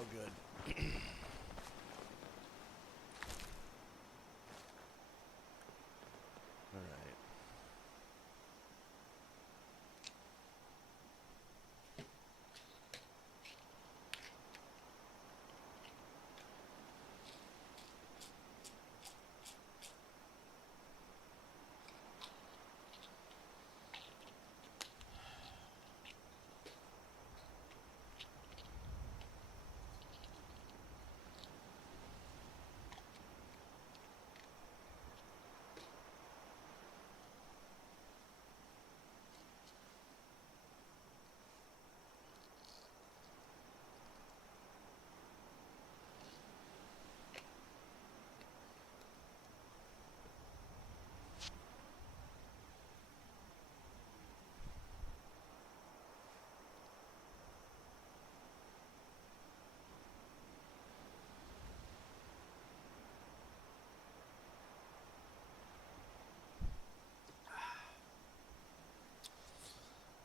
all good. All right.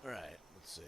All right, let's see.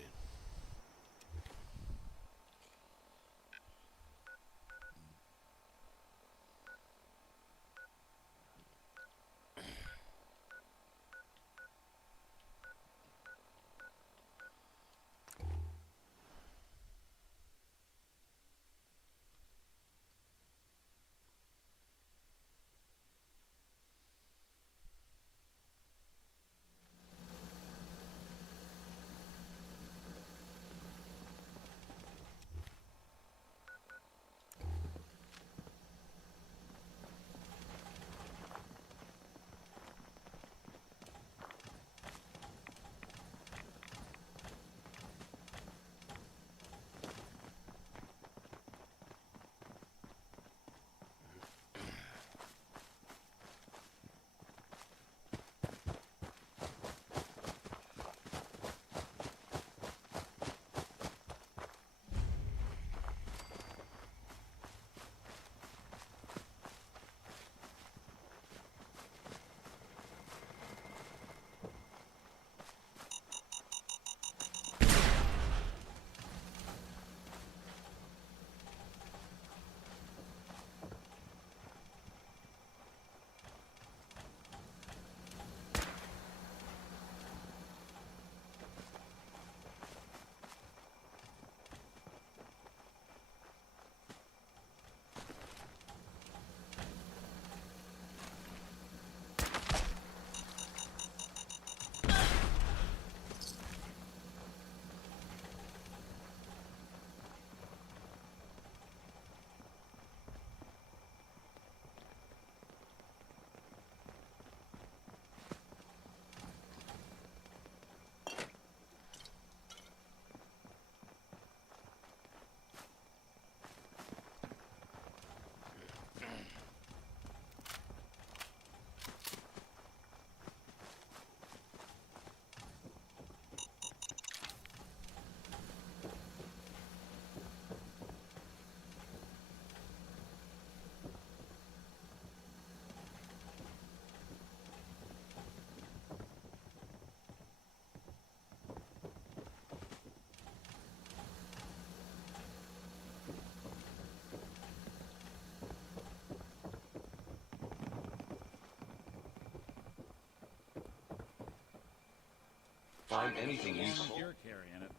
Find anything useful. You're carrying it.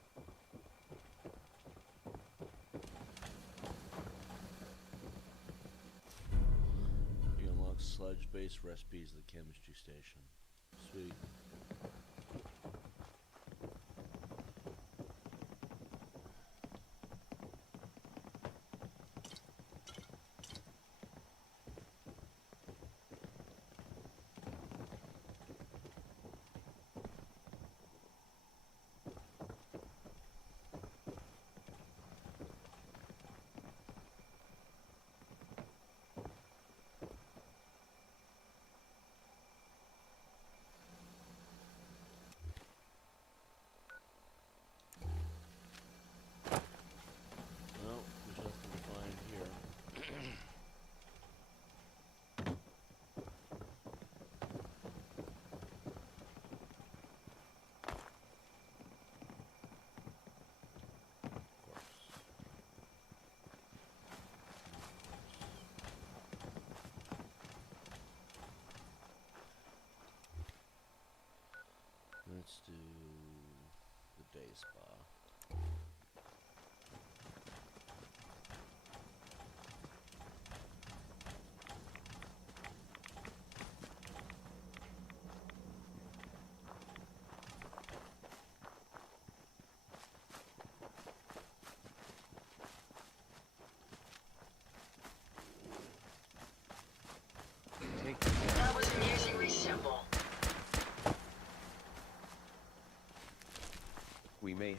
You unlock sludge-based recipes at the chemistry station. Sweet.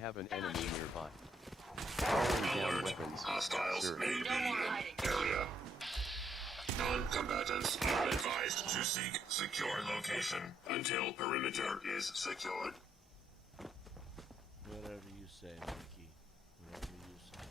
have an enemy nearby. Throwing down weapons, Hostiles sir. may be in area. Non-combatants are advised to seek secure location until perimeter is secured. Whatever you say, Mikey. Whatever you say.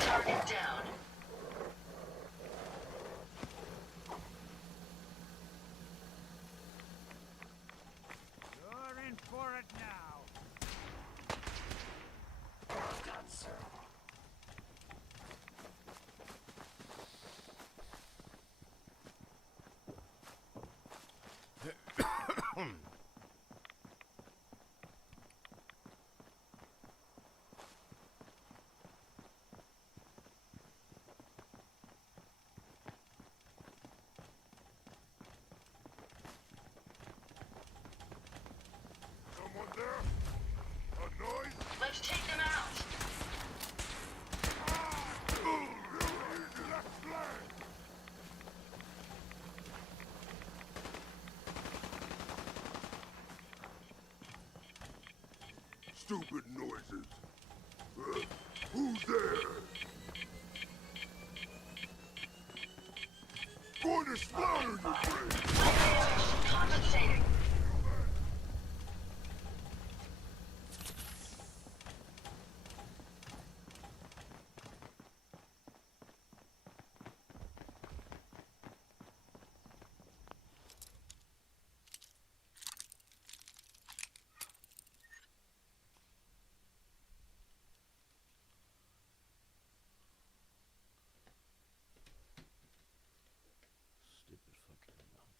Target down. You're in for it now. Well done, sir. Someone there? A noise? Let's take them out. Let's play! Stupid noises. Who's there? Going to slaughter you, friend! Compensating. Stupid fucking remote.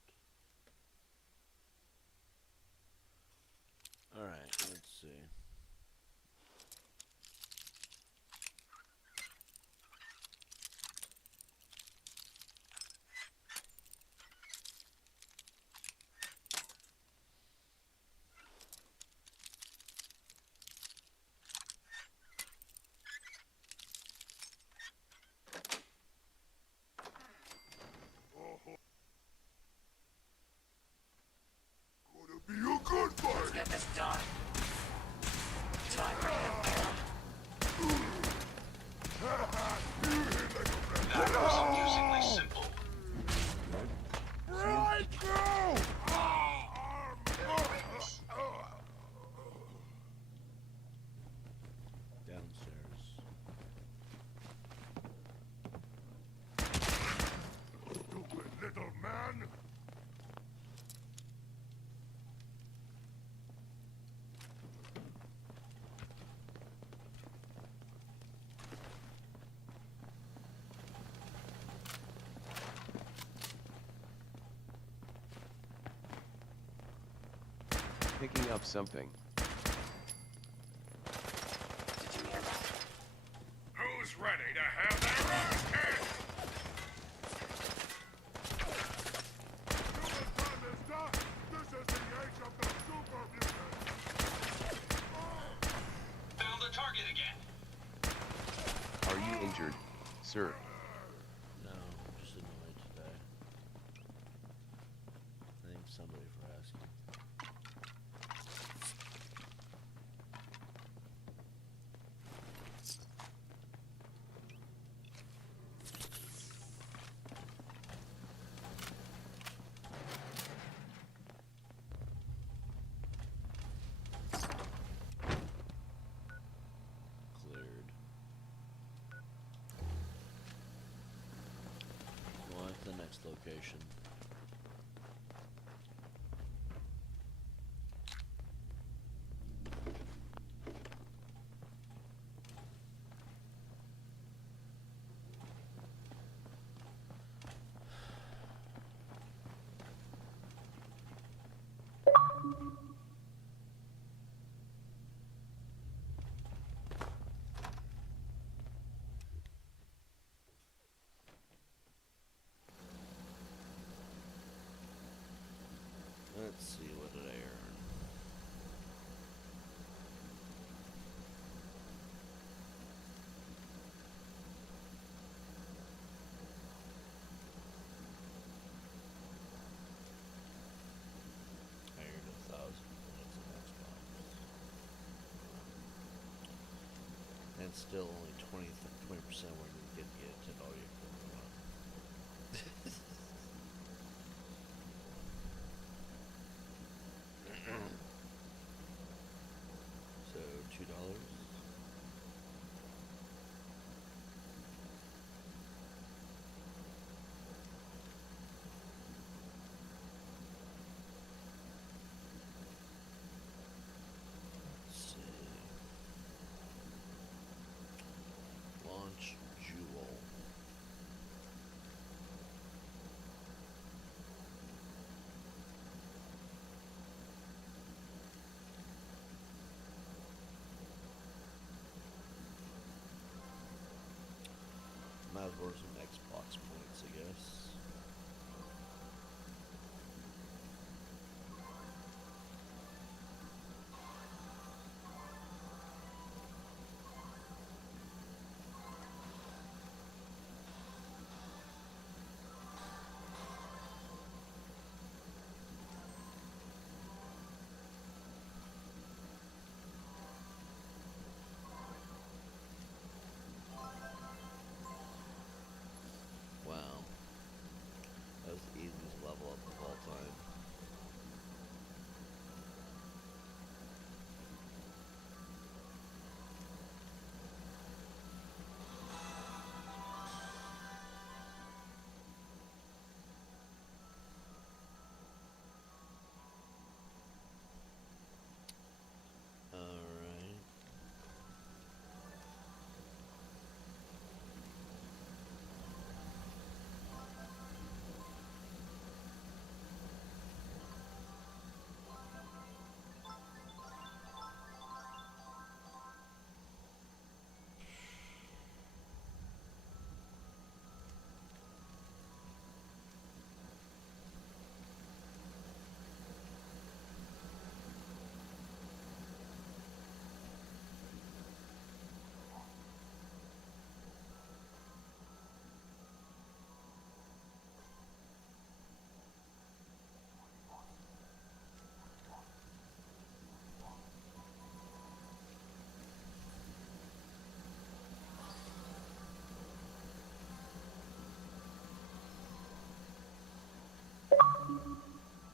Alright, let's see. Gonna be a good fight! Get this done. Time for him. That was amusingly simple. Right through! Downstairs. Stupid little man! Picking up something. Did you hear that? Who's ready to have their ass kicked? Human time is done! This is the age of the super mutant! Found the target again. Are you injured, sir? No, just annoyed today. Thanks somebody for asking. Cleared. On to the next location. That's still only 20% where you get to get a $10 equivalent. So $2. Let's see. Launch Jewel. Might as well some Xbox points, I guess. Wow. That was the easiest level up of all time. Alright.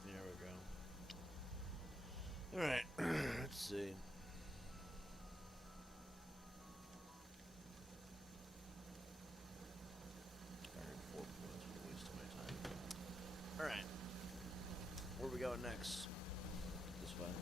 There we go. Alright, let's see. I heard 4 points for wasting my time. Alright. Where are we going next? This way.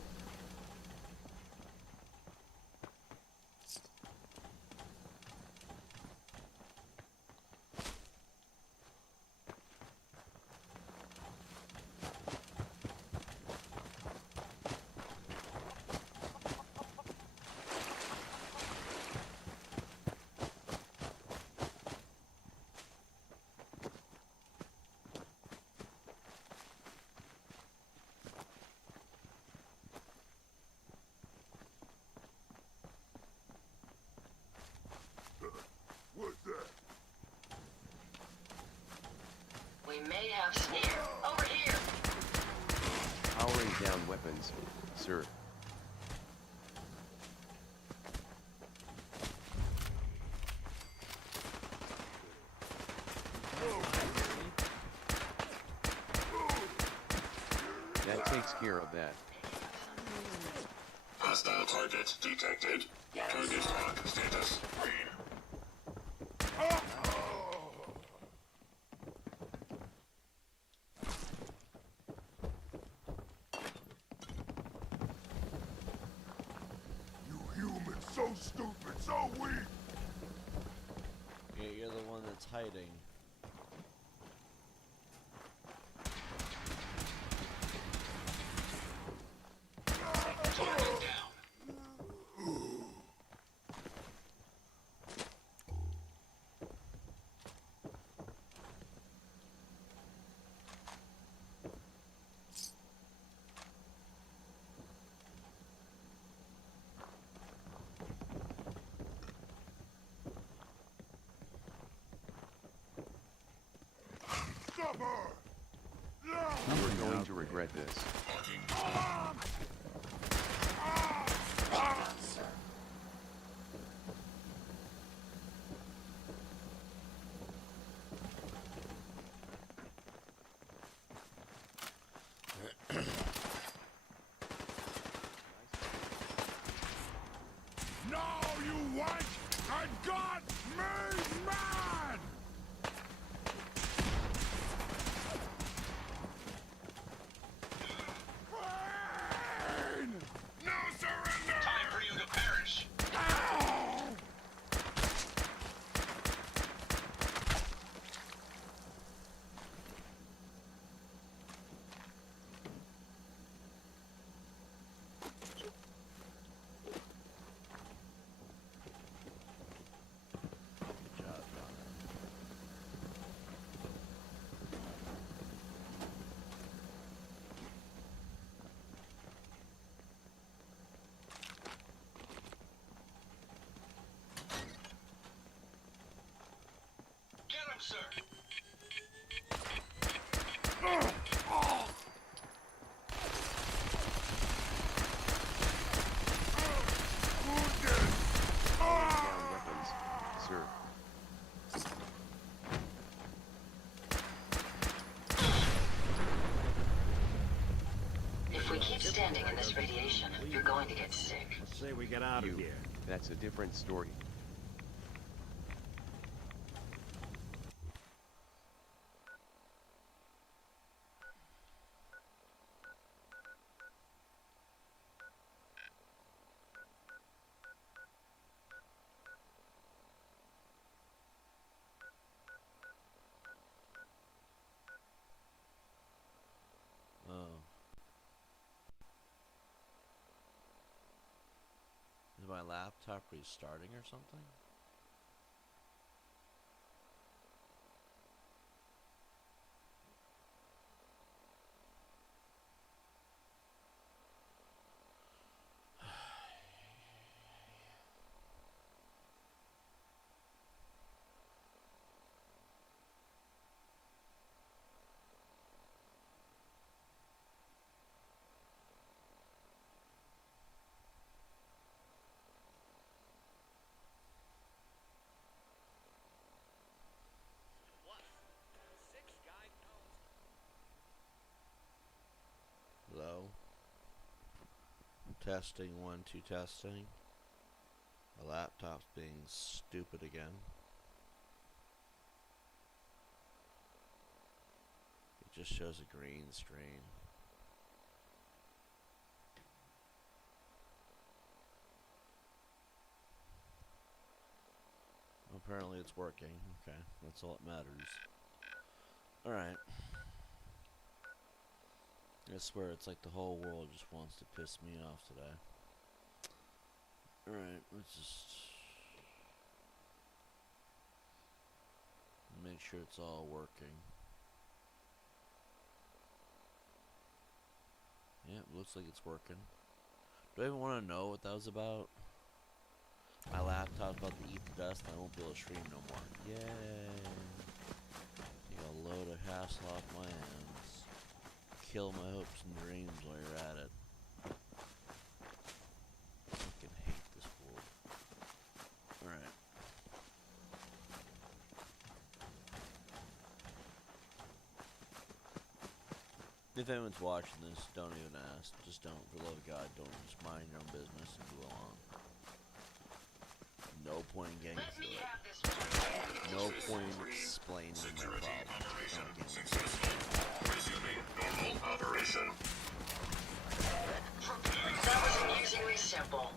What's that? We may have sneer. Over here. Powering down weapons, sir. That takes care of that. Hostile target detected. Target lock status green. You humans, so stupid, so weak. Yeah, you're the one that's hiding. Target down. Stop her! You're going to regret this. sir. Down weapons, sir. If we keep standing in this radiation, you're going to get sick. Say we get out of here. That's a different story. Oh. Is my laptop restarting or something? Hello? Testing 1, 2 testing. My laptop's being stupid again. It just shows a green screen. Apparently it's working. Okay, that's all that matters. Alright. I swear it's like the whole world just wants to piss me off today. Alright, let's just make sure it's all working. Yeah, looks like it's working. Do I even want to know what that was about? My laptop's about to eat the dust and I won't be able to stream no more. Yay! Take a load of hassle off my hands. Kill my hopes and dreams while you're at it. I fucking hate this world. Alright. If anyone's watching this, don't even ask. Just don't. For the love of God, don't. Just mind your own business and go along. No point in getting into it. No point in explaining my problem. Don't get into it. Resuming normal operation. That was amusingly simple.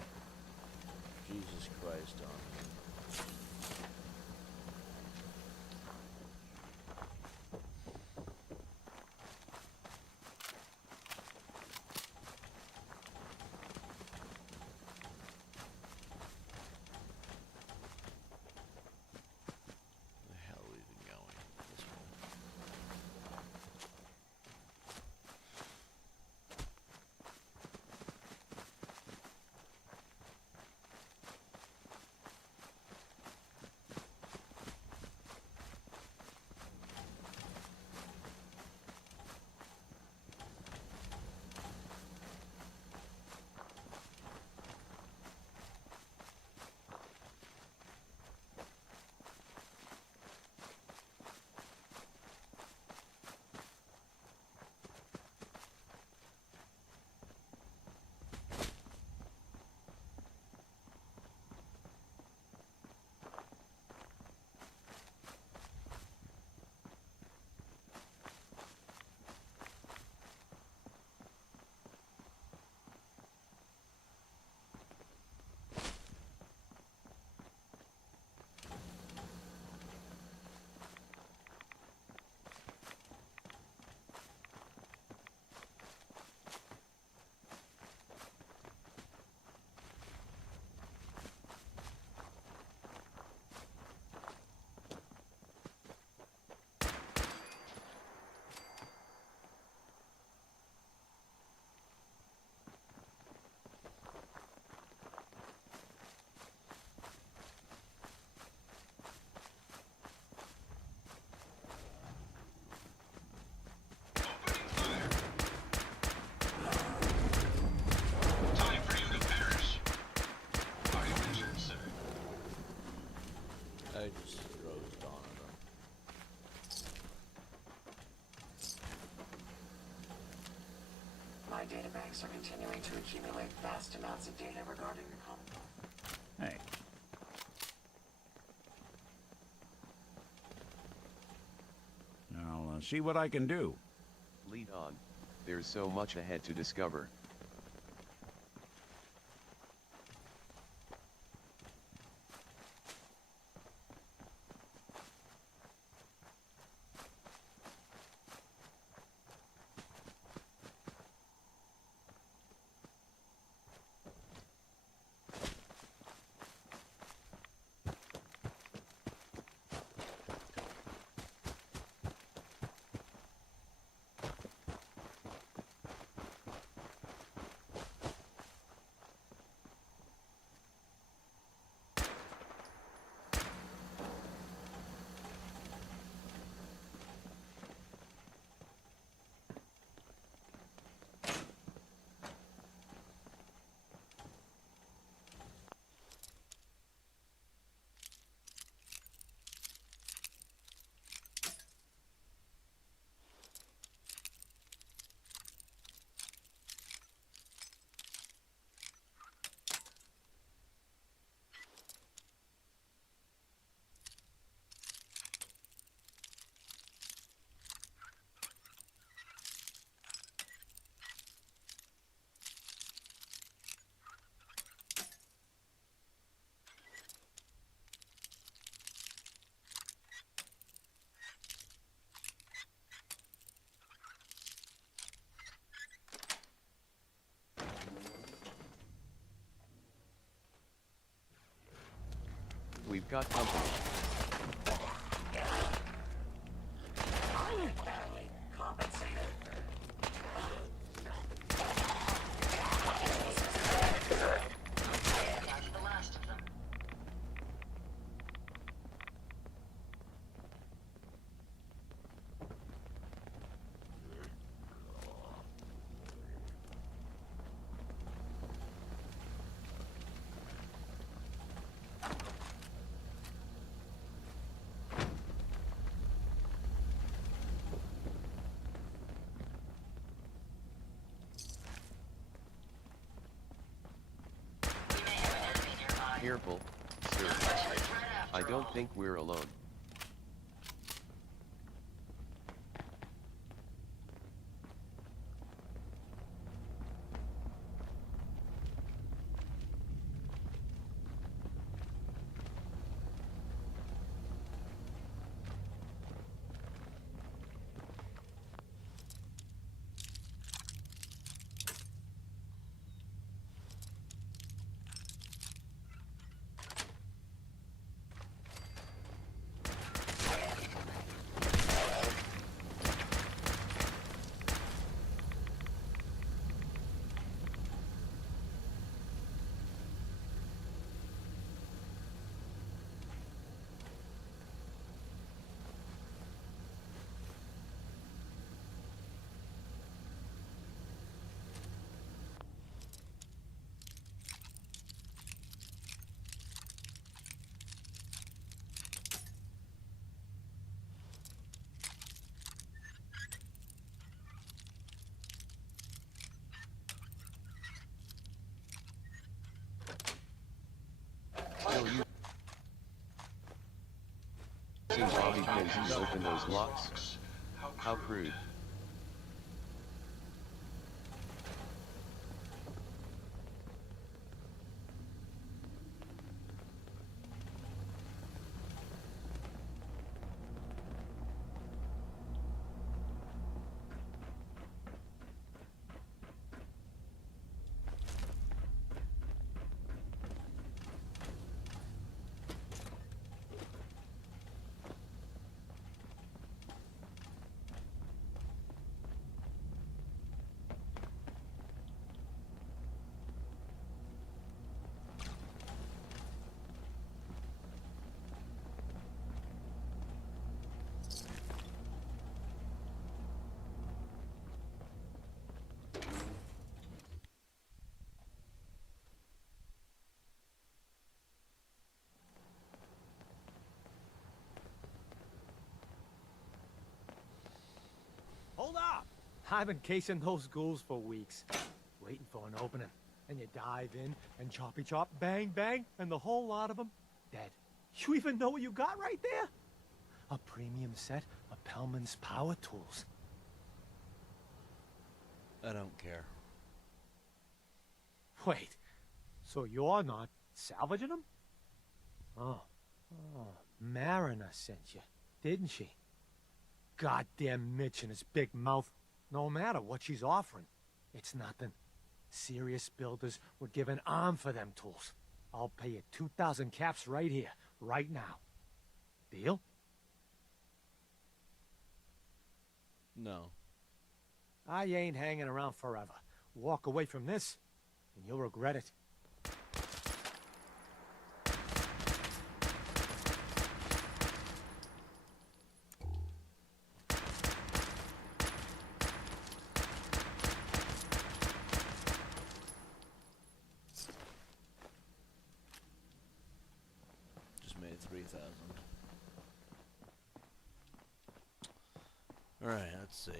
Jesus Christ on me. The hell are we even going this way? Nearby databanks are continuing to accumulate vast amounts of data regarding the Commonwealth. Hey. I'll see what I can do. Lead on. There's so much ahead to discover. We've got company. Badly compensated. That's the last of them. We may have an enemy nearby. Careful, sir. Such a threat after I don't all. think we're alone. Still using bobby pins to open those locks? How crude. Hold up! I've been casing those ghouls for weeks, waiting for an opening. And you dive in, and choppy chop, bang bang, and the whole lot of them dead. You even know what you got right there? A premium set of Pellman's power tools. I don't care. Wait, so you're not salvaging them? Oh, Mariner sent you, didn't she? Goddamn Mitch and his big mouth. No matter what she's offering, it's nothing. Serious builders would give an arm for them tools. I'll pay you 2,000 caps right here, right now. Deal? No. I ain't hanging around forever. Walk away from this, and you'll regret it. Just made 3,000. Alright, let's see.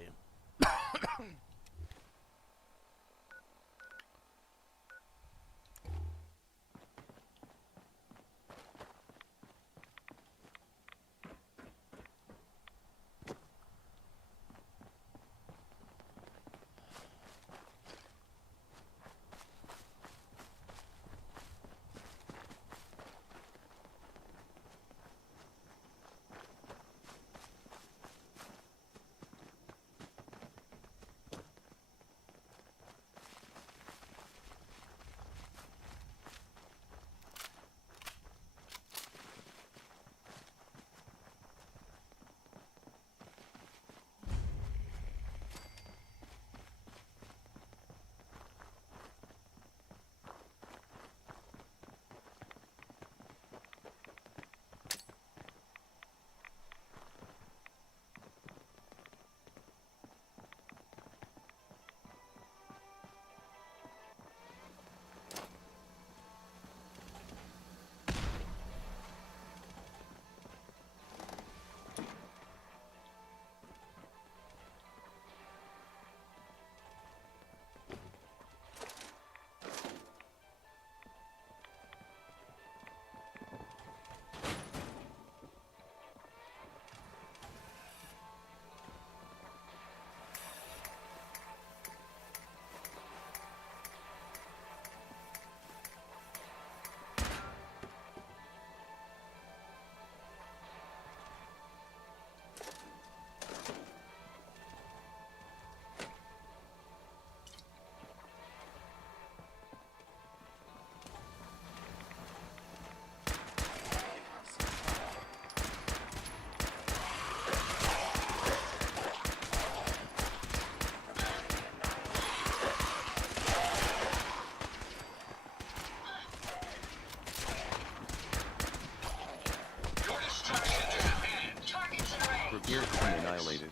Brigade has been annihilated.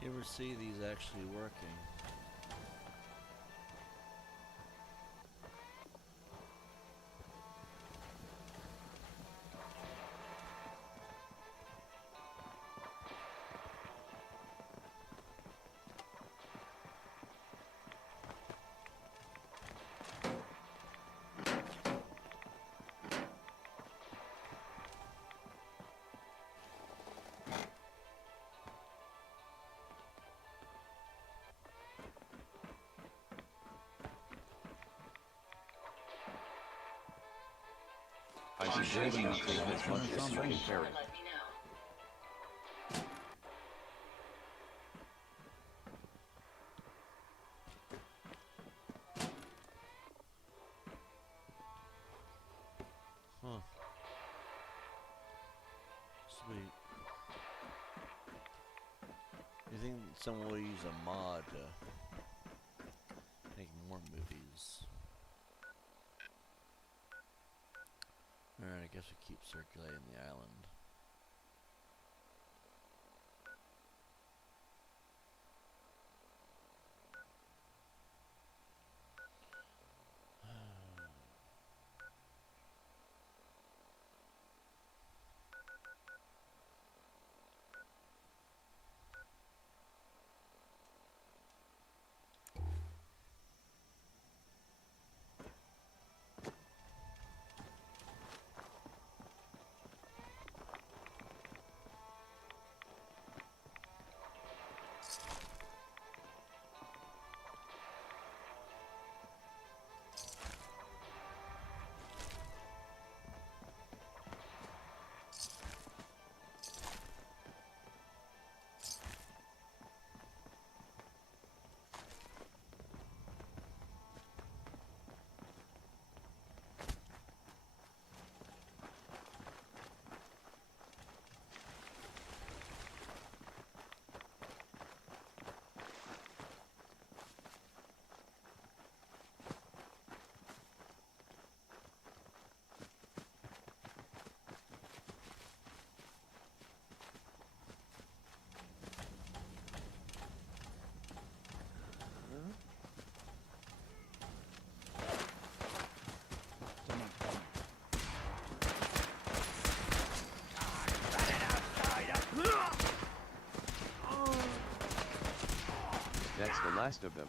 You ever see these actually working? I suggest you take as much as you can carry. Let me know. Huh. Sweet. You think someone will use a mod to make more movies? Alright, I guess we keep circulating the island. last of them.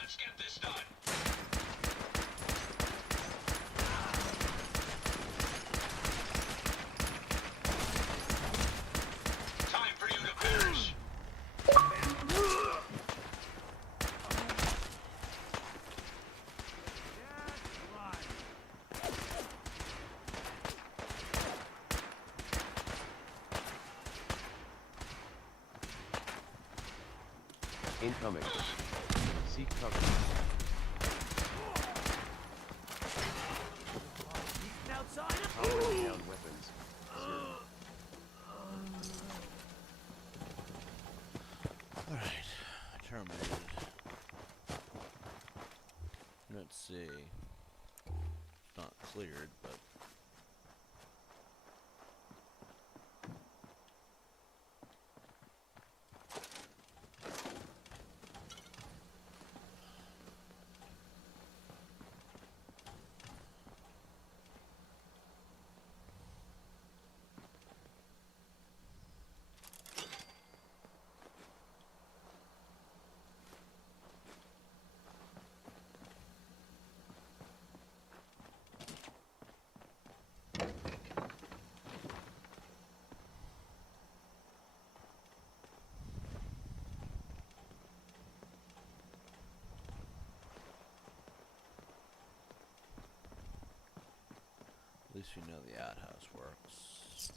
Let's get this done. Time for you to perish. Incoming. Seek cover. Powering down weapons. Sir. Alright. Terminated. Let's see. It's not cleared, but. At least we know the outhouse works.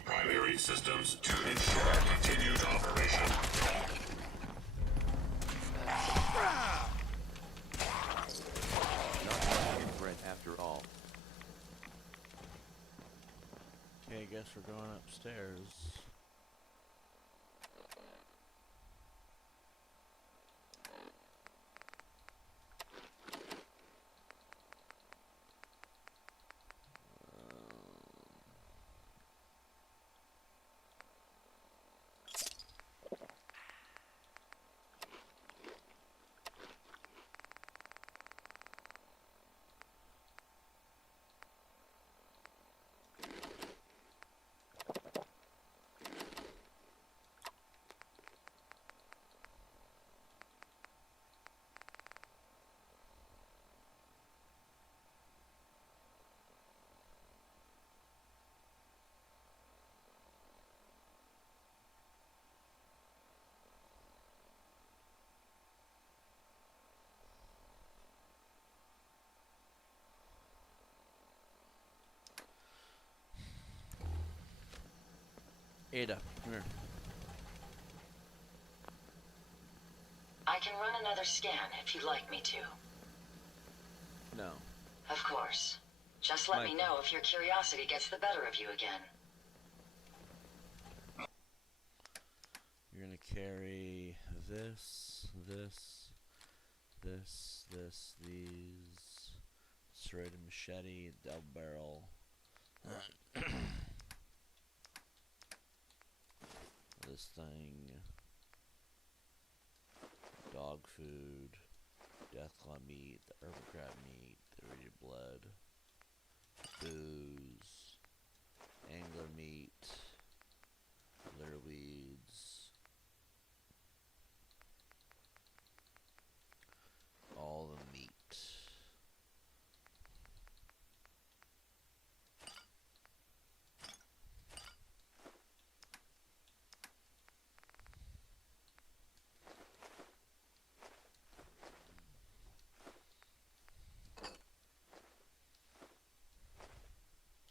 primary systems to ensure continued operation. Not much in Brent after all. Okay, I guess we're going upstairs. Ada, come here. I can run another scan if you'd like me to. No. Of course. Just let me Michael. know if your curiosity gets the better of you again. You're gonna carry this, these. Serrated machete, double barrel. This thing. Dog food. Deathclaw meat, the herb crab meat, the irradiated blood. Booze. Angler meat. Litter weeds. All the meat.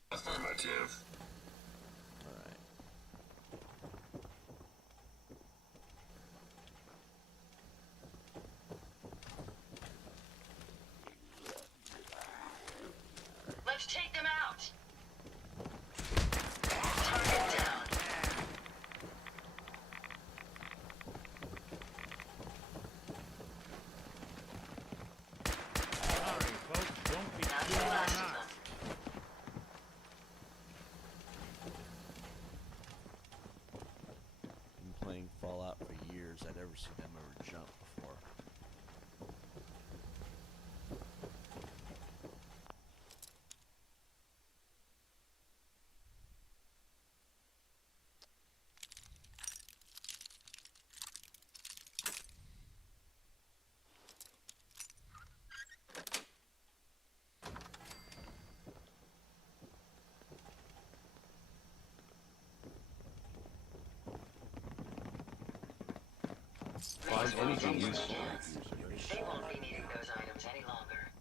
Affirmative. Alright. Let's take them out! Target down. Sorry, folks. Don't be That's the too last of hot. them. Been playing Fallout for years. I'd never seen them ever jump before. Find anything useful. They won't be needing those items any longer.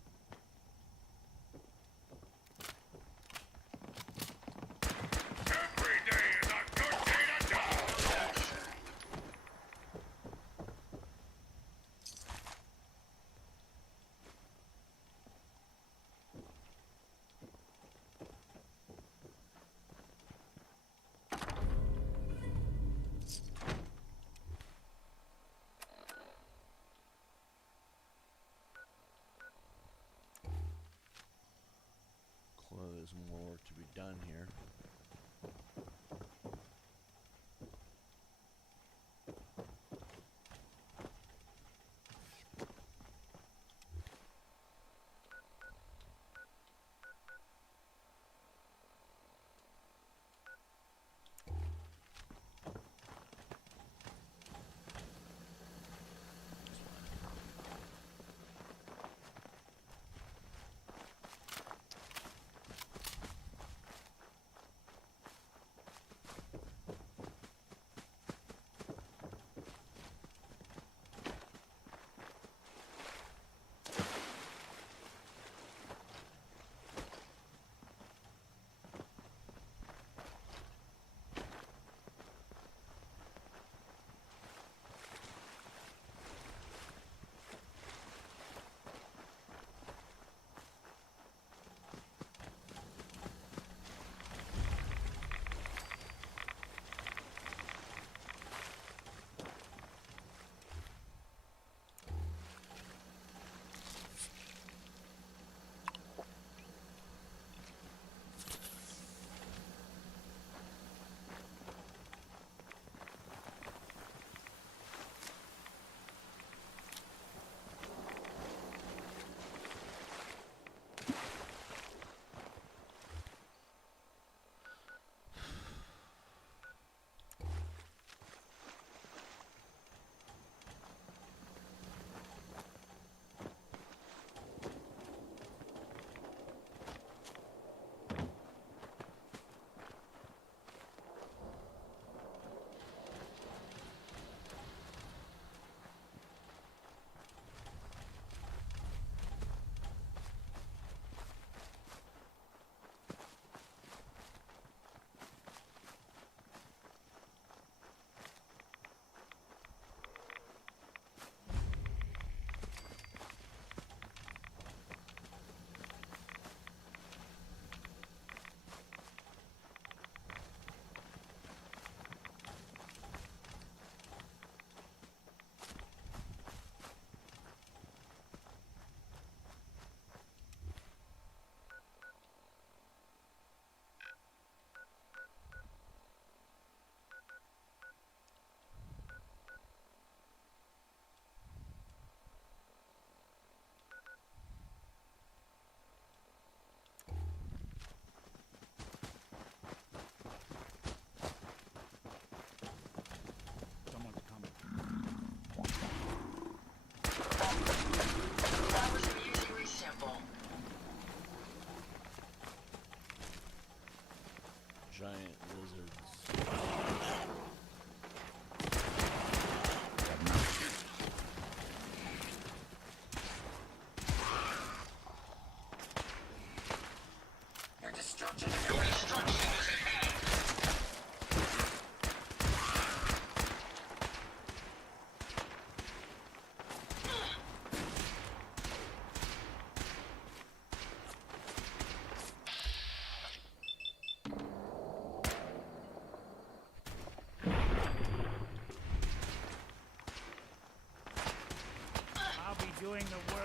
Every day is a good day to die! Clearly there's more work to be done here.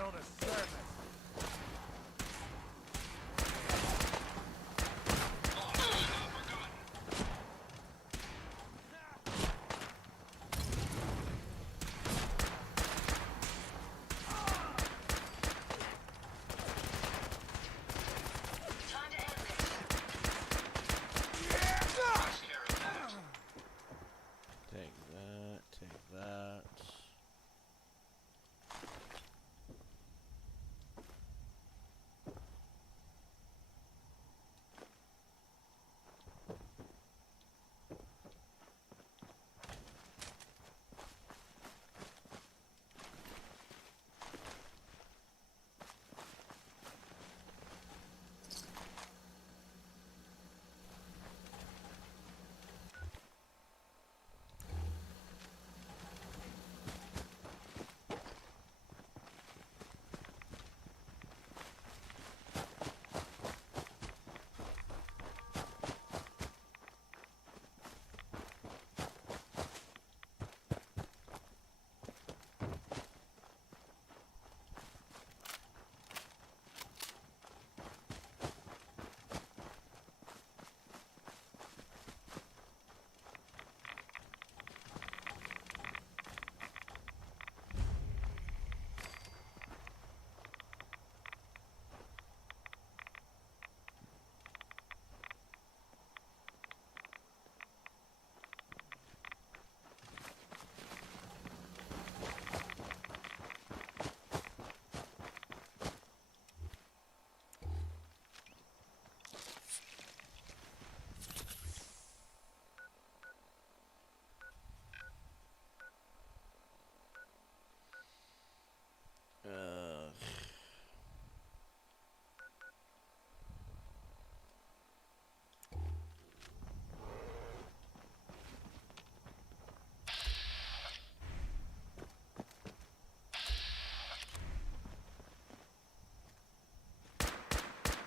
build a service. Time to end this. Take that, take that.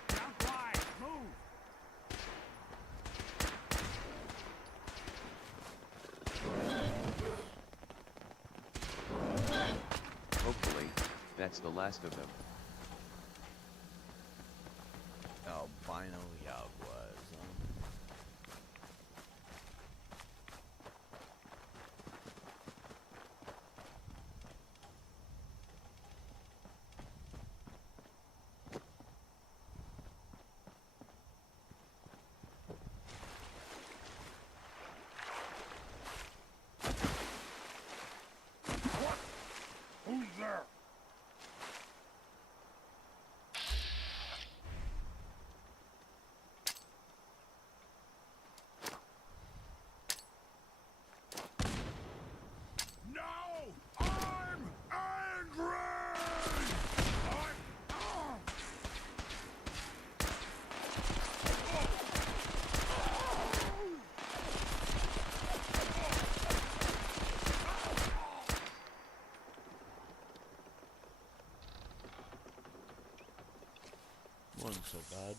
Jump wide. Move. Hopefully, that's the last of them. Albino Jaguars. Who's there? No! I'm angry! Wasn't so bad.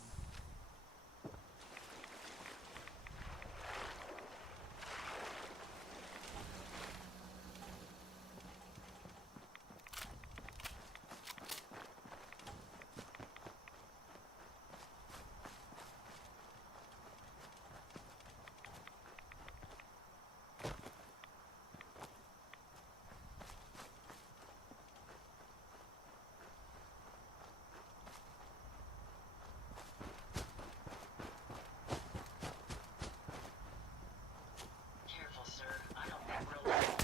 Careful, sir. I don't have real life.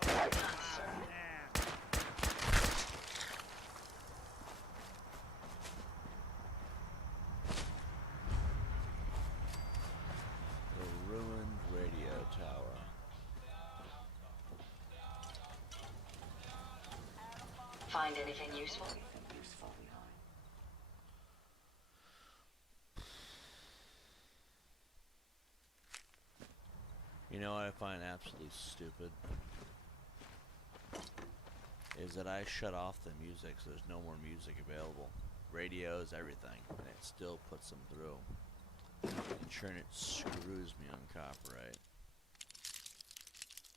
Done, sir. The ruined radio tower. Find anything useful? Anything useful behind? You know what I find absolutely stupid? Is that I shut off the music so there's no more music available. Radios, everything. And it still puts them through. In turn, it screws me on copyright.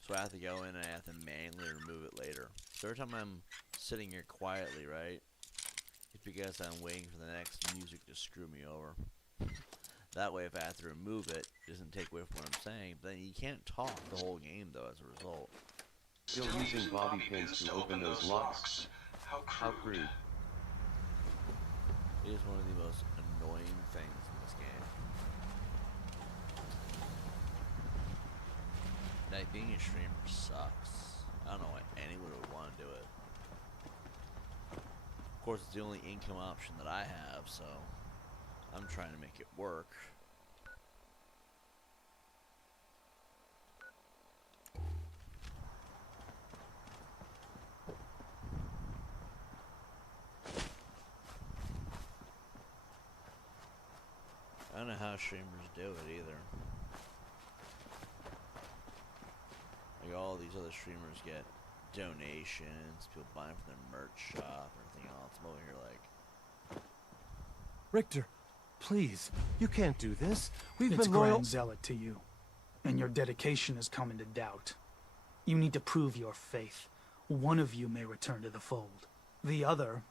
So I have to go in and I have to manually remove it later. So every time I'm sitting here quietly, right, it's because I'm waiting for the next music to screw me over. That way, if I have to remove it, it doesn't take away from what I'm saying. But then you can't talk the whole game, though, as a result. Still using bobby pins to open those locks? How crude. It is one of the most annoying things in this game. Like, being a streamer sucks. I don't know why anyone would want to do it. Of course, it's the only income option that I have, so I'm trying to make it work. I don't know how streamers do it either. Like, all these other streamers get donations, people buying from their merch shop, everything else. I'm over here like, Richter, please, you can't do this. We've It's been loyal. Grand Zealot to you, and your dedication has come into doubt. You need to prove your faith. One of you may return to the fold. The other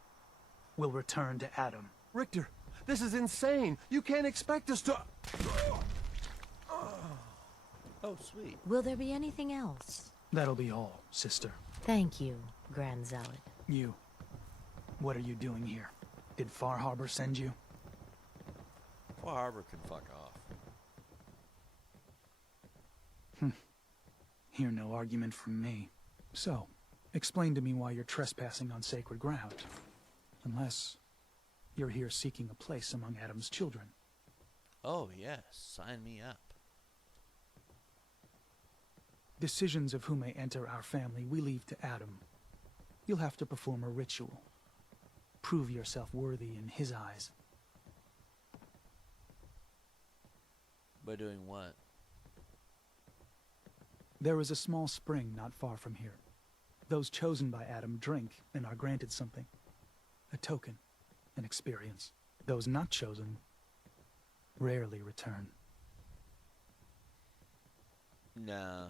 will return to Adam. Richter, this is insane. You can't expect us to... oh, sweet. Will there be anything else? That'll be all, sister. Thank you, Grand Zealot. You. What are you doing here? Did Far Harbor send you? Far Harbor can fuck off. Hear no argument from me. So, explain to me why you're trespassing on sacred ground. Unless you're here seeking a place among Adam's children. Oh, yes. Sign me up. Decisions of who may enter our family we leave to Adam. You'll have to perform a ritual. Prove yourself worthy in his eyes. By doing what? There is a small spring not far from here. Those chosen by Adam drink and are granted something. A token, an experience. Those not chosen rarely return. Nah.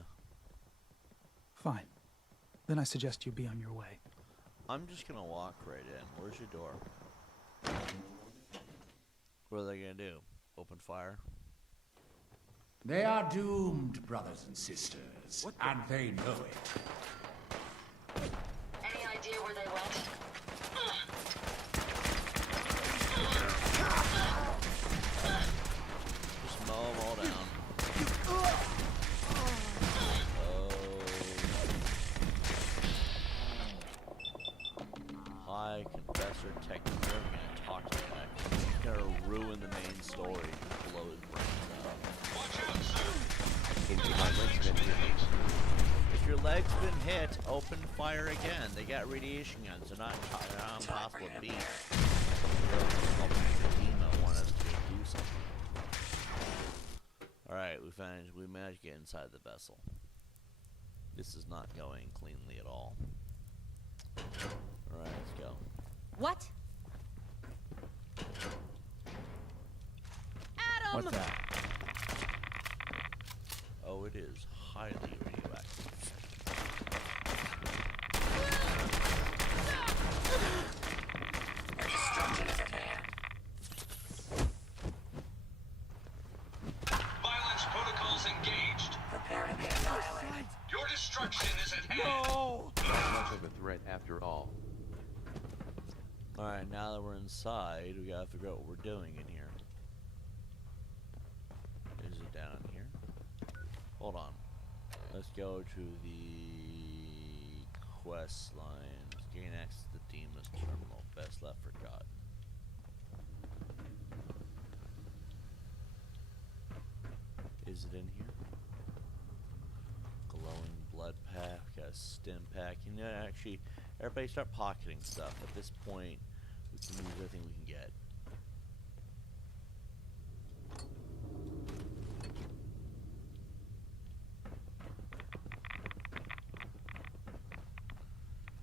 Fine. Then I suggest you be on your way. I'm just gonna walk right in. Where's your door? What are they gonna do? Open fire? They are doomed, brothers and sisters, and they know it. Any idea where they went? Just mow them all down. Oh. Hi, Confessor Technique. We're gonna talk to that. He's gonna ruin the main story. Just blow his brains out. Into my legs been hit. If your leg's been hit, open fire again. They got radiation guns. They're not impossible to beat. The demon want us to do something. Alright, we managed to get inside the vessel. This is not going cleanly at all. Alright, let's go. What? Adam! What's that? Oh, it is highly radioactive. Destruction is at hand. Violence protocols engaged. Prepare to be annihilated. Your destruction is at hand. Not much of a threat after all. Alright, now that we're inside, we gotta figure out what we're doing in here. Is it down here? Hold on. Let's go to the quest lines. Gain access to the Demon's Terminal. Best left forgotten. Is it in here? Glowing blood pack, got a stim pack. You know, actually, everybody start pocketing stuff. At this point, we can use everything we can get.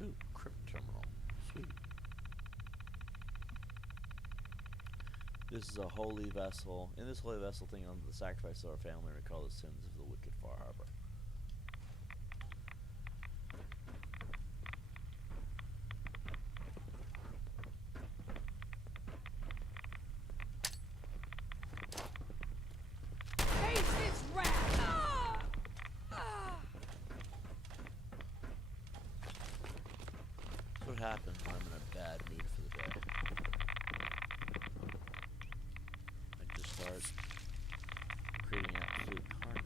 Ooh, crypt terminal. Sweet. This is a holy vessel. In this holy vessel thing on the sacrifice of our family, recall the sins of the wicked Far Harbor. happens when I'm in a bad mood for the day. I just start creating absolute carnage.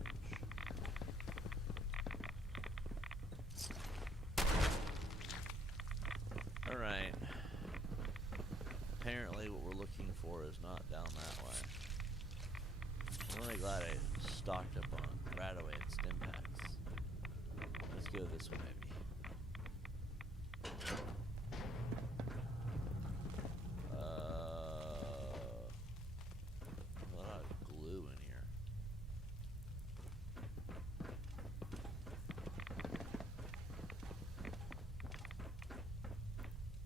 Alright. Apparently what we're looking for is not down that way. I'm really glad I stocked up on Radaway and stim packs. Let's go this way, maybe. A lot of glue in here.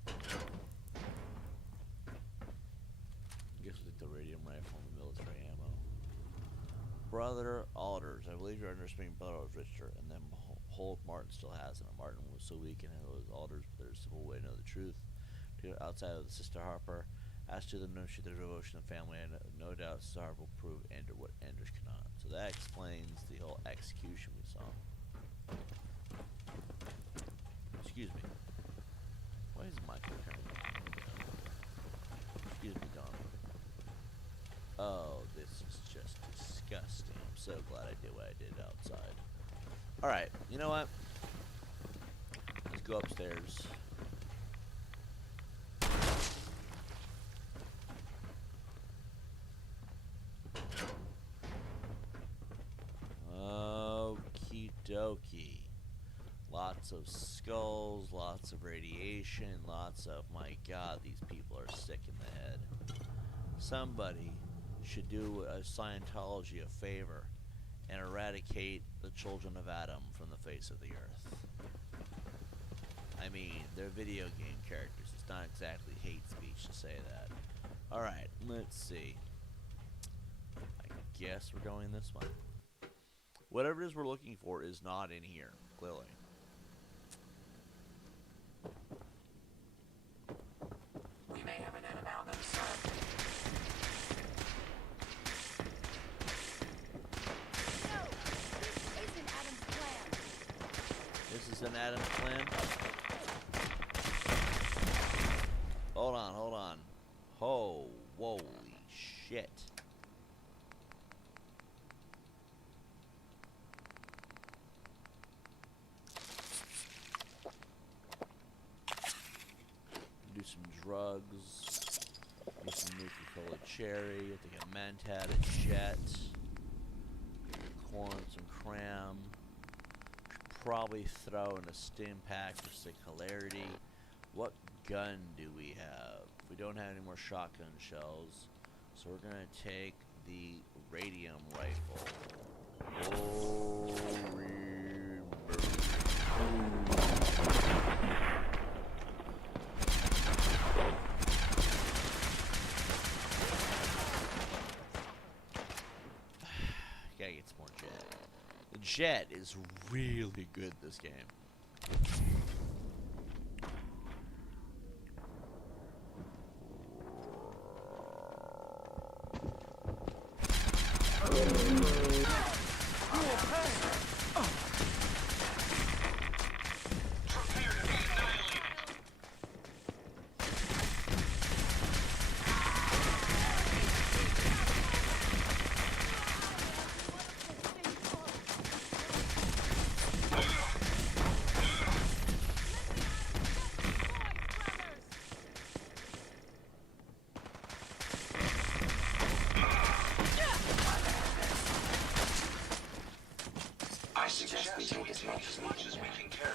I guess we'll take the radium rifle and the military ammo. Brother Alders. I believe you're underestimating Brother Alders Richter, and then Holt Martin still has it. Martin was so weak and handle his Alders, but there's a simple way to know the truth. To outside of the Sister Harper, as to them, no shoot their devotion to family, and no doubt Sister Harper will prove Ender what Enders cannot. So that explains the whole execution we saw. Excuse me. Why is Michael carrying that? Excuse me, Don. Oh, this is just disgusting. I'm so glad I did what I did outside. Alright, you know what? Let's go upstairs. Okie dokie. Lots of skulls, lots of radiation, lots of, my god, these people are sick in the head. Somebody should do Scientology a favor and eradicate the children of Adam from the face of the earth. I mean, they're video game characters. It's not exactly hate speech to say that. Alright, let's see. I guess we're going this way. Whatever it is we're looking for is not in here, clearly. We may have an enemy on them, sir. This is an Adam's plan. Hold on, hold on. Oh, holy shit. Do some drugs. Do some Nuka-Cola Cherry. I think a Mentat, a Jet. Corn, some cram. Probably throw in a stim pack for sick hilarity. What gun do we have? We don't have any more shotgun shells, so we're gonna take the radium rifle. Oh, gotta get some more jet. The jet is really good this game. I suggest we take as much as we can carry.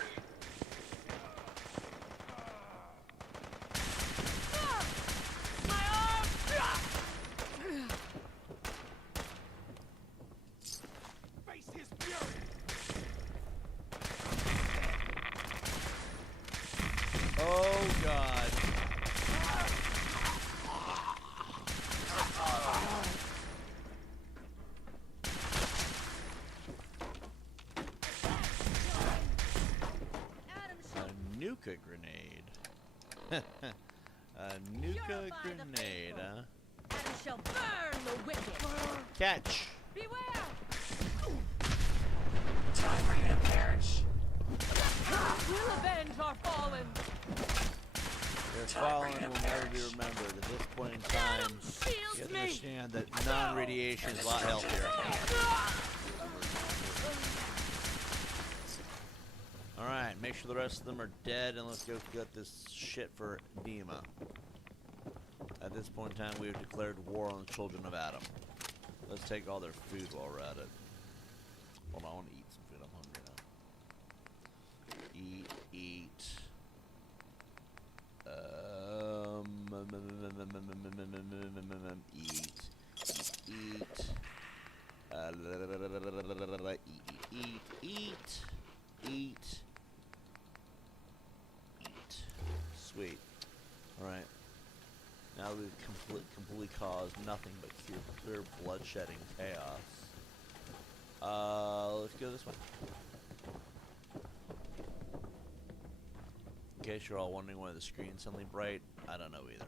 Face his fury! Oh god. Nuka grenade. A Nuka grenade, huh? Adam shall burn the wicked. Catch. Beware! Time for you to perish. We'll avenge our fallen. Their fallen will never be remembered. At this point in time, you have to understand that non-radiation is a lot healthier. Alright, make sure the rest of them are dead, and let's go get this shit for Dima. At this point in time, we have declared war on the children of Adam. Let's take all their food while we're at it. Hold on, I want to eat some food. I'm hungry now. Eat. Eat. Eat. Sweet. Alright. Now we've completely caused nothing but clear bloodshed and chaos. Let's go this way. In case you're all wondering why the screen's suddenly bright, I don't know either.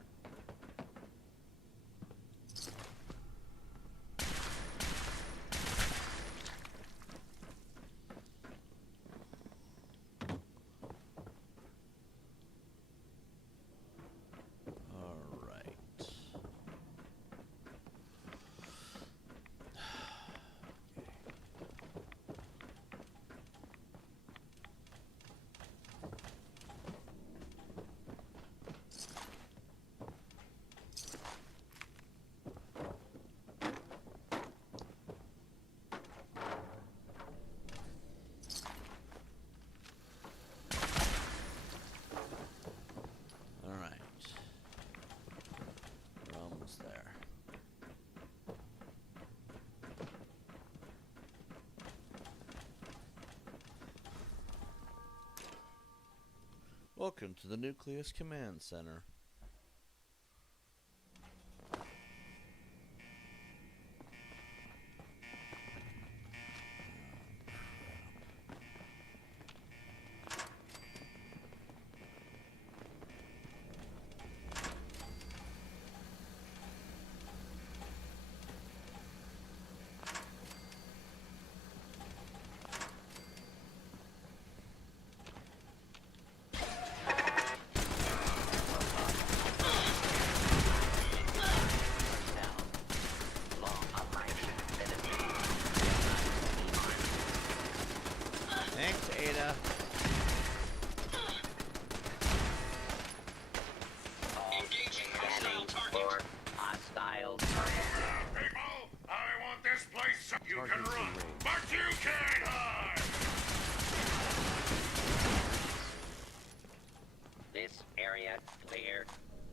Welcome to the Nucleus Command Center.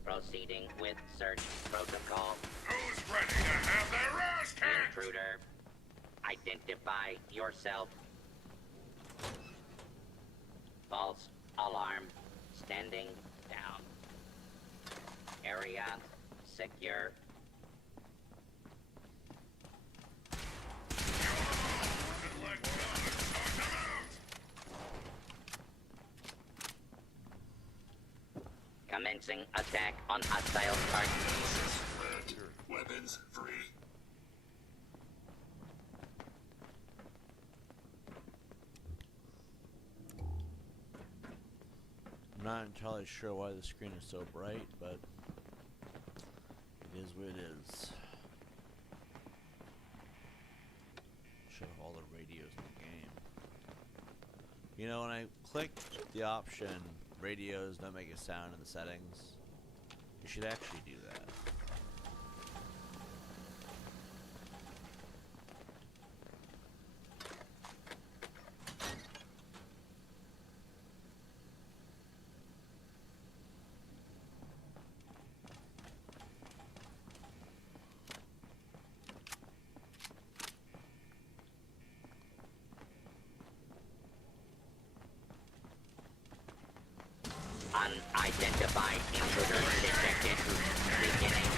Proceeding with search protocol. Who's ready to have their ass kicked? Intruder, identify yourself. False alarm. Standing down. Area secure. Commencing attack on hostile target. Weapons free. I'm not entirely sure why the screen is so bright, but it is what it is. Show all the radios in the game. You know, when I click the option radios don't make a sound in the settings, you should actually do that. Unidentified intruder detected. Beginning.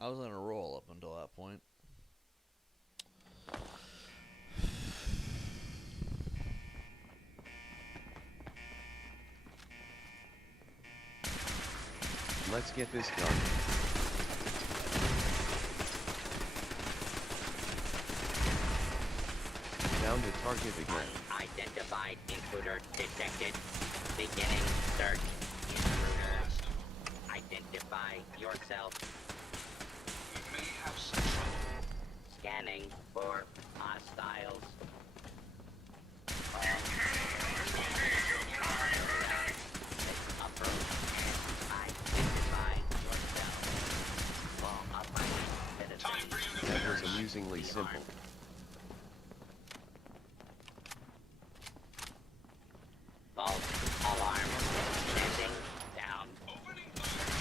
I was on a roll up until that point. Let's get this done. Found the target again. Unidentified intruder detected. Beginning search. Intruder. Identify yourself. We may have some trouble. Scanning for hostiles. Approach. Identify yourself. All upright Time for citizens. you to That was perish. amusingly simple. False alarm. Standing down. Opening fire.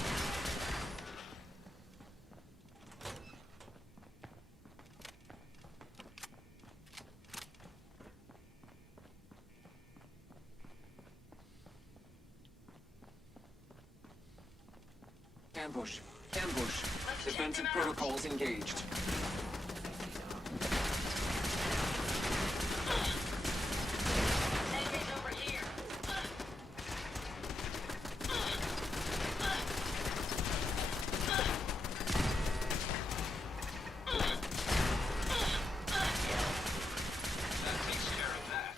Ambush. Ambush. Defensive protocols engaged. Enemies over here. That takes care of that.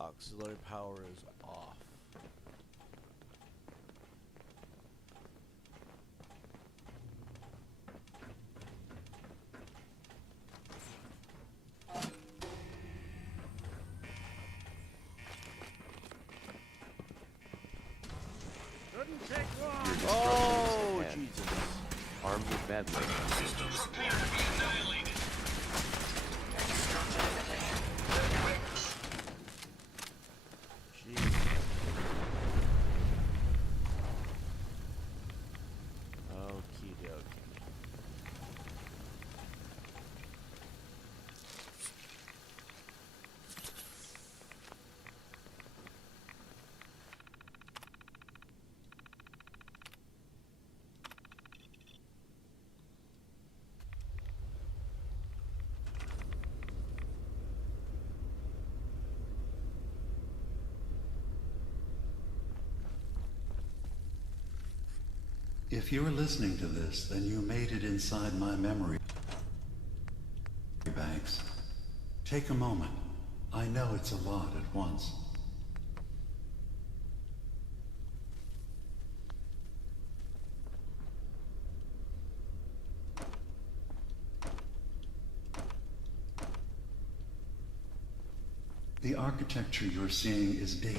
Auxiliary power is off. Your destruction Oh, is at hand. Jesus. Armed with bad weapons. Systems prepare to be annihilated. Jesus. Okie dokie. If you're listening to this, then you made it inside my memory banks. Take a moment. I know it's a lot at once. The architecture you're seeing is data.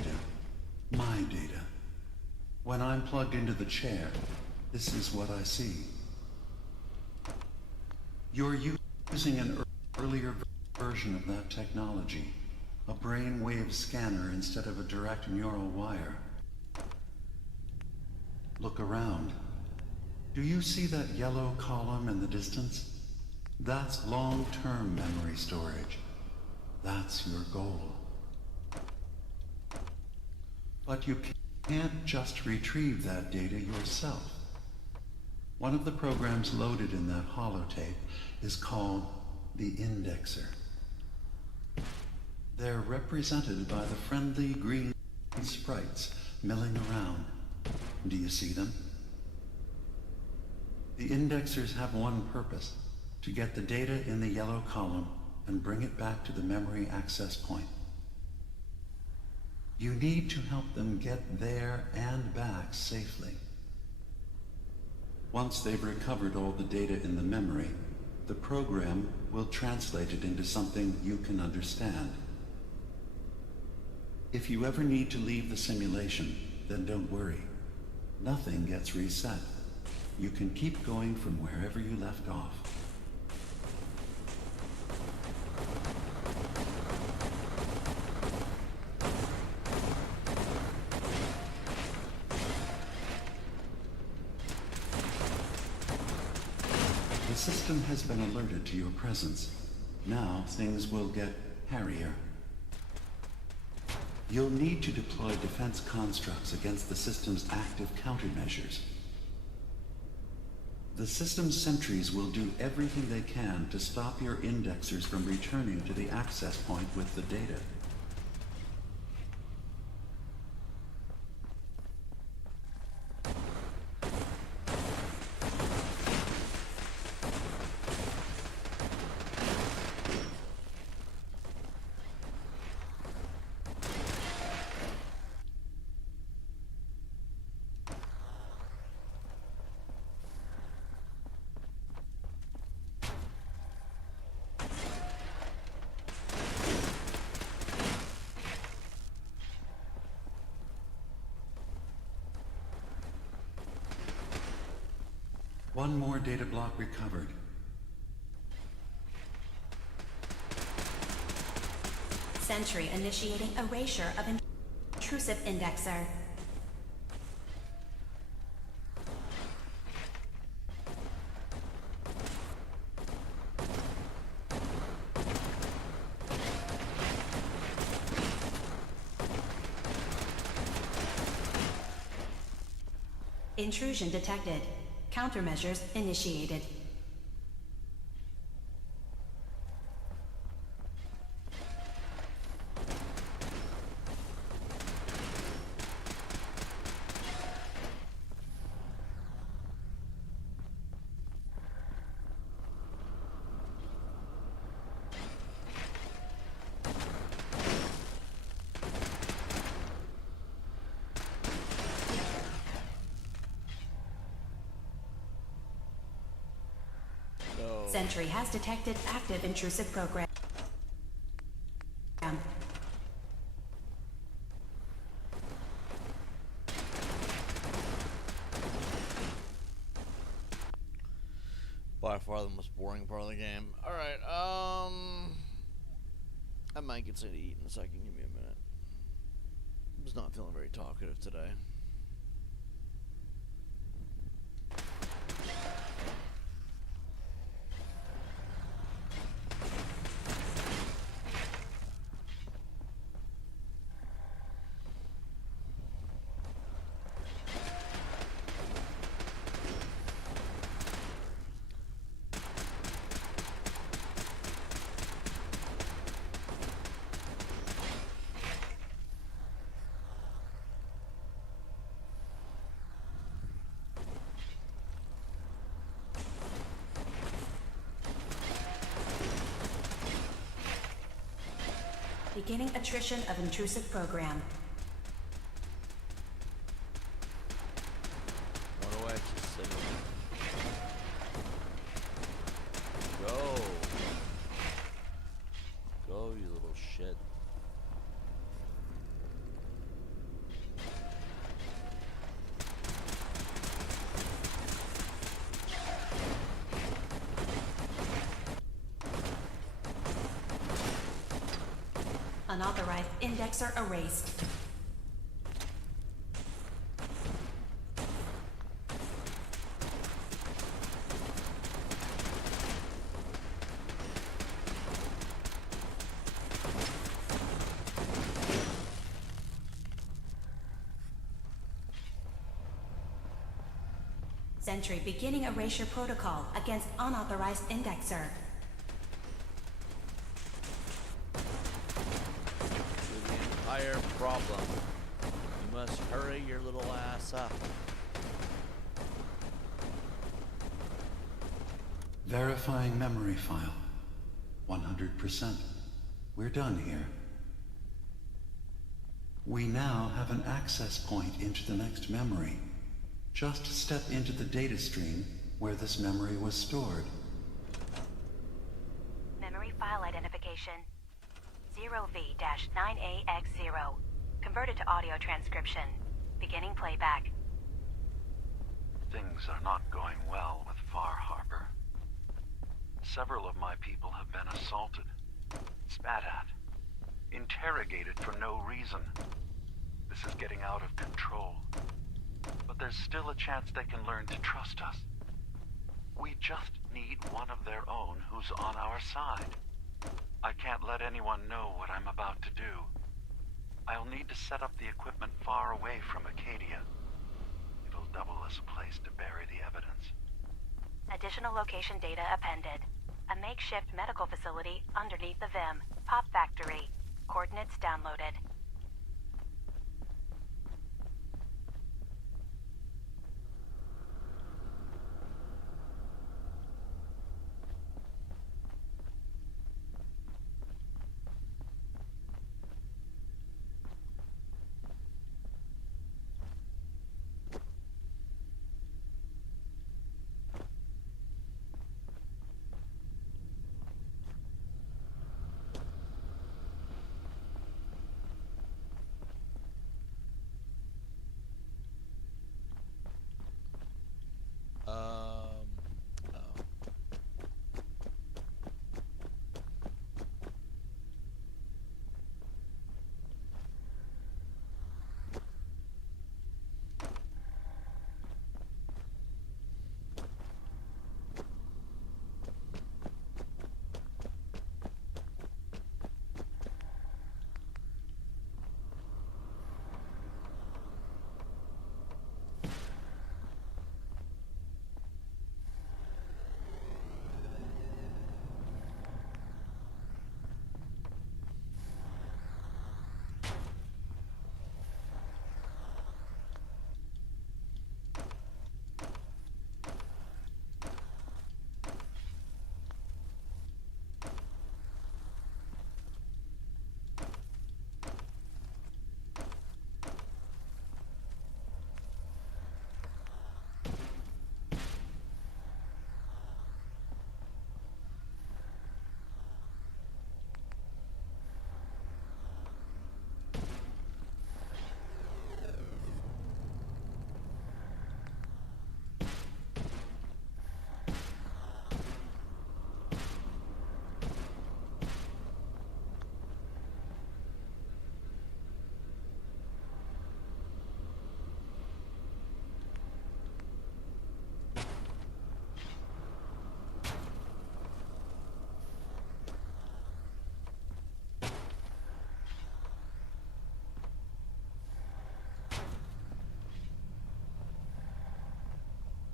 My data. When I'm plugged into the chair, this is what I see. You're using an earlier version of that technology, a brainwave scanner instead of a direct neural wire. Look around. Do you see that yellow column in the distance? That's long-term memory storage. That's your goal. But you can't just retrieve that data yourself. One of the programs loaded in that holotape is called the indexer. They're represented by the friendly green sprites milling around. Do you see them? The indexers have one purpose: to get the data in the yellow column and bring it back to the memory access point. You need to help them get there and back safely. Once they've recovered all the data in the memory, the program will translate it into something you can understand. If you ever need to leave the simulation, then don't worry. Nothing gets reset. You can keep going from wherever you left off. The system has been alerted to your presence. Now things will get hairier. You'll need to deploy defense constructs against the system's active countermeasures. The system's sentries will do everything they can to stop your indexers from returning to the access point with the data. One more data block recovered. Sentry initiating erasure of intrusive indexer. Intrusion detected. Countermeasures initiated. Sentry has detected active intrusive program. By far the most boring part of the game. Alright, I might get something to eat in a second. Give me a minute. I was not feeling very talkative today. Beginning attrition of intrusive program. What do I just say? Go. Go, you little shit. Unauthorized indexer erased. Sentry beginning erasure protocol against unauthorized indexer. Problem. You must hurry your little ass up. Verifying memory file. 100%. We're done here. We now have an access point into the next memory. Just step into the data stream where this memory was stored. Memory file identification 0V-9AX0. Converted to audio transcription. Beginning playback. Things are not going well with Far Harbor. Several of my people have been assaulted, spat at, interrogated for no reason. This is getting out of control. But there's still a chance they can learn to trust us. We just need one of their own who's on our side. I can't let anyone know what I'm about to do. I'll need to set up the equipment far away from Acadia. It'll double as a place to bury the evidence. Additional location data appended. A makeshift medical facility underneath the VIM. Pop factory. Coordinates downloaded. Oh.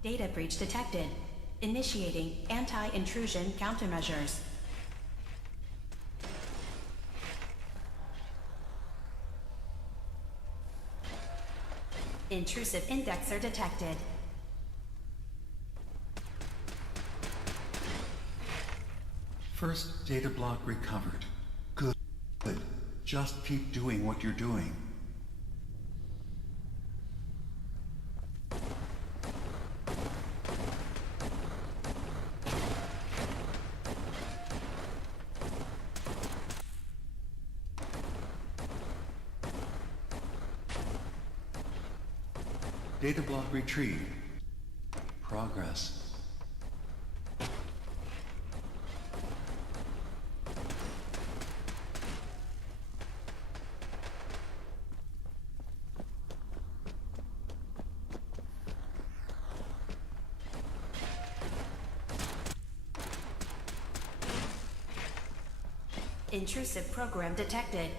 Data breach detected. Initiating anti-intrusion countermeasures. Intrusive indexer detected. First data block recovered. Good. Just keep doing what you're doing. Data block retrieved. Progress. Intrusive program detected.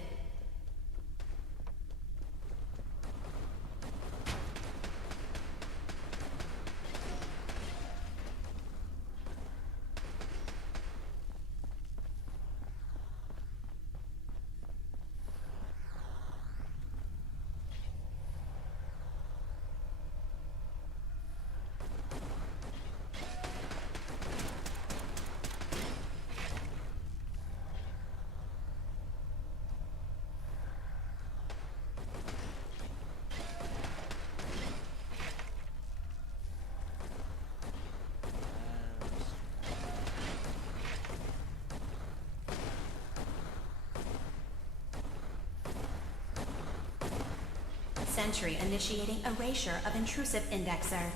Sentry initiating erasure of intrusive indexer.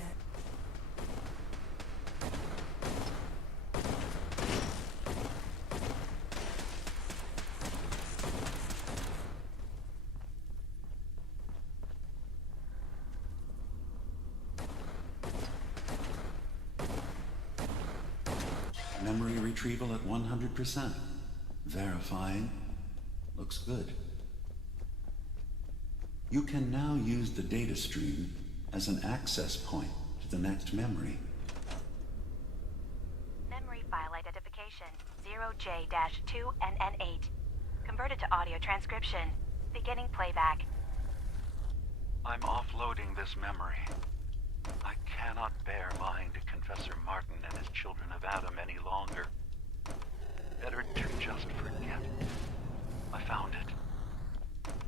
Memory retrieval at 100%. Verifying. Looks good. You can now use the data stream as an access point to the next memory. Memory file identification 0J-2NN8. Converted to audio transcription. Beginning playback. I'm offloading this memory. I cannot bear lying to Confessor Martin and his children of Adam any longer. Better to just forget. I found it.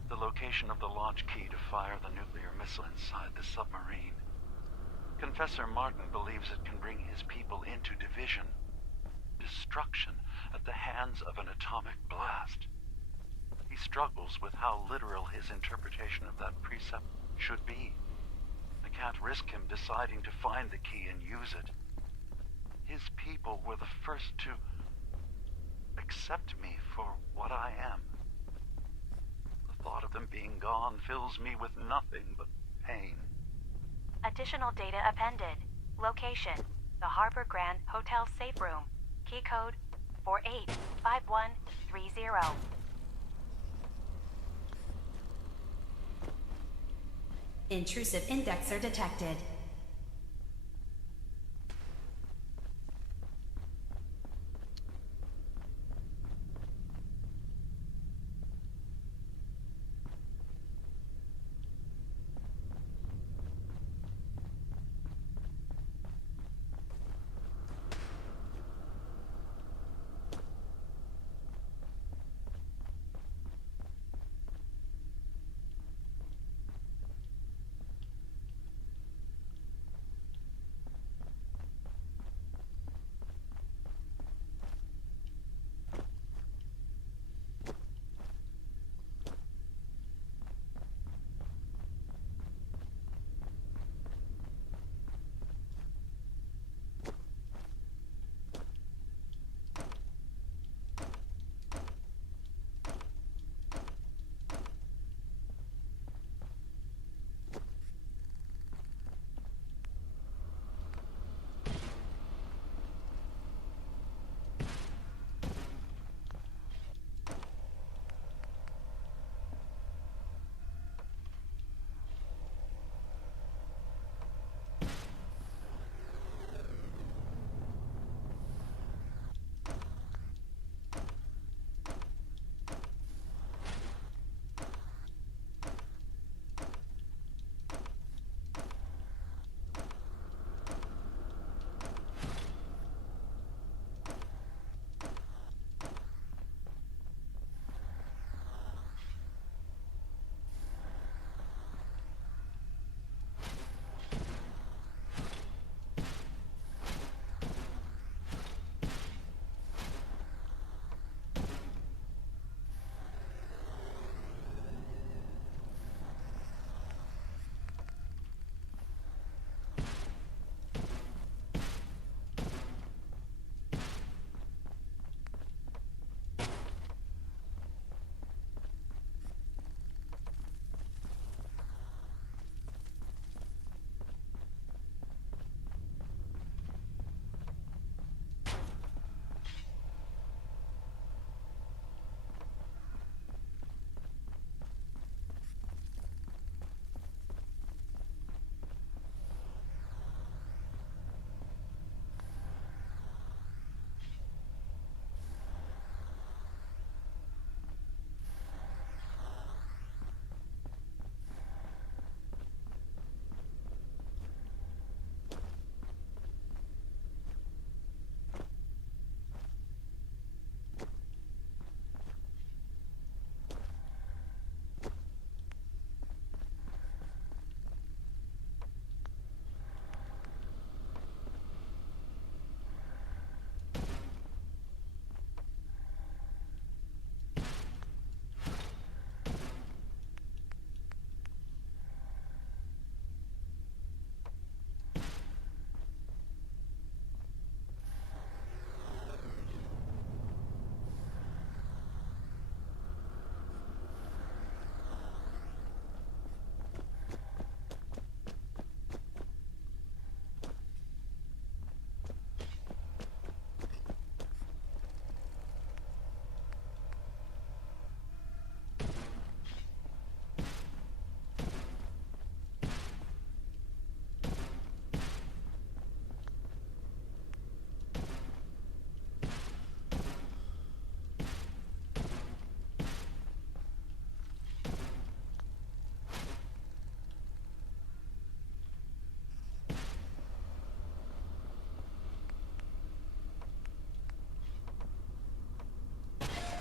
The location of the launch key to fire the nuclear missile inside the submarine. Confessor Martin believes it can bring his people into division. Destruction at the hands of an atomic blast. He struggles with how literal his interpretation of that precept should be. I can't risk him deciding to find the key and use it. His people were the first to accept me for what I am. The thought of them being gone fills me with nothing but pain. Additional data appended. Location: the Harbor Grand Hotel safe room. Key code 485130. Intrusive indexer detected.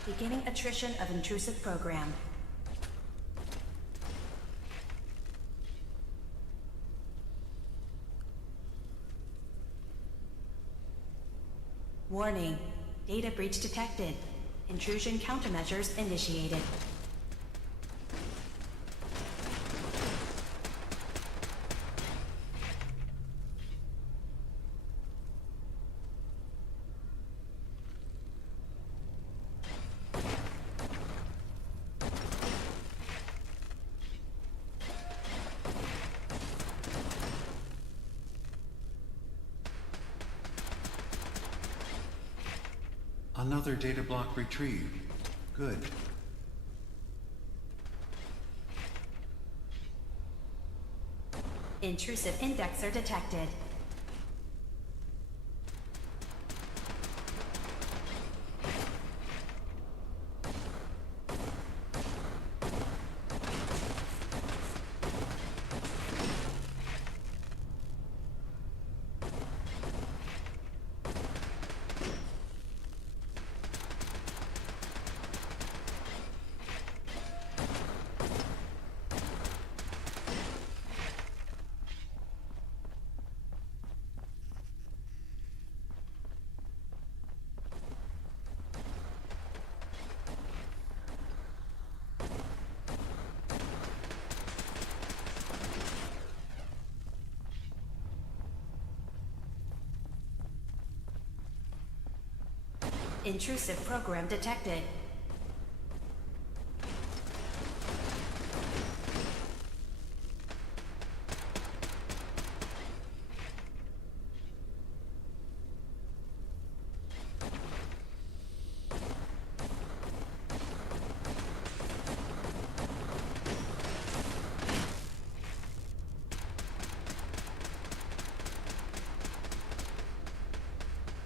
Beginning attrition of intrusive program. Warning. Data breach detected. Intrusion countermeasures initiated. Another data block retrieved. Good. Intrusive indexer detected. Intrusive program detected.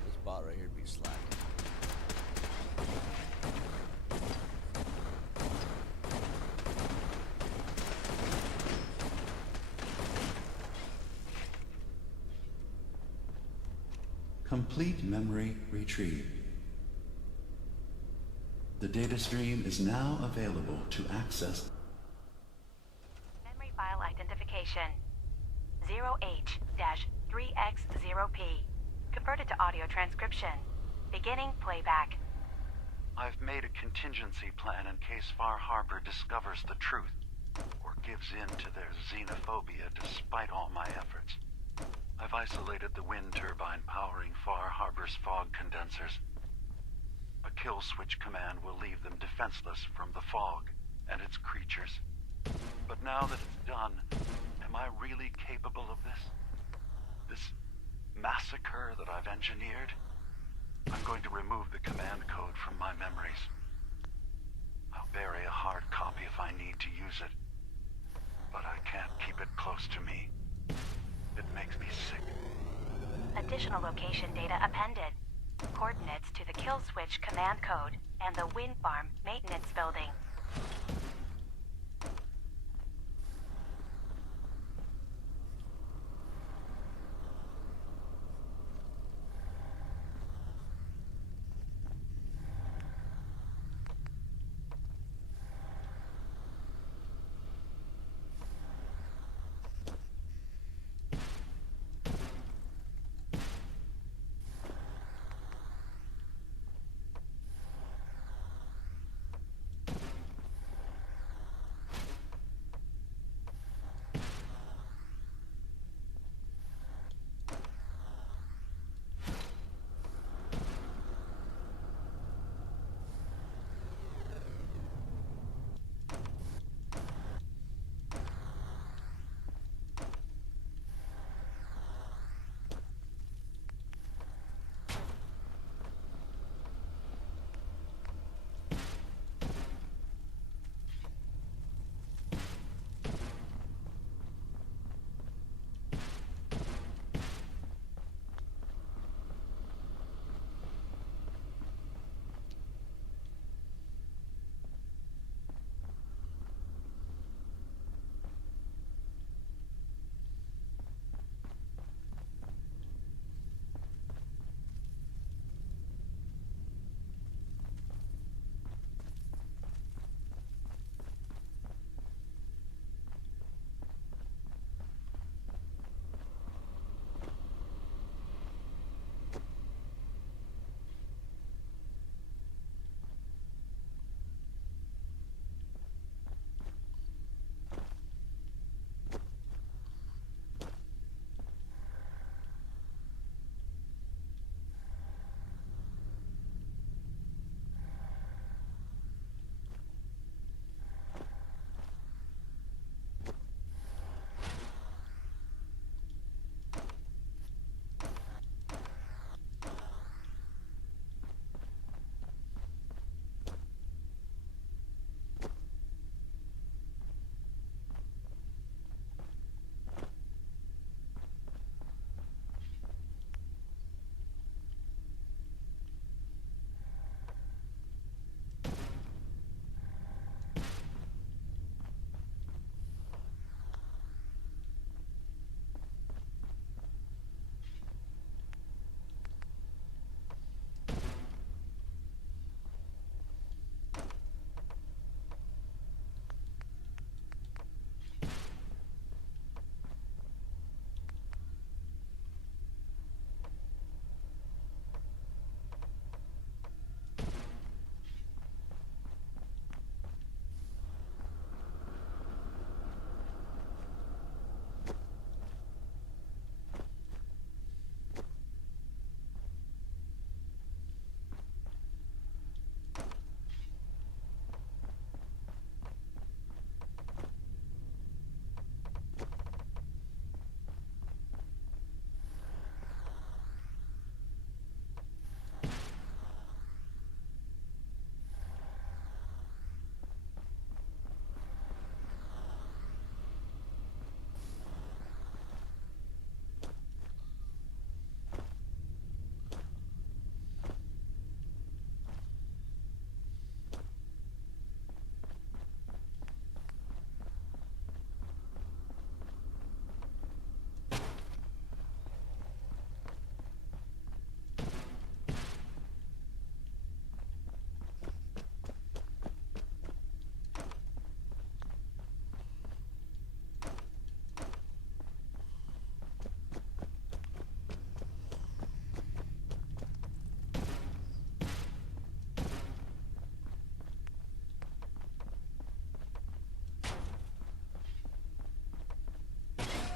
This bot right here be slacking. Complete memory retrieved. The data stream is now available to access. Memory file identification 0H-3X0P. Converted to audio transcription. Beginning playback. I've made a contingency plan in case Far Harbor discovers the truth, or gives in to their xenophobia despite all my efforts. I've isolated the wind turbine powering Far Harbor's fog condensers. A kill switch command will leave them defenseless from the fog and its creatures. But now that it's done, am I really capable of this? This massacre that I've engineered? I'm going to remove the command code from my memories. I'll bury a hard copy if I need to use it. But I can't keep it close to me. It makes me sick. Additional location data appended. Coordinates to the kill switch command code and the wind farm maintenance building.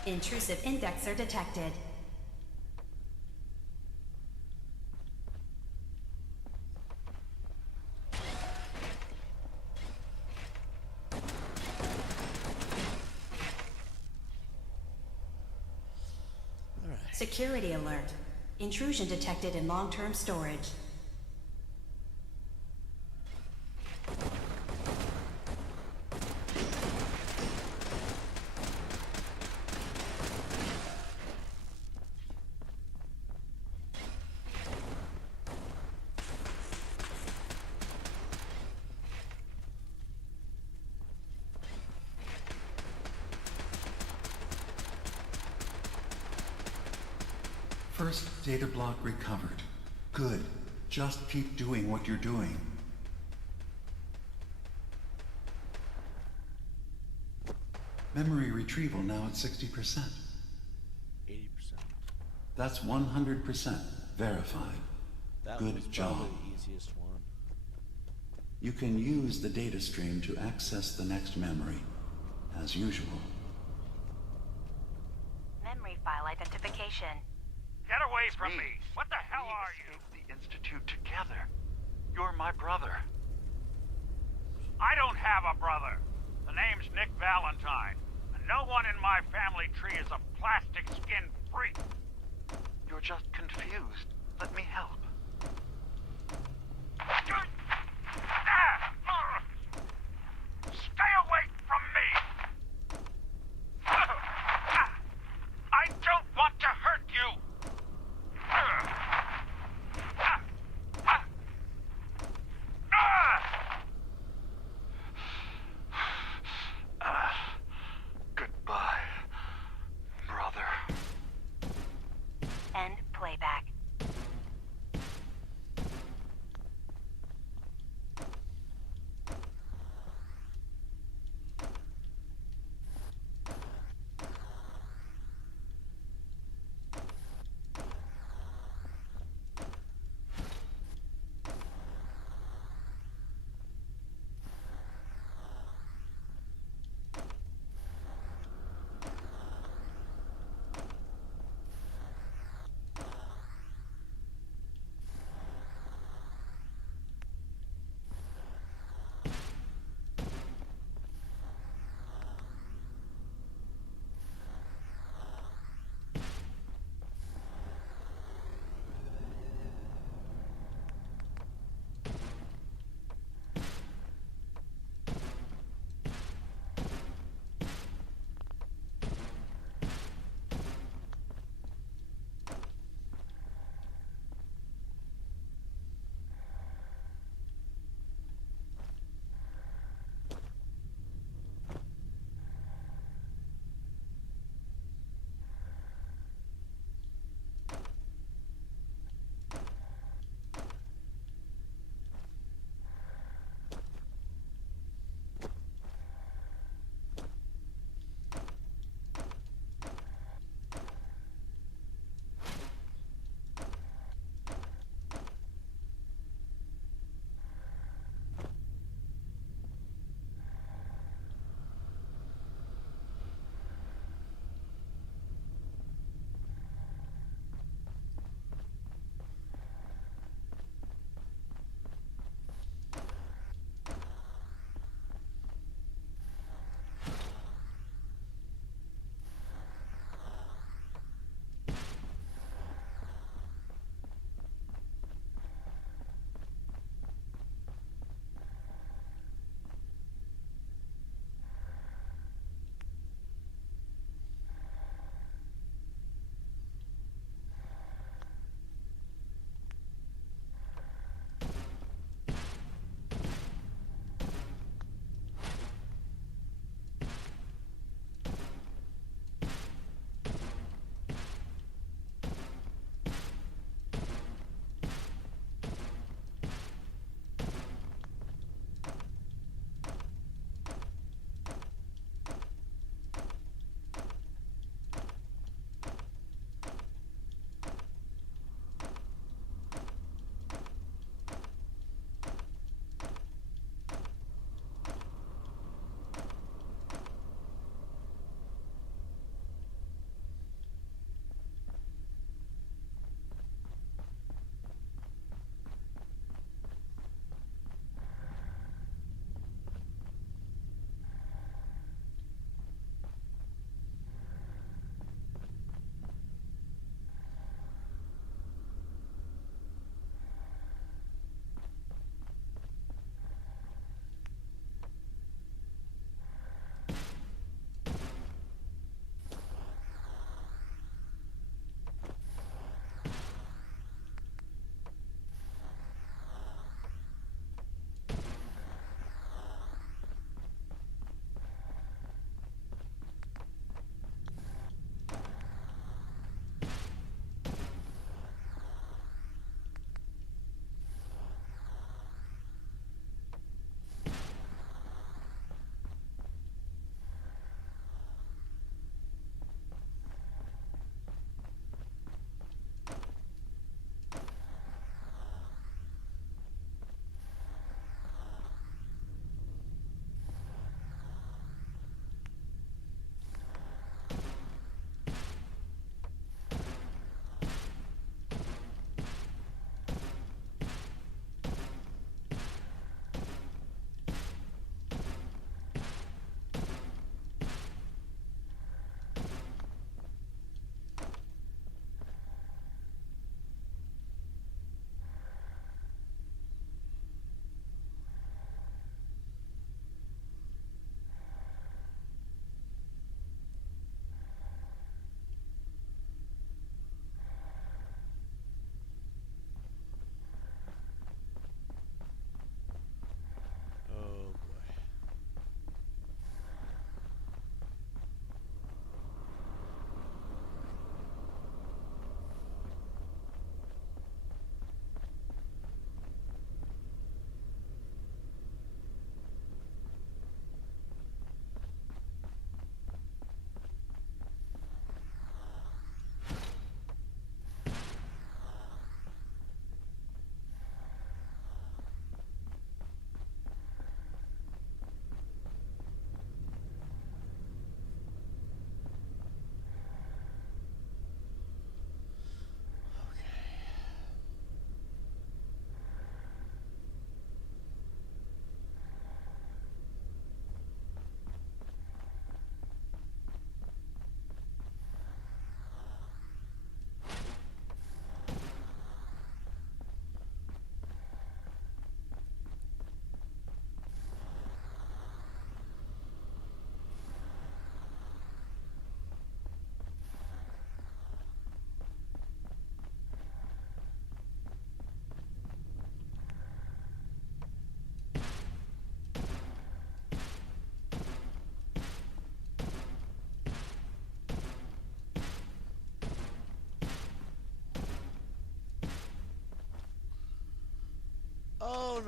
Intrusive indexer detected. Security alert. Intrusion detected in long-term storage. First data block recovered. Good. Just keep doing what you're doing. Memory retrieval now at 60%. 80%. That's 100% verified. That was Good job. probably the easiest one. You can use the data stream to access the next memory, as usual. Memory file identification. Get away from me! What the hell are you? The Institute together. You're my brother. I don't have a brother. The name's Nick Valentine. And no one in my family tree is a plastic-skinned freak. You're just confused. Let me help. Stay away from me! I don't want to hurt you! Goodbye, brother. End playback.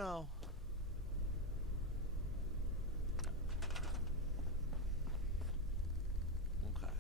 no. Okay.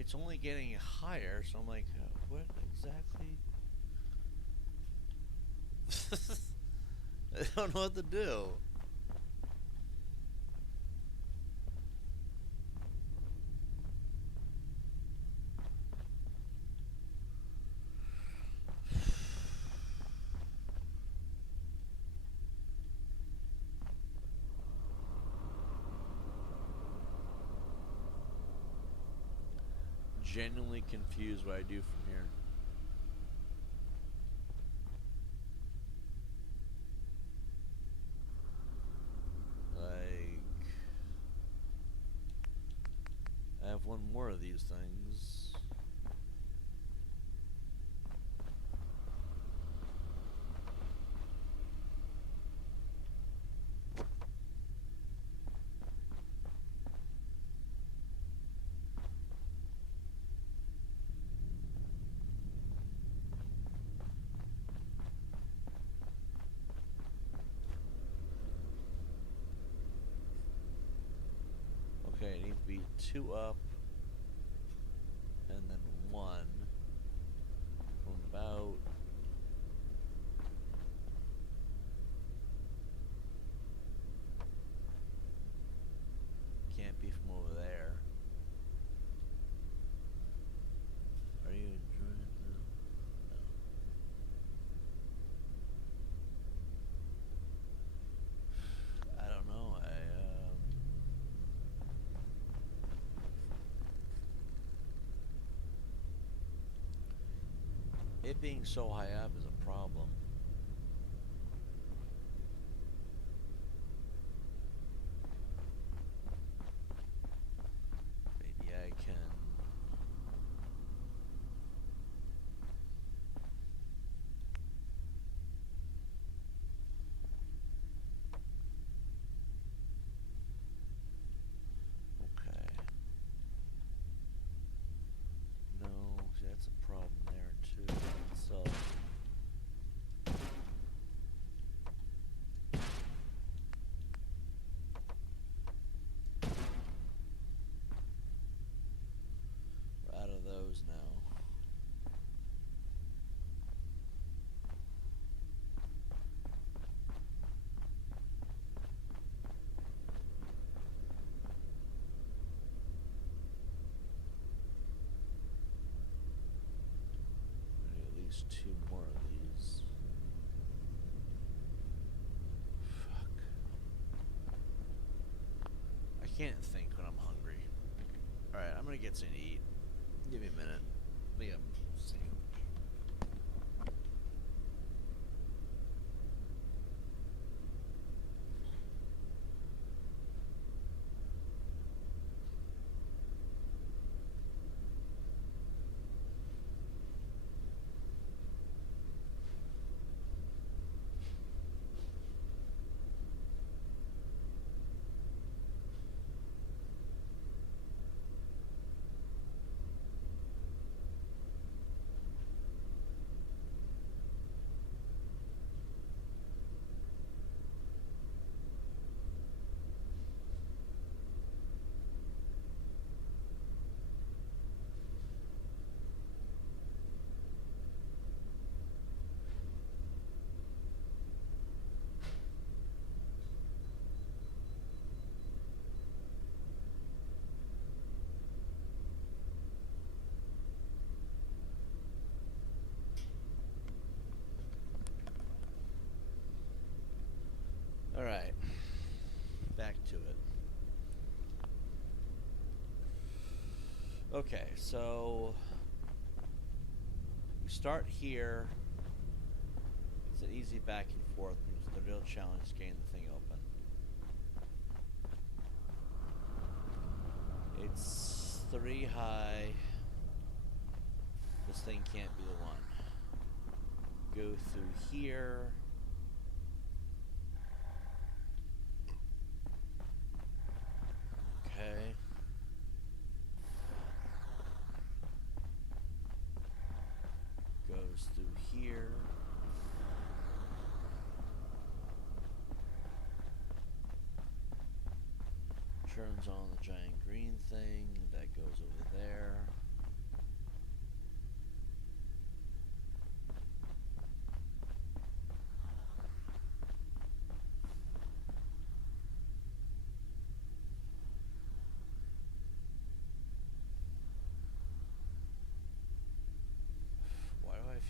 it's only getting higher, so I'm like, what exactly? I don't know what to do. Genuinely confused what I do from here. Like, I have one more of these things. Okay, it needs to be 2 up, and then 1 from about can't be from over there. Are you enjoying the? No. I don't know. It being so high up is a problem. Maybe I can. Okay. No, see, that's a problem there too. So. We're out of those now. I need at least 2 more of these. Fuck. I can't think when I'm hungry. Alright, I'm gonna get something to eat. Give me a minute. I think I'm seeing. Alright. Back to it. Okay, so we start here. It's an easy back and forth. The real challenge is getting the thing open. It's 3 high. This thing can't be the one. Go through here. Okay. Goes through here. Turns on the giant green thing. That goes over there.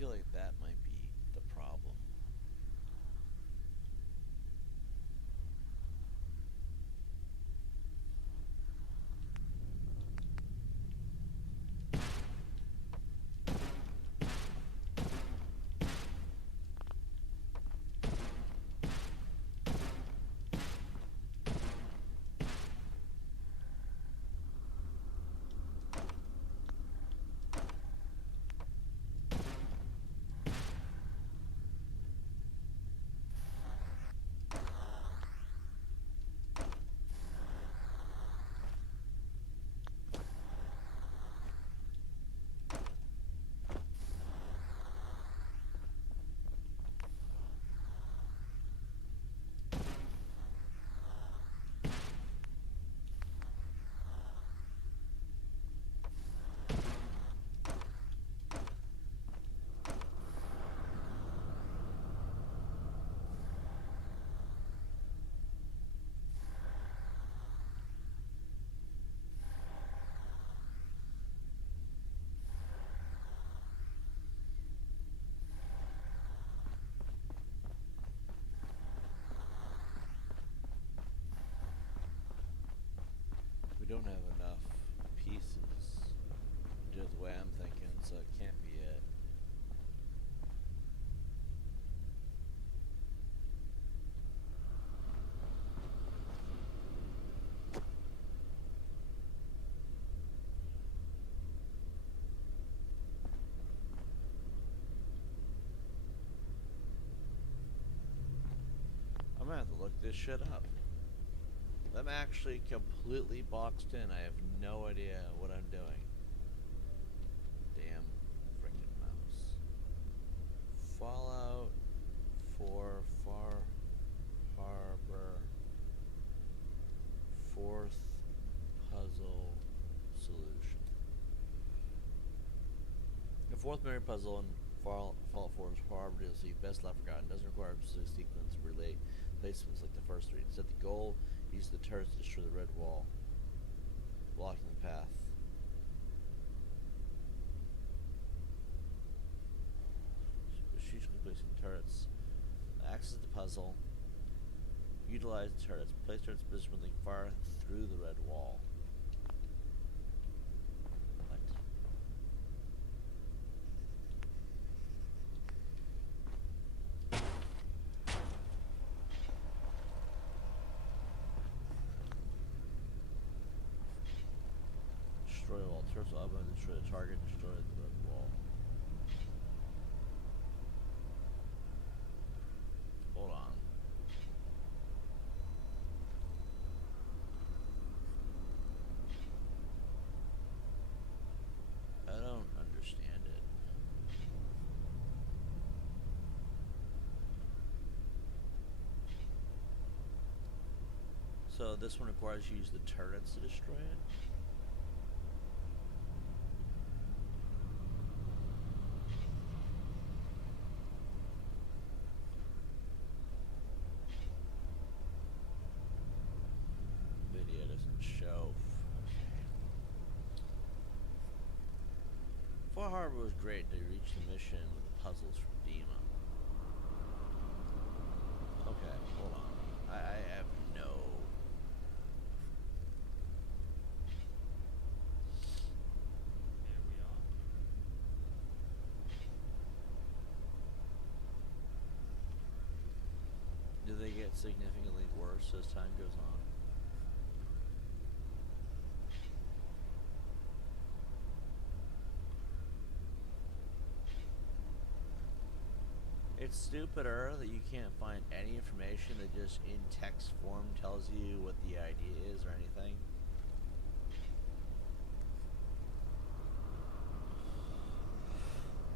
feel like that might be the problem. We don't have enough pieces to do it the way I'm thinking, so it can't be it. I'm gonna have to look this shit up. I'm actually completely boxed in. I have no idea what I'm doing. Damn freaking mouse. Fallout 4 Far Harbor. Fourth puzzle solution. The fourth memory puzzle in Fallout 4's Harbor DLC, best left forgotten, doesn't require a specific sequence of relay placements like the first three. Instead, the goal is the turrets to destroy the red wall, blocking the path. Strategically placing turrets. Access the puzzle. Utilize the turrets. Place turrets in position when they fire through the red wall. What? Destroy all turrets will automatically destroy the target, destroy the red wall. Hold on. I don't understand it. So this one requires you to use the turrets to destroy it? Video doesn't show. Okay. Far Harbor was great until you reached the mission with the puzzles from Dima. Okay, hold on. I have no... Here we are. Do they get significantly worse as time goes on? It's stupider that you can't find any information that just in text form tells you what the idea is or anything.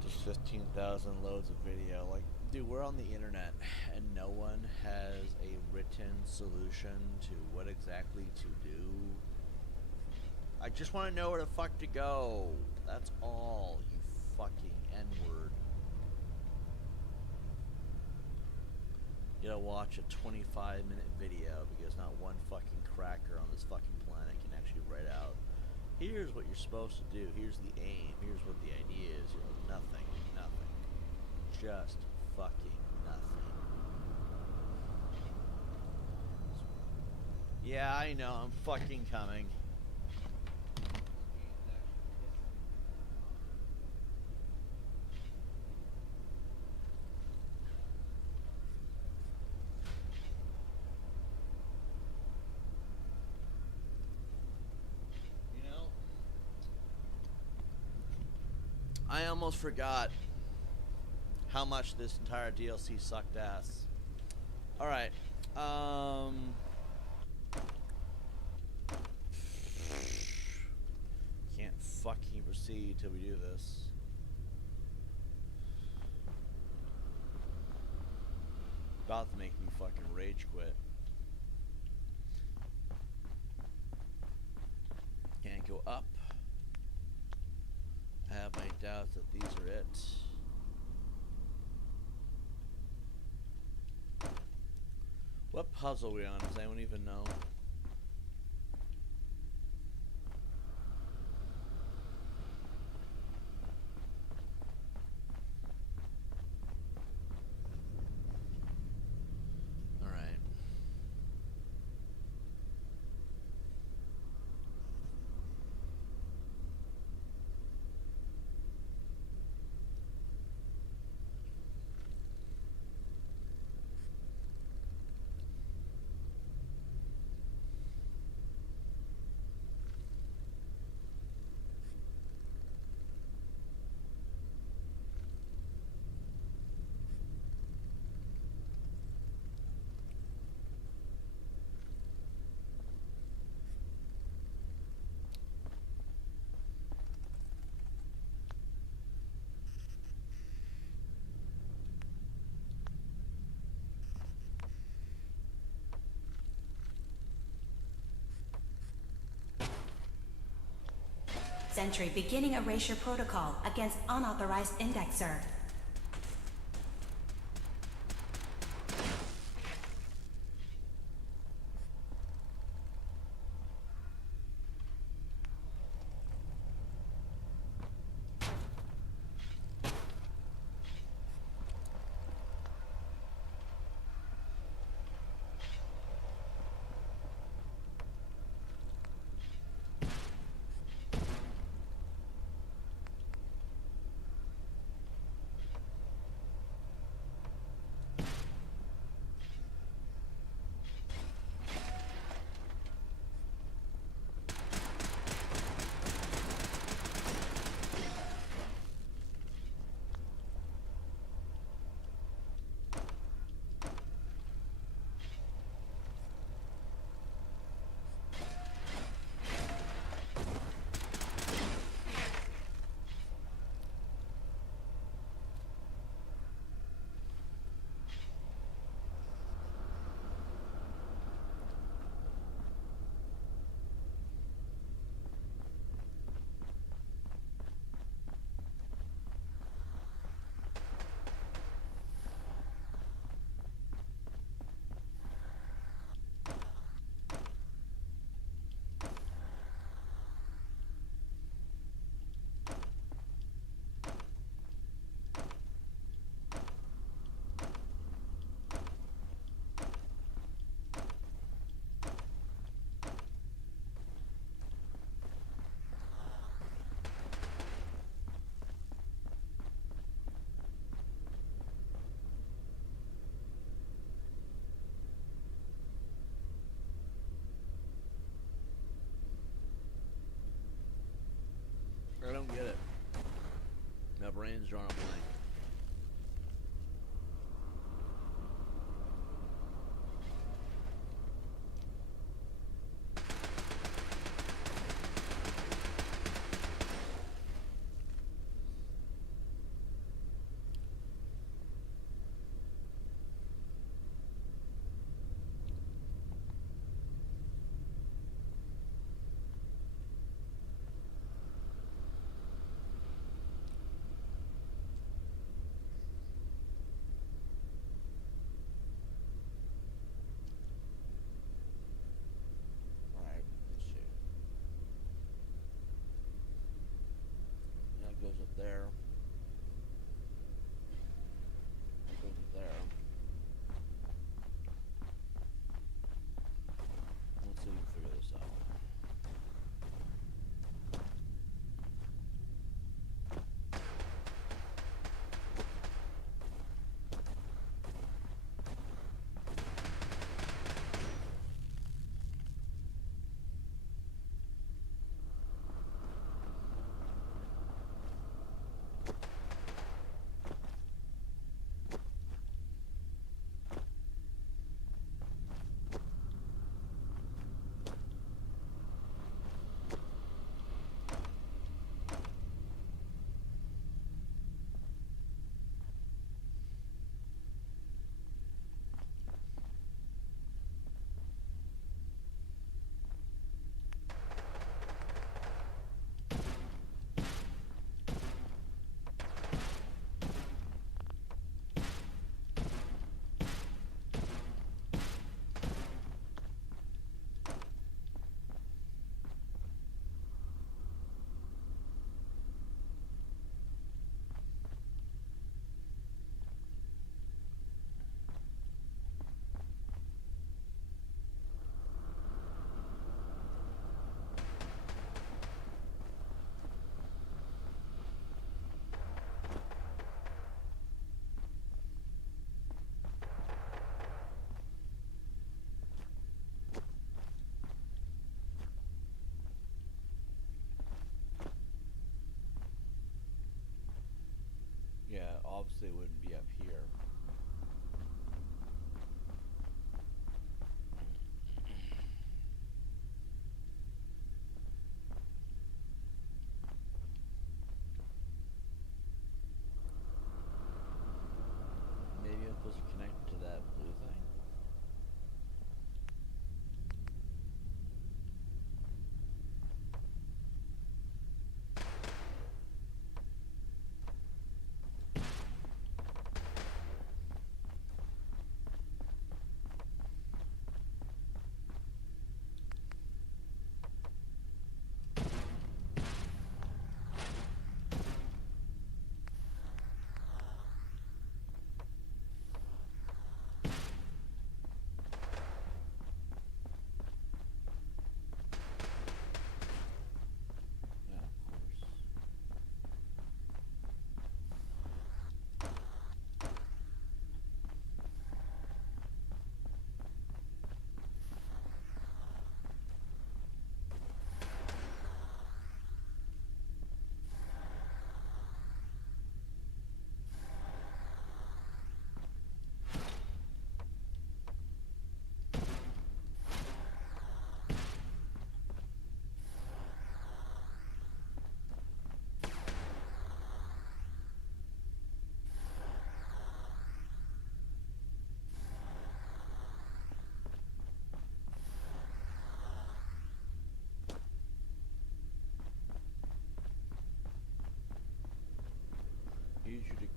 Just 15,000 loads of video. Like, dude, we're on the internet and no one has a written solution to what exactly to do. I just want to know where the fuck to go. That's all, you fucking N-word. You gotta watch a 25-minute video because not one fucking cracker on this fucking planet can actually write out, here's what you're supposed to do, here's the aim, here's what the idea is, you know, nothing. just fucking nothing. Yeah, I know, I'm fucking coming. You know, I almost forgot how much this entire DLC sucked ass. Alright, can't fucking proceed till we do this. About to make me fucking rage quit. Can't go up. I have my doubts that these are it. What puzzle are we on? Does anyone even know? Alright. Sentry beginning erasure protocol against unauthorized indexer. I don't get it. My brain's drawn a blank.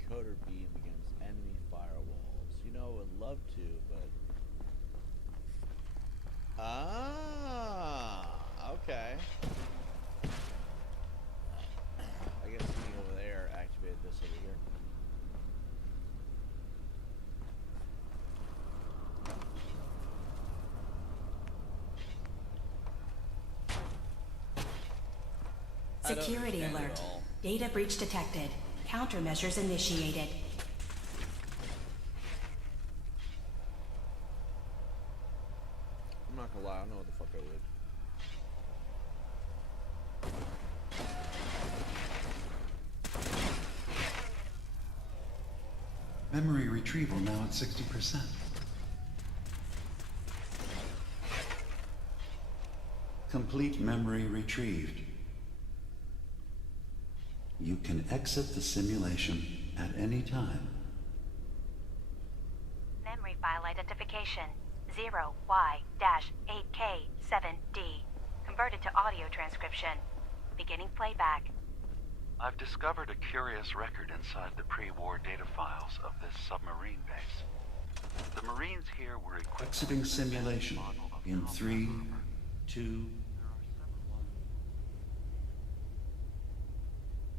decoder beam against enemy firewalls. You know, I would love to, but... Ah, okay. I guess something over there activated this over here. Security alert. Data breach detected. Countermeasures initiated. I'm not gonna lie, I don't know what the fuck I did. Memory retrieval now at 60%. Complete memory retrieved. You can exit the simulation at any time. Memory file identification 0Y-8K7D. Converted to audio transcription. Beginning playback. I've discovered a curious record inside the pre-war data files of this submarine base. The Marines here were equipped... Exiting simulation in 3, 2...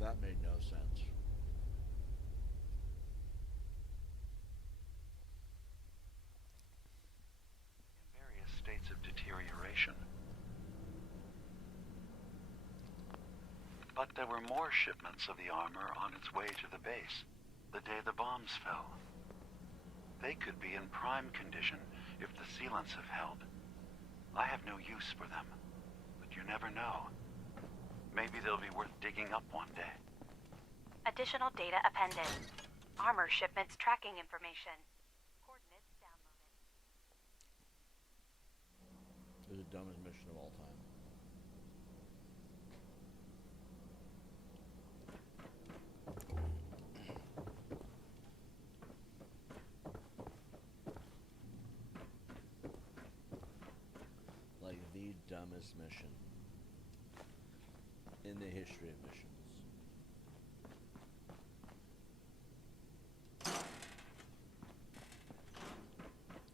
That made no sense. In various states of deterioration. But there were more shipments of the armor on its way to the base the day the bombs fell. They could be in prime condition if the sealants have held. I have no use for them, but you never know. Maybe they'll be worth digging up one day. Additional data appended. Armor shipments tracking information. Coordinates downloaded. It was the dumbest mission of all time. Like the dumbest mission in the history of missions.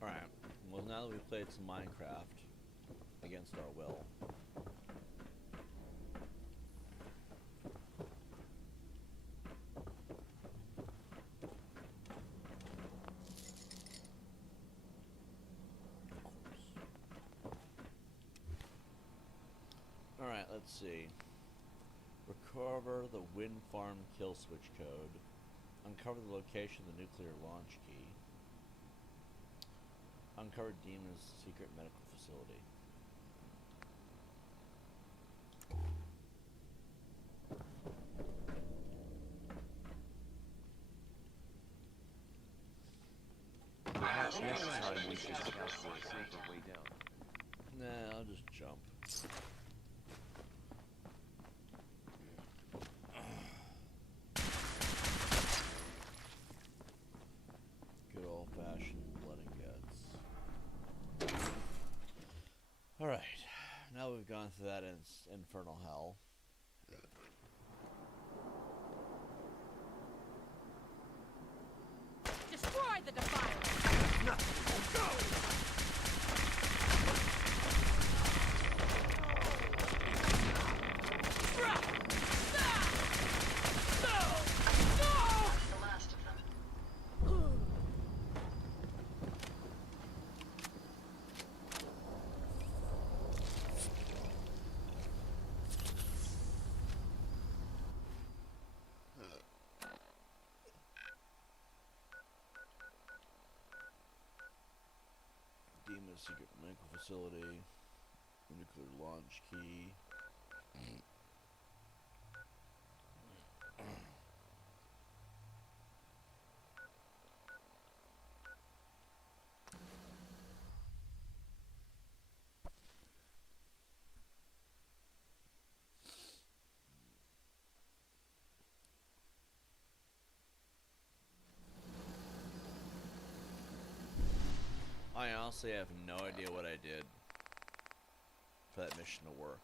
Alright, well now that we've played some Minecraft against our will, alright, let's see. Recover the wind farm kill switch code. Uncover the location of the nuclear launch key. Uncover Demon's secret medical facility. Perhaps next time we should look out for a safer way down. Nah, I'll just jump. Good old-fashioned blood and guts. Alright, now we've gone through that infernal hell. Destroy the Defiler! Go! Demon's secret medical facility. Nuclear launch key. I honestly have no idea what I did for that mission to work.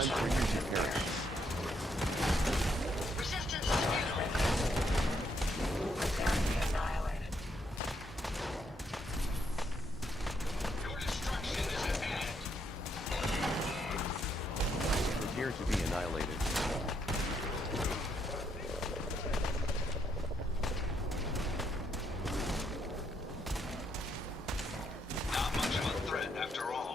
Time for you to perish. Resistance is futile. Annihilated. Your destruction is at hand. Prepare to be annihilated. Not much of a threat after all.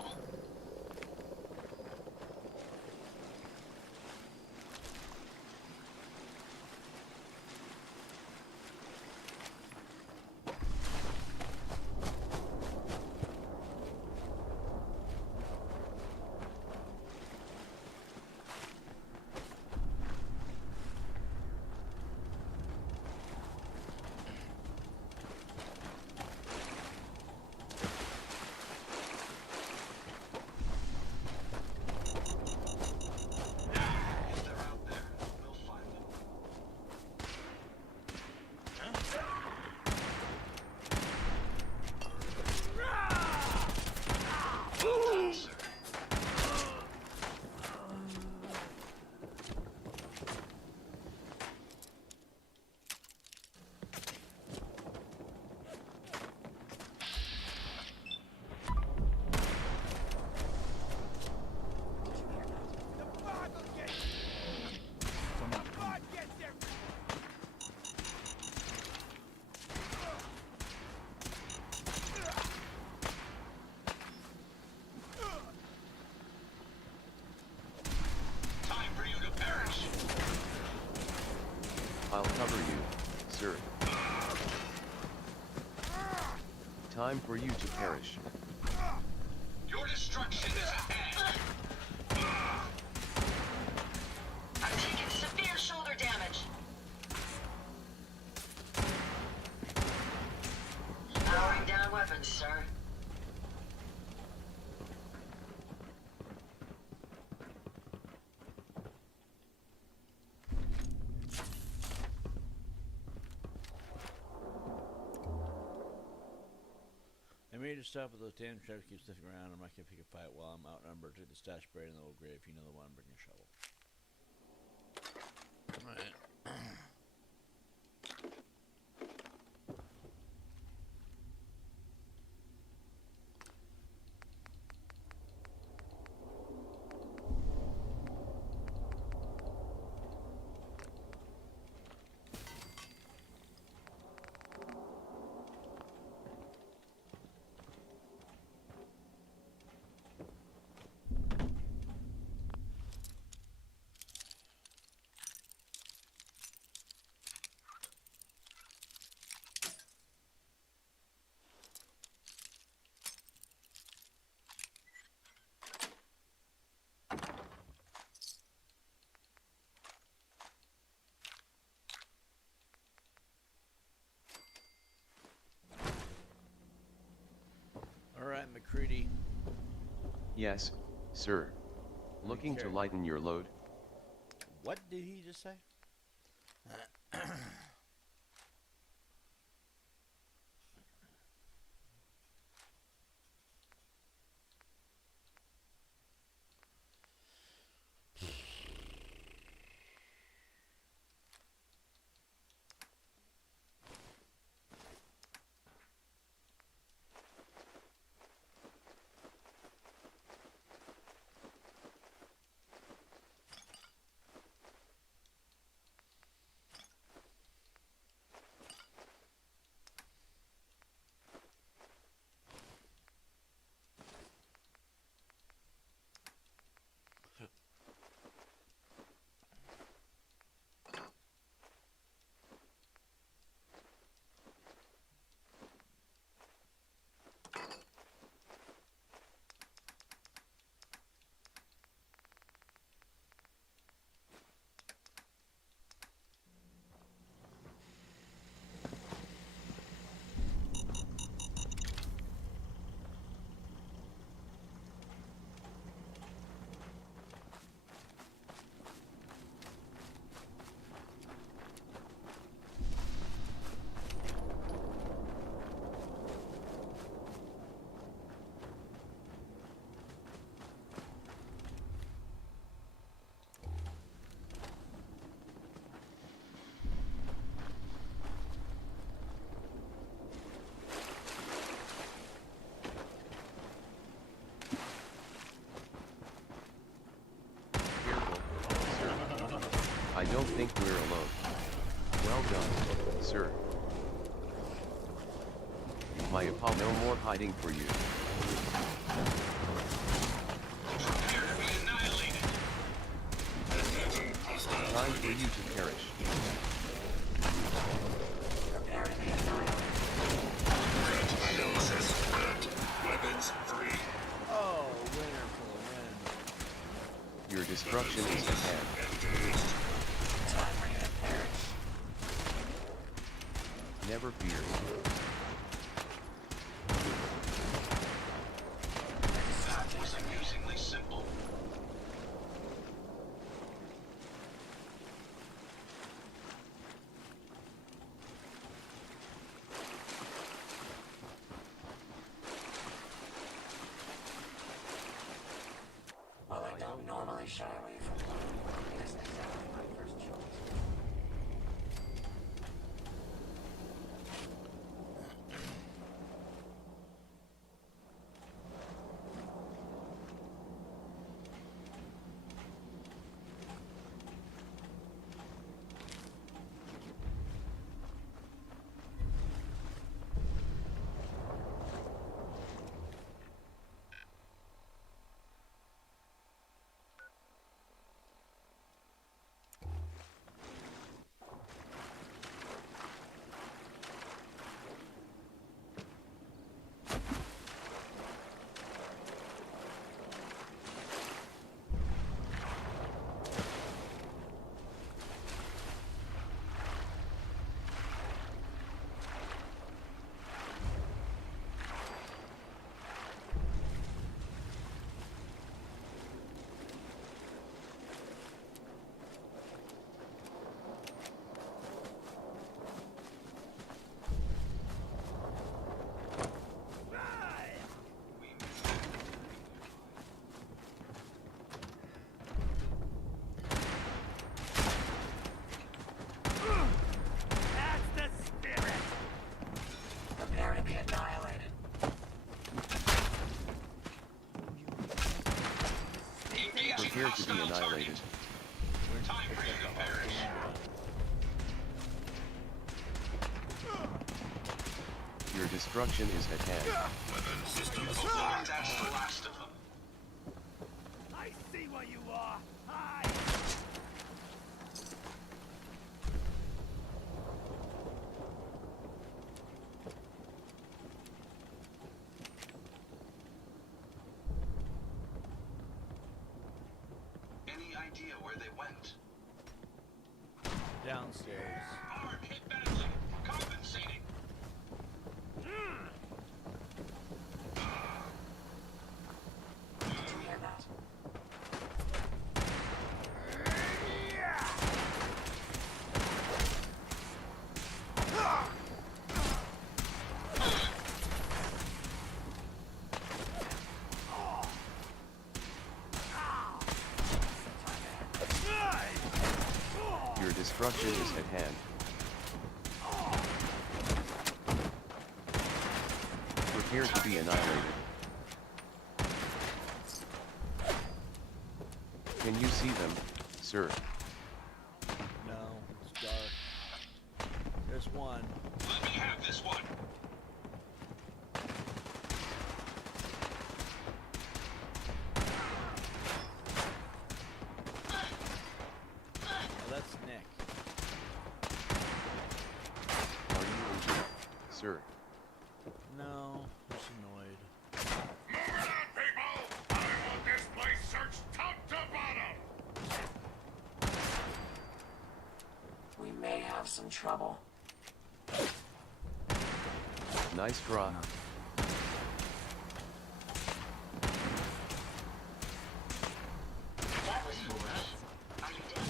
Time for you to perish. I'll cover you, sir. Time for you to perish. Your destruction is at hand. I'm taking severe shoulder damage. Powering down weapons, sir. I made a stop with those damn sharks keep sniffing around. I'm not gonna pick a fight while I'm outnumbered. Take the stash buried in the old grave. You know the one. Bring a shovel. Alright. Alright, McCready. Yes, sir. Looking to lighten your load? What did he just say? don't think we're alone. Well done, sir. My apologies. No more hiding for you. Prepare to be annihilated. Time for you to perish. Prepare to be annihilated. Threat analysis correct. Weapons free. Oh, winner for the win. Your destruction is at hand. Engaged. Time for you to perish. Never fear. That was amusingly simple. While I don't normally shy away from love, it isn't exactly my first choice. Prepare to be annihilated. Engaging Prepare to be hostile target. annihilated. Time for you to perish. Your destruction is at hand. Weapon systems And locked that's the on. last of them. I see what you are. Hi. Any idea where they went? Downstairs. Arm hit badly. Compensating. Did you hear that? Your destruction is at hand. Prepare to be annihilated. Can you see them, sir? No, it's dark. There's one. Let me have this one. Oh, that's Nick. Are you injured, sir? No, just annoyed. Move it on, people! I want this place searched top to bottom! We may have some trouble. Nice try. That was foolish. Are you dead?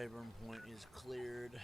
Rayburn Point is cleared.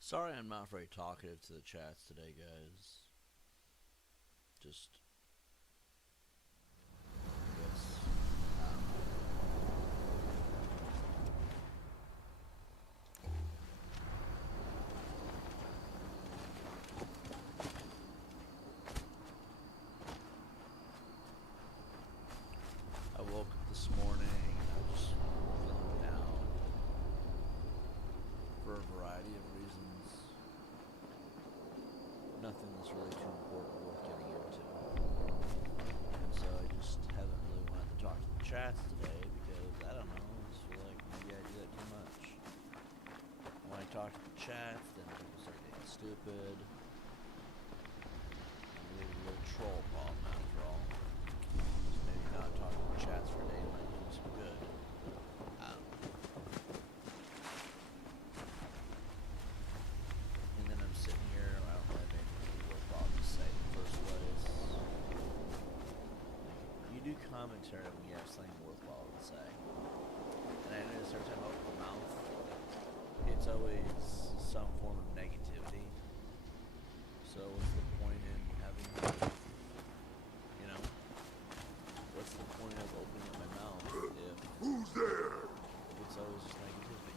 Sorry I'm not very talkative to the chats today, guys. Just... yes. I woke up this morning and I was feeling down for a variety of reasons. Nothing that's really too important worth getting into. And so I just haven't really wanted to talk to the chats today because, I don't know, I just feel like maybe I do that too much. When I talk to the chats, then people start getting stupid. Maybe a little troll problem after all. Just maybe not talking to the chats for a day might do some good. And then I'm sitting here, I don't have anything worthwhile to say in the first place. You do commentary when you have something worthwhile to say. And I notice every time I open my mouth, it's always some form of negativity. So what's the point in having, you know, what's the point of opening up my mouth if... Who's there? It's always just negativity.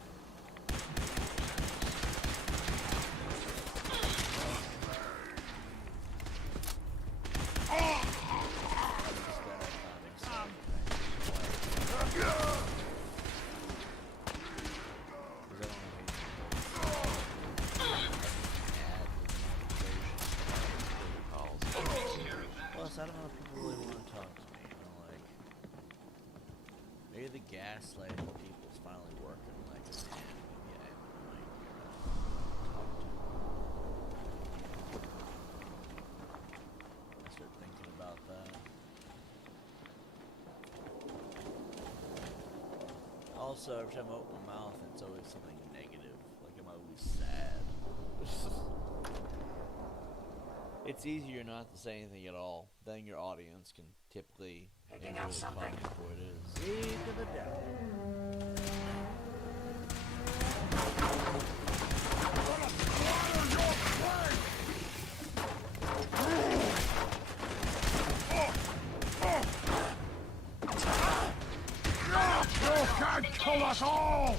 Plus, I don't know if people really want to talk to me, you know, like, maybe the gaslighting people is finally working, like, man, maybe I am annoying here, talk to them. I start thinking about that. Also, every time I open my mouth, it's always something negative, like I'm always sad. It's easier not to say anything at all. Then your audience can typically Picking up something. for what it is. Seed to the devil. You can't kill us all!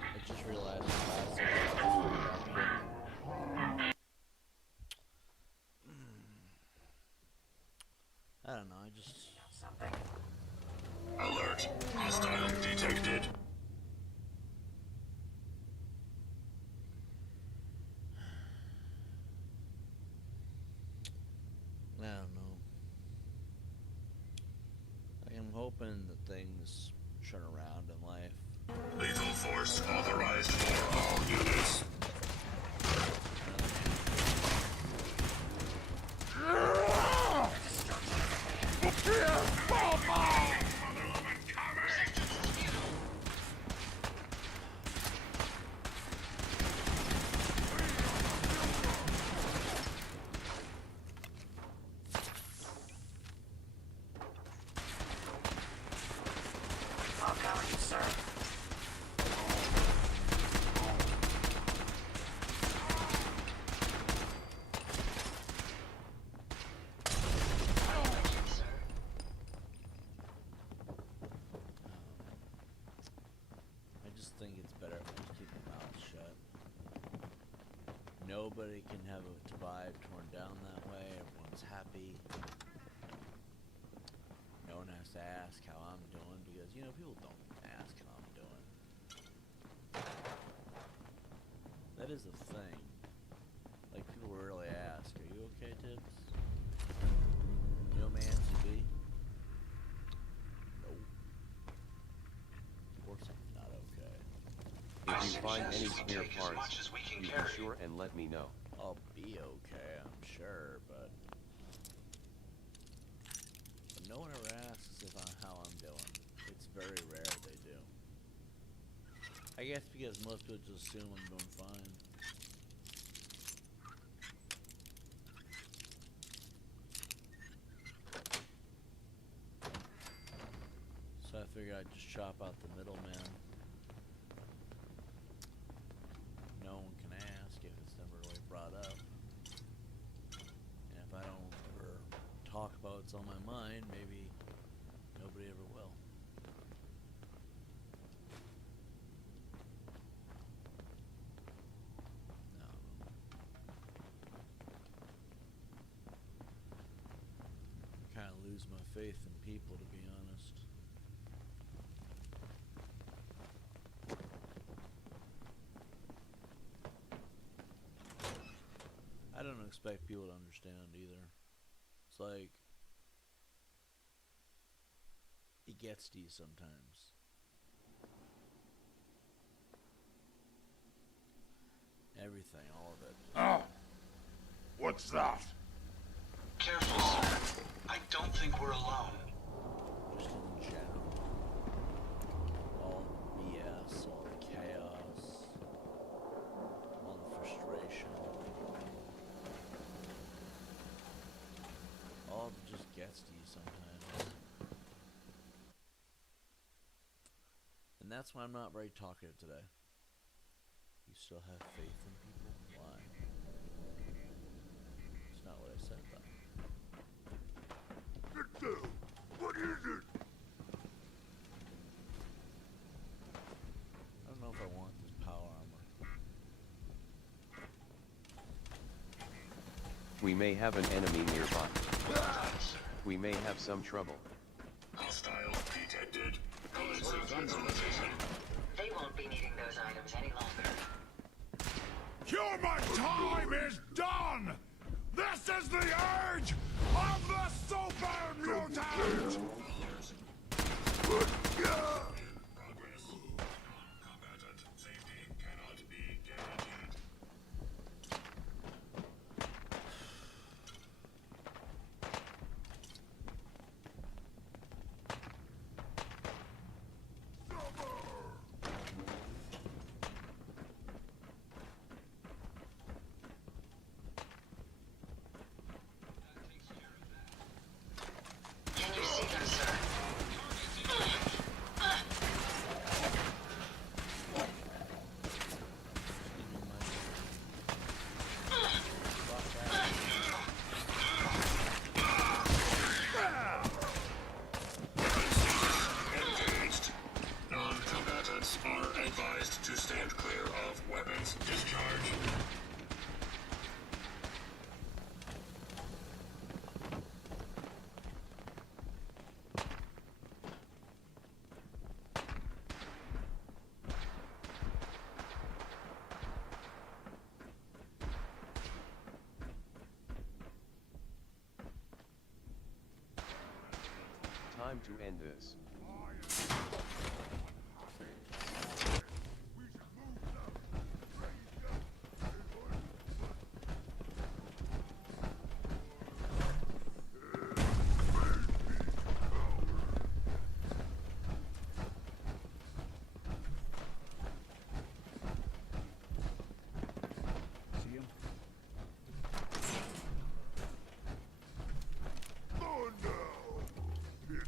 I just realized I don't know, I just... Alert. Hostile detected. I don't know. I'm hoping that things turn around in life. Lethal force authorized for all units. I'll cover you, sir. I just think it's better if I just keep my mouth shut. Nobody can have a vibe torn down that way. Everyone's happy. is a thing. Like, people rarely ask, are you okay, Tibbs? You know, man, to be? Nope. Of course I'm not okay. If you find any spare parts, you be sure and let me know. I'll be okay, I'm sure, but no one ever asks if how I'm doing. It's very rare they do. I guess because most people just assume I'm doing fine. So I figured I'd just chop out the middleman. No one can ask if it's never really brought up. And if I don't ever talk about what's on my mind, maybe nobody ever will. No. I kind of lose my faith in people, to be honest. I don't expect people to understand either. It's like, it gets to you sometimes. Everything, all of it. Oh! What's that? Careful, sir. I don't think we're alone. Just in general. All the BS, all the chaos, all the frustration. All of it just gets to you sometimes. And that's why I'm not very talkative today. You still have faith in people? Why? It's not what I said, though. Victor, what is it? I don't know if I want this power armor. We may have an enemy nearby. We may have some trouble. Hostile detected. Colonization. They won't be needing those items any longer. Human time is done! This is the age of the super mutant! Progress. Non-combatant safety cannot be guaranteed. Can you see them, sir? Engaged. Non-combatants are advised to stand clear of weapons discharge. Time to end this. See him? Oh no! Pity.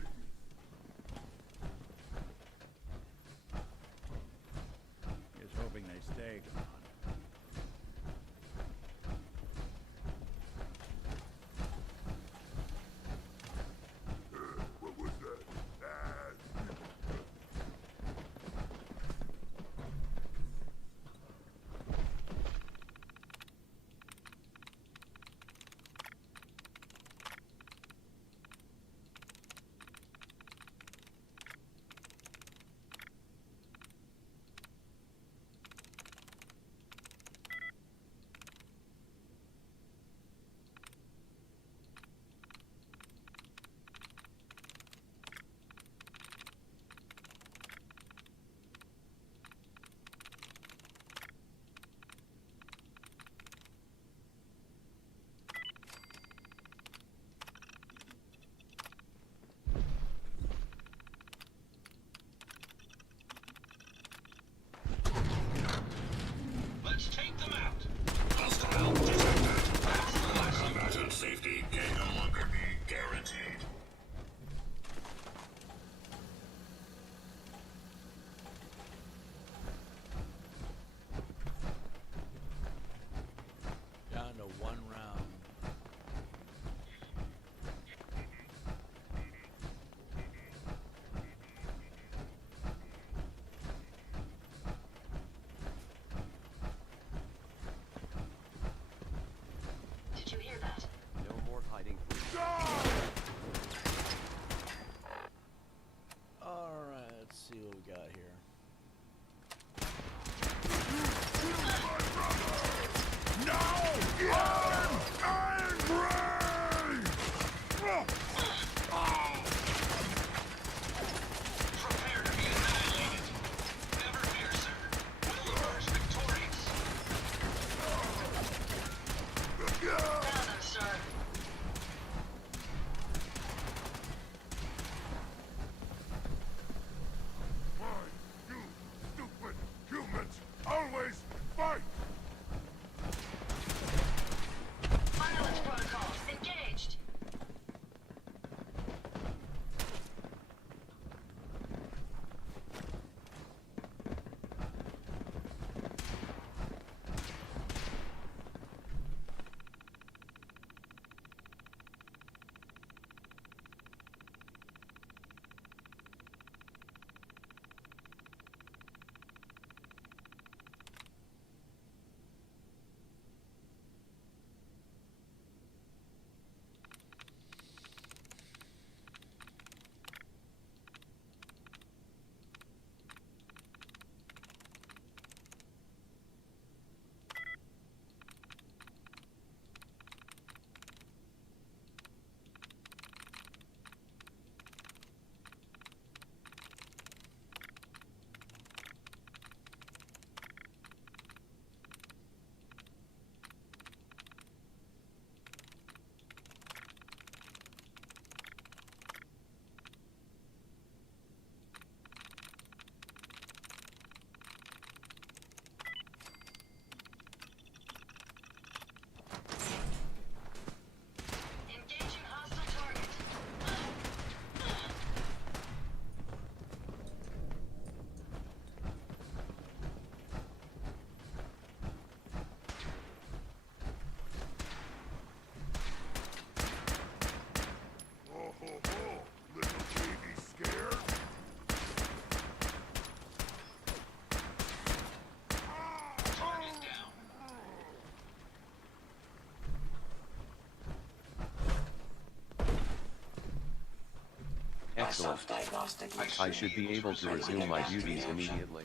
Excellent. self-diagnostic. I should be able to resume my duties immediately.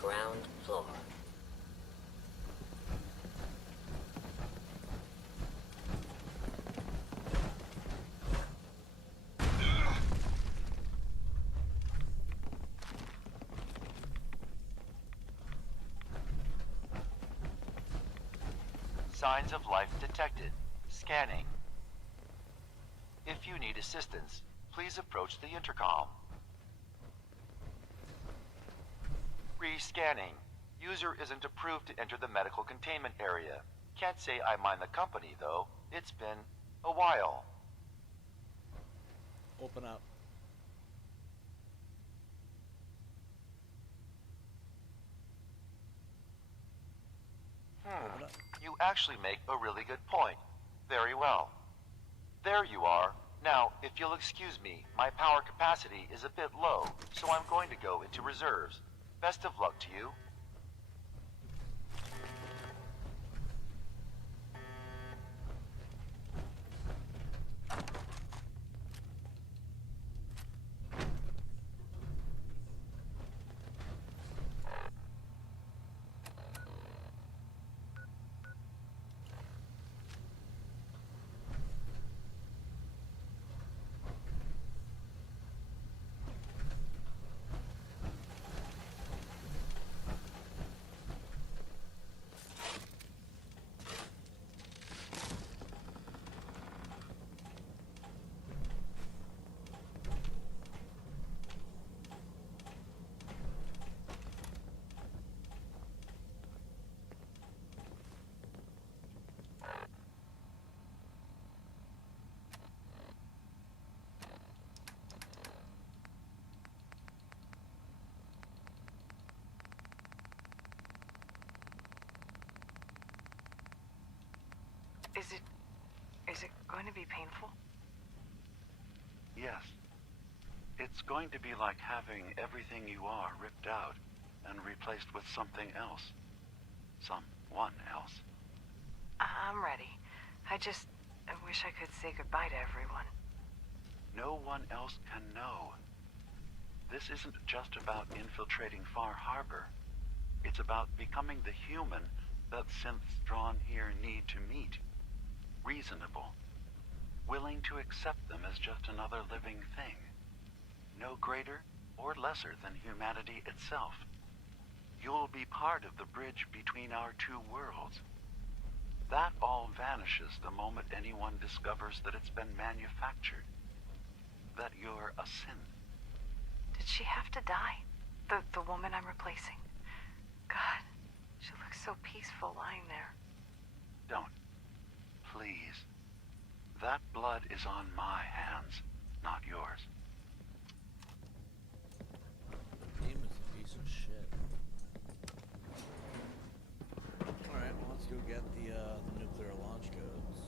Ground floor. Signs of life detected. Scanning. If you need assistance, please approach the intercom. Re-scanning. User isn't approved to enter the medical containment area. Can't say I mind the company, though. It's been a while. Open up. You actually make a really good point. Very well. There you are. Now, if you'll excuse me, my power capacity is a bit low, so I'm going to go into reserves. Best of luck to you. Is it going to be painful? Yes. It's going to be like having everything you are ripped out and replaced with something else. Someone else. I'm ready. I wish I could say goodbye to everyone. No one else can know. This isn't just about infiltrating Far Harbor. It's about becoming the human that synths drawn here need to meet. Reasonable. Willing to accept them as just another living thing. No greater or lesser than humanity itself. You'll be part of the bridge between our two worlds. That all vanishes the moment anyone discovers that it's been manufactured. That you're a synth. Did she have to die? The woman I'm replacing? God, she looks so peaceful lying there. Don't. Please. That blood is on my hands, not yours. The game is a piece of shit. Alright, well, let's go get the nuclear launch codes.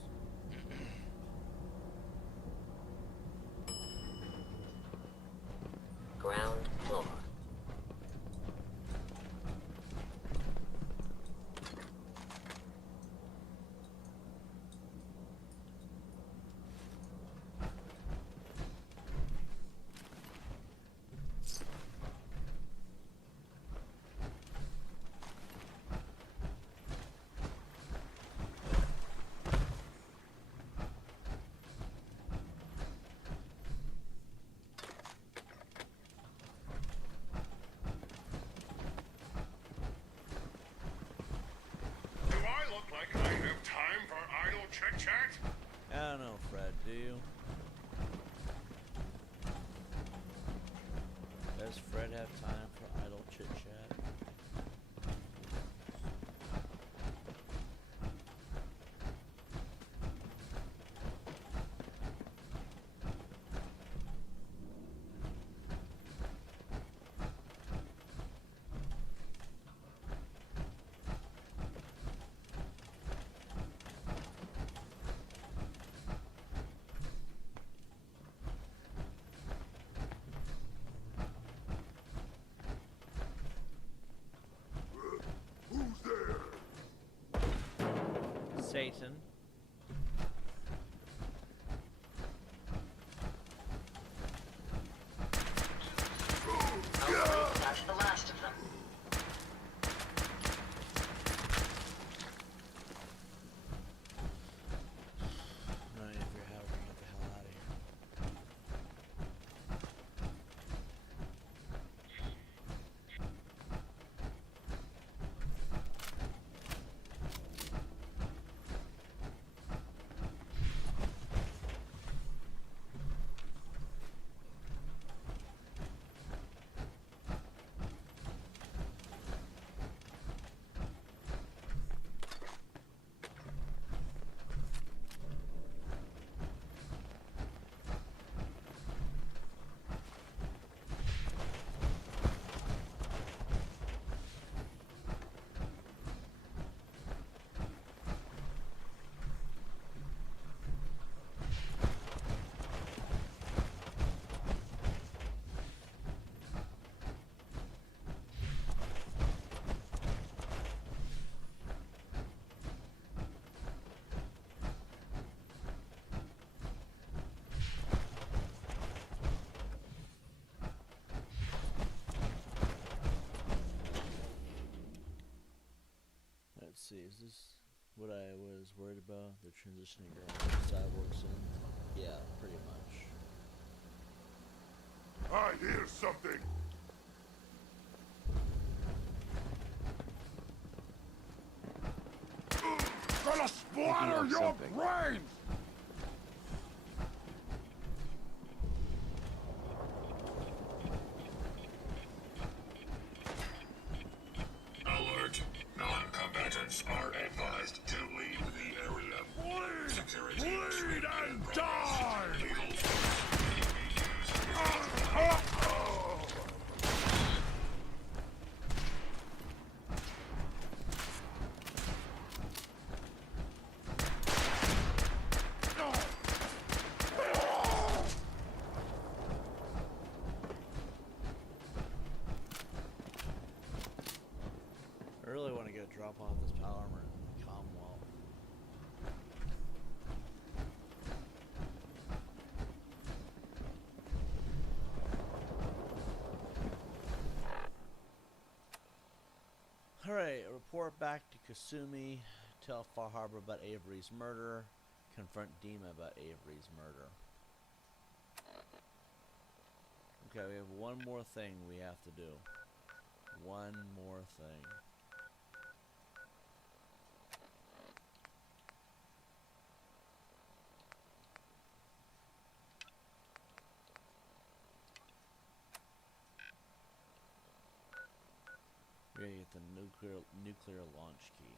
Ground floor. Satan. Hopefully, that's the last of them. No, if you're how to get the hell out of here. Let's see, is this what I was worried about? They're transitioning cyborg soon? Yeah, pretty much. I hear something. Gonna splatter your something. brains! Alert. Non-combatants are advised to leave the area. Bleed! Security Bleed and die! Lethal force may be used. I really want to get a drop on this power armor in the Commonwealth. Alright, report back to Kasumi. Tell Far Harbor about Avery's murder. Confront Dima about Avery's murder. Okay, we have one more thing we have to do. One more thing. We gotta get the nuclear launch key.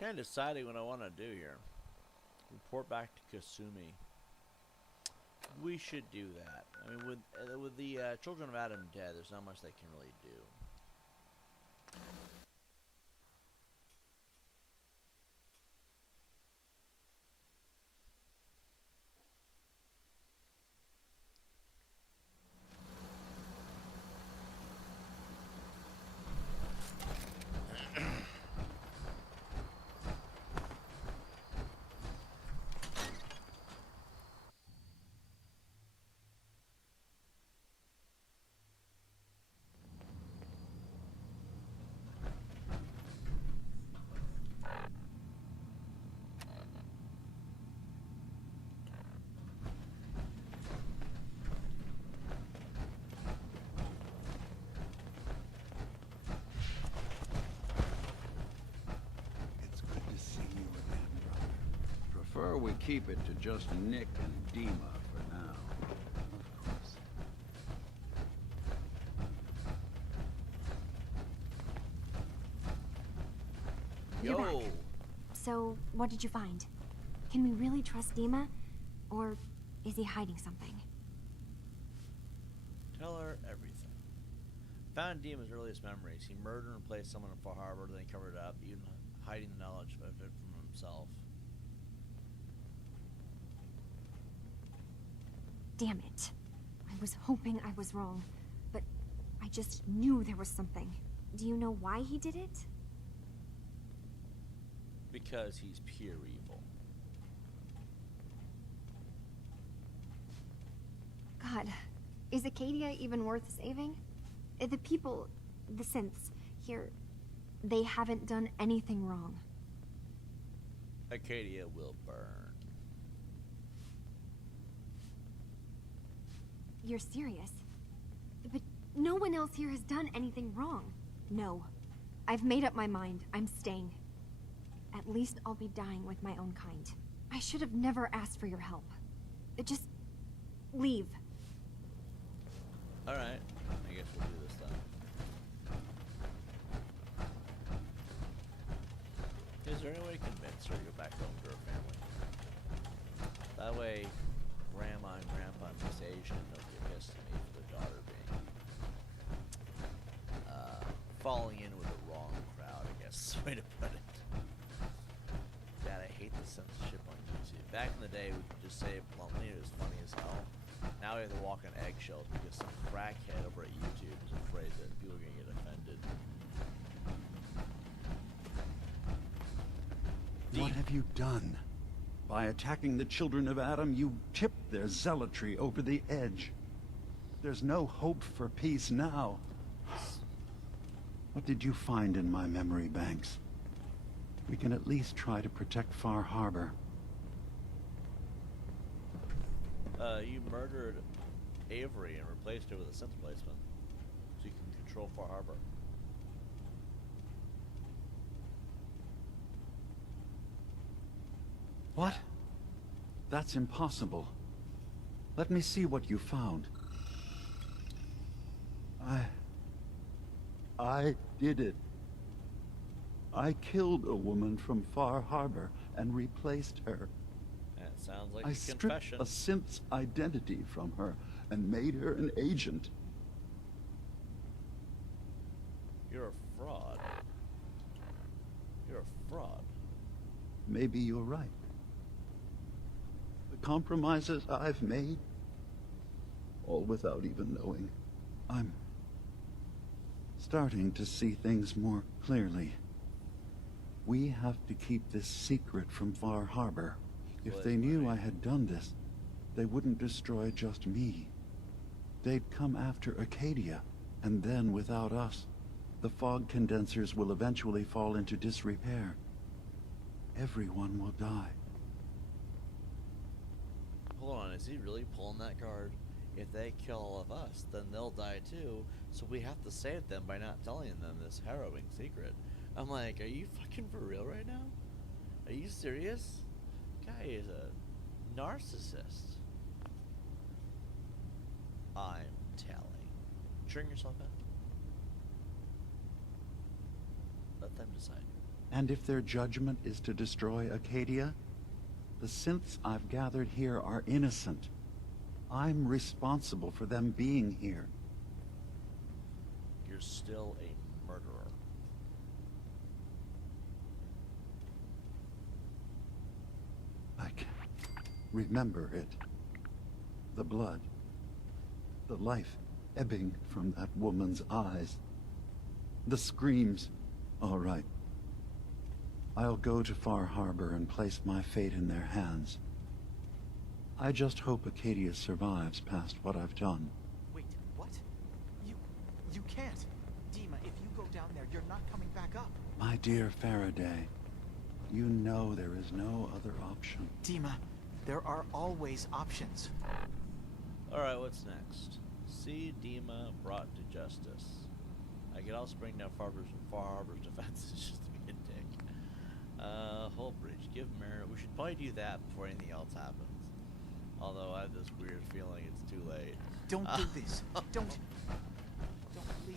Kind of deciding what I want to do here. Report back to Kasumi. We should do that. I mean, with the Children of Adam dead, there's not much they can really do. Prefer we keep it to just Nick and Dima for now. Of course. Yo! So, what did you find? Can we really trust Dima? Or is he hiding something? Tell her everything. Found Dima's earliest memories. He murdered and replaced someone in Far Harbor, then he covered it up, even hiding the knowledge of it from himself. Damn it. I was hoping I was wrong, but I just knew there was something. Do you know why he did it? Because he's pure evil. God, is Acadia even worth saving? The people, the synths, here, they haven't done anything wrong. Acadia will burn. You're serious? But no one else here has done anything wrong. No. I've made up my mind. I'm staying. At least I'll be dying with my own kind. I should have never asked for your help. Just leave. Alright, I guess we'll do this then. Is there any way to convince her to go back home to her family? That way, Grandma and Grandpa and Miss Asian don't get pissed at me for their daughter being falling in with the wrong crowd, I guess is the way to put it. Dad, I hate the censorship on YouTube. Back in the day, we could just say it bluntly, it was funny as hell. Now we have to walk on eggshells because some crackhead over at YouTube is afraid that people are going to get offended. What have you done? By attacking the children of Adam, you tipped their zealotry over the edge. There's no hope for peace now. What did you find in my memory banks? We can at least try to protect Far Harbor. You murdered Avery and replaced her with a synth replacement, so you can control Far Harbor. What? That's impossible. Let me see what you found. I did it. I killed a woman from Far Harbor and replaced her. That sounds like I a stripped confession. a synth's identity from her and made her an agent. You're a fraud. You're a fraud. Maybe you're right. The compromises I've made, all without even knowing. I'm starting to see things more clearly. We have to keep this secret from Far Harbor. If they knew I had done this, they wouldn't destroy just me. They'd come after Acadia, and then without us, the fog condensers will eventually fall into disrepair. Everyone will die. Hold on, is he really pulling that card? If they kill all of us, then they'll die too, so we have to save them by not telling them this harrowing secret. I'm like, are you fucking for real right now? Are you serious? Guy is a narcissist. I'm telling. Turn yourself in. Let them decide. And if their judgment is to destroy Acadia, the synths I've gathered here are innocent. I'm responsible for them being here. You're still a murderer. I can remember it. The blood. The life ebbing from that woman's eyes. The screams. All right. I'll go to Far Harbor and place my fate in their hands. I just hope Acadia survives past what I've done. Wait, what? You can't. Dima, if you go down there, you're not coming back up. My dear Faraday, you know there is no other option. Dima, there are always options. Alright, what's next? See Dima brought to justice. I could also bring down Far Harbor's defenses just to be a dick. Hull Bridge, give merit. We should probably do that before anything else happens. Although I have this weird feeling it's too late. Don't do this. Don't leave.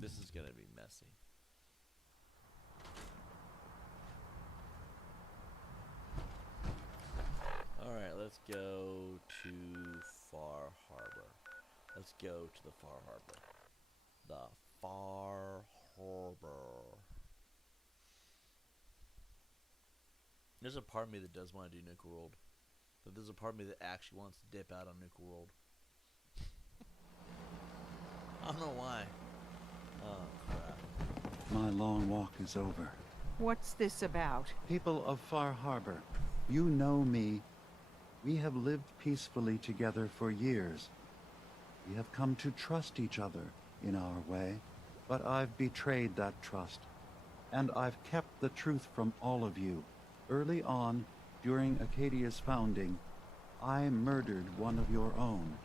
This is gonna be messy. let's go to Far Harbor. Let's go to the Far Harbor. The Far Harbor. There's a part of me that does want to do Nuka World. But there's a part of me that actually wants to dip out on Nuka World. I don't know why. Oh, crap. My long walk is over. What's this about? People of Far Harbor, you know me. We have lived peacefully together for years. We have come to trust each other in our way, but I've betrayed that trust, and I've kept the truth from all of you. Early on, during Acadia's founding, I murdered one of your own.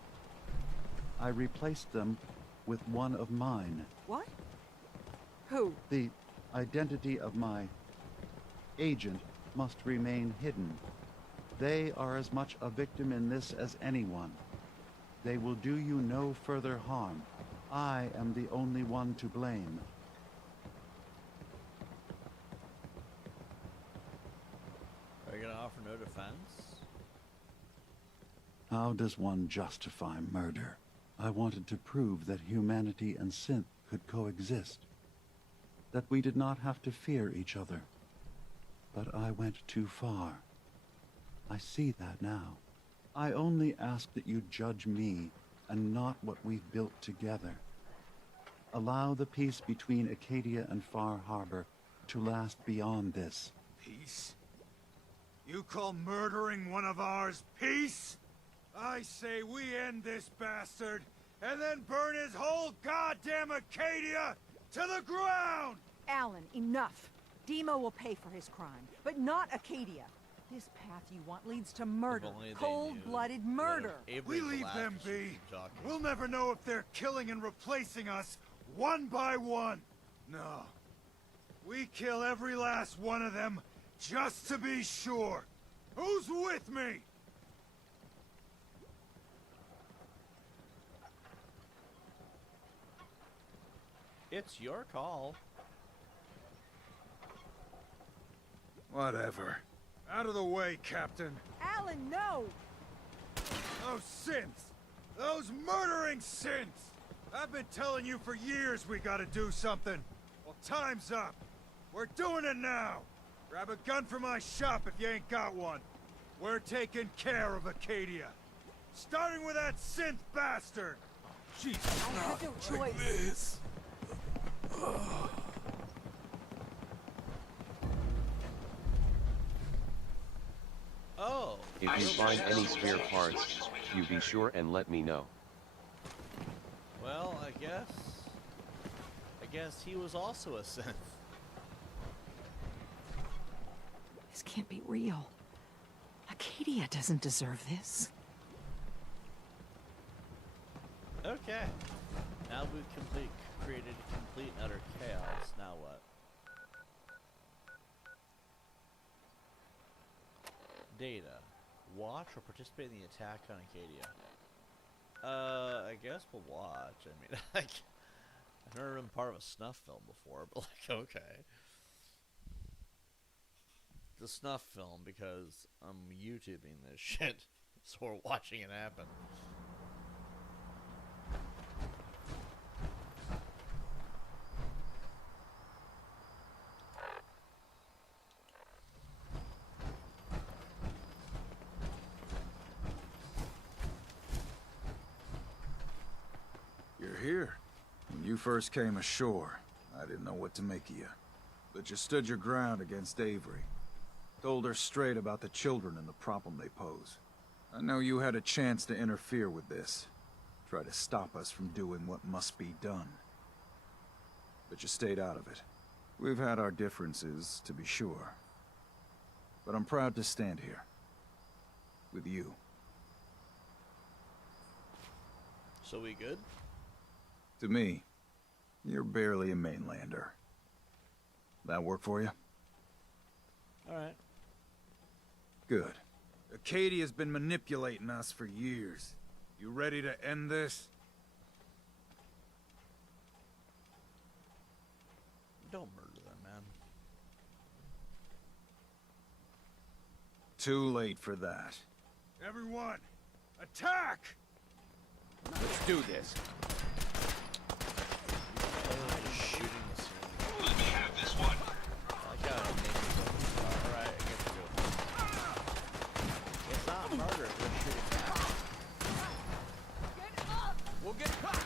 I replaced them with one of mine. What? Who? The identity of my agent must remain hidden. They are as much a victim in this as anyone. They will do you no further harm. I am the only one to blame. Are you gonna offer no defense? How does one justify murder? I wanted to prove that humanity and synth could coexist. That we did not have to fear each other. But I went too far. I see that now. I only ask that you judge me and not what we've built together. Allow the peace between Acadia and Far Harbor to last beyond this. Peace? You call murdering one of ours peace? I say we end this bastard, and then burn his whole goddamn Acadia to the ground! Alan, enough. Demo will pay for his crime, but not Acadia. This path you want leads to murder. Cold-blooded murder. We leave them be. We'll never know if they're killing and replacing us one by one. No. We kill every last one of them just to be sure. Who's with me? It's your call. Whatever. Out of the way, Captain. Alan, no! Those synths! Those murdering synths! I've been telling you for years we gotta do something. Well, time's up. We're doing it now. Grab a gun from my shop if you ain't got one. We're taking care of Acadia. Starting with that synth bastard! Jesus, I had no choice. Oh. If you find any spare parts, you be sure and let me know. Well, I guess he was also a synth. This can't be real. Acadia doesn't deserve this. Okay. Now we've created complete and utter chaos. Now what? Data. Watch or participate in the attack on Acadia. I guess we'll watch. I mean, like, I've never been part of a snuff film before, but like, okay. The snuff film because I'm YouTubing this shit, so we're watching it happen. You're here. When you first came ashore, I didn't know what to make of you. But you stood your ground against Avery. Told her straight about the children and the problem they pose. I know you had a chance to interfere with this. Try to stop us from doing what must be done. But you stayed out of it. We've had our differences, to be sure. But I'm proud to stand here. With you. So we good? To me, you're barely a mainlander. That work for you? Alright. Good. Acadia's been manipulating us for years. You ready to end this? Don't murder them, man. Too late for that. Everyone, attack! Let's do this. Shooting the scene. Let me have this one. I got it. Alright, I get to do it. It's not murder, we're shooting back. We'll get caught.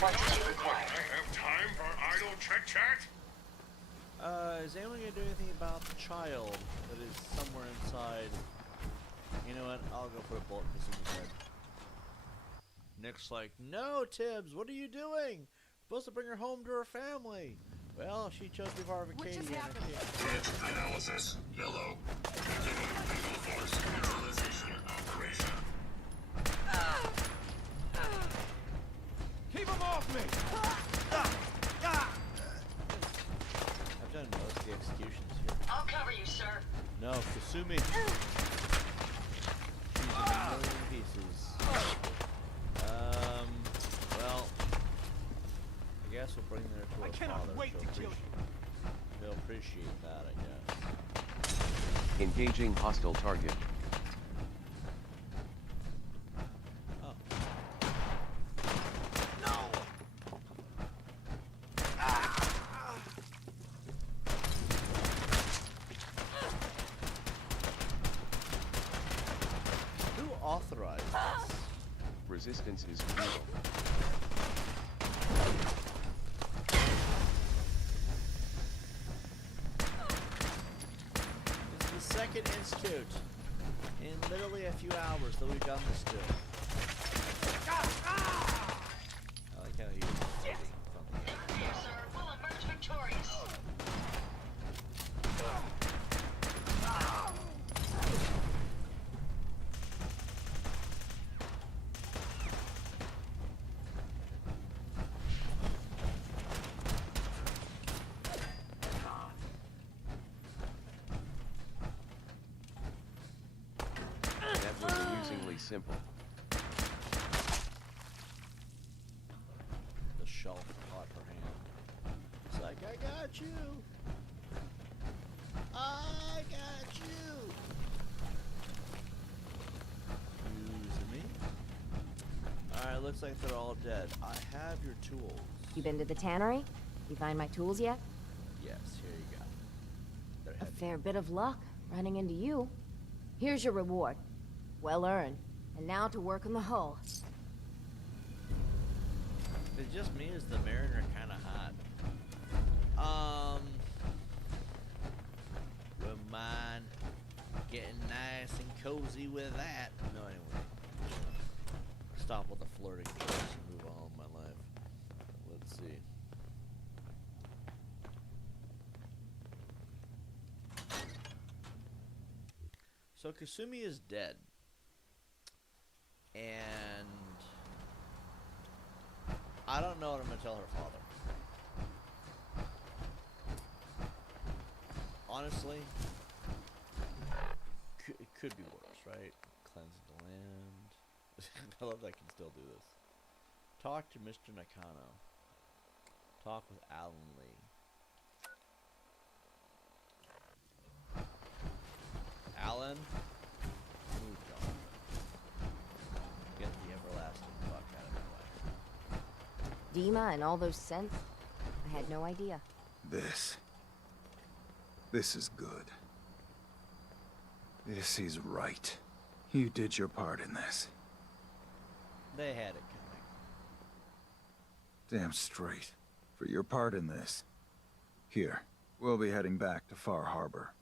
What did you require? I have time for idle chit-chat? Is anyone gonna do anything about the child that is somewhere inside? You know what? I'll go put a bullet in his head. Nick's like, no, Tibbs, what are you doing? Supposed to bring her home to her family. Well, she chose to be part of Acadia. Hit analysis. Yellow. Continuing legal force neutralization operation. Keep him off me! I've done most of the executions here. I'll cover you, sir. No, Kasumi. She's in a million pieces. Well, I guess we'll bring her to her I cannot father. wait to kill you. He'll appreciate that, I guess. Engaging hostile target. Oh. Who authorized this? Resistance is futile. This is the second institute in literally a few hours that we've done this to. I like how he's shooting from the air. Here, sir. We'll emerge victorious. That was amusingly simple. The shelf caught her hand. It's like, I got you. I got you. Excuse me. Alright, looks like they're all dead. I have your tools. You been to the tannery? You find my tools yet? Yes, here you go. They're A heavy. fair bit of luck running into you. Here's your reward. Well earned. And now to work on the hull. It's just me, is the Mariner kind of hot? Wouldn't mind getting nice and cozy with that. No, anyway. Stop with the flirting jokes and move on with my life. Let's see. So Kasumi is dead. And I don't know what I'm going to tell her father. Honestly, it could be worse, right? Cleanse the land. I love that I can still do this. Talk to Mr. Nakano. Talk with Alan Lee. Alan, move on. Get the everlasting fuck out of my way. Dima and all those scents? I had no idea. This is good. He's right. You did your part in this. They had it coming. Damn straight. For your part in this. Here, we'll be heading back to Far Harbor.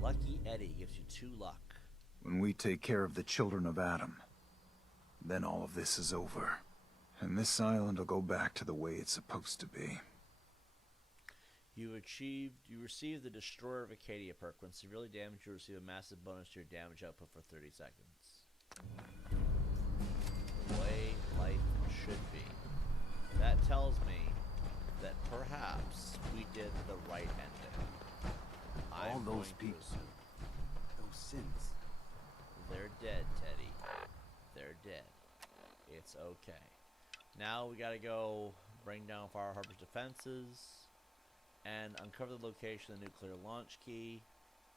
Lucky Eddie gives you 2 luck. When we take care of the children of Adam, then all of this is over. And this island will go back to the way it's supposed to be. You received the Destroyer of Acadia perk. When severely damaged, you receive a massive bonus to your damage output for 30 seconds. The way life should be. That tells me that perhaps we did the right ending. All those people, those sins. They're dead, Teddy. They're dead. It's okay. Now we gotta go bring down Far Harbor's defenses, and uncover the location of the nuclear launch key,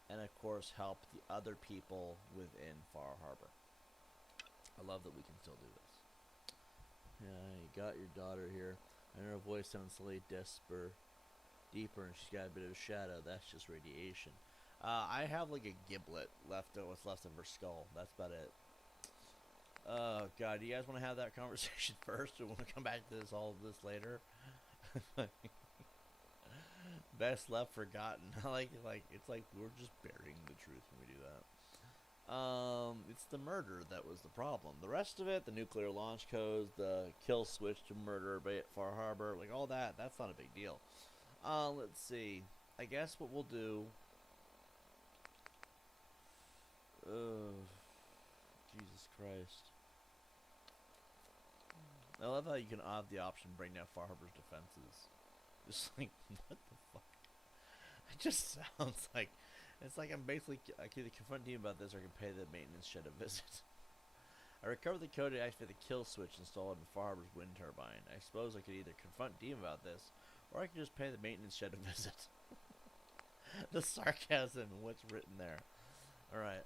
and of course help the other people within Far Harbor. I love that we can still do this. Yeah, you got your daughter here. I know her voice sounds slightly deeper, and she's got a bit of a shadow. That's just radiation. I have like a giblet left, what's left of her skull. That's about it. Oh god, do you guys want to have that conversation first, or want to come back to all of this later? Best left forgotten. like it's like we're just burying the truth when we do that. It's the murder that was the problem. The rest of it, the nuclear launch codes, the kill switch to murder by Far Harbor, like all that, that's not a big deal. Let's see. I guess what we'll do. Jesus Christ. I love how you can have the option to bring down Far Harbor's defenses. Just like, what the fuck? It just sounds like, it's like I can either confront Dean about this or I can pay the maintenance shed a visit. I recovered the code to activate the kill switch installed in Far Harbor's wind turbine. I suppose I could either confront Dean about this, or I could just pay the maintenance shed a visit. The sarcasm in what's written there. Alright,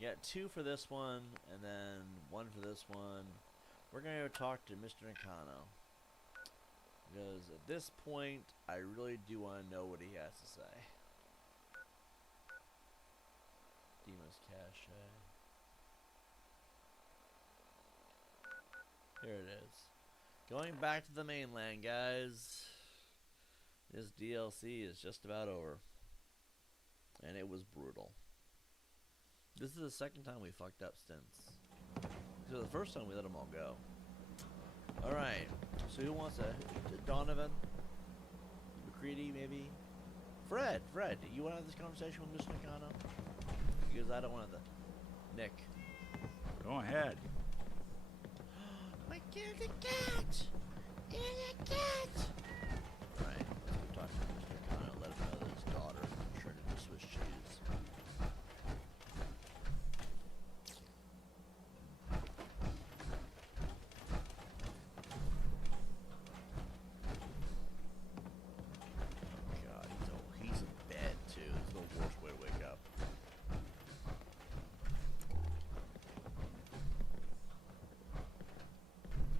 yeah, 2 for this one, and then 1 for this one. We're going to go talk to Mr. Nakano. Because at this point, I really do want to know what he has to say. Dima's cache. Here it is. Going back to the mainland, guys. This DLC is just about over. And it was brutal. This is the second time we fucked up stints. So the first time we let them all go. Alright. So who wants to... Donovan? McCready, maybe? Fred, you want to have this conversation with Mr. Nakano? Because I don't want to... Nick. Go ahead. My kitty cat! Kitty cat! Alright, let's go talk to Mr. Nakano, let him know that his daughter turned into Swiss cheese. He's in bed too. It's the worst way to wake up.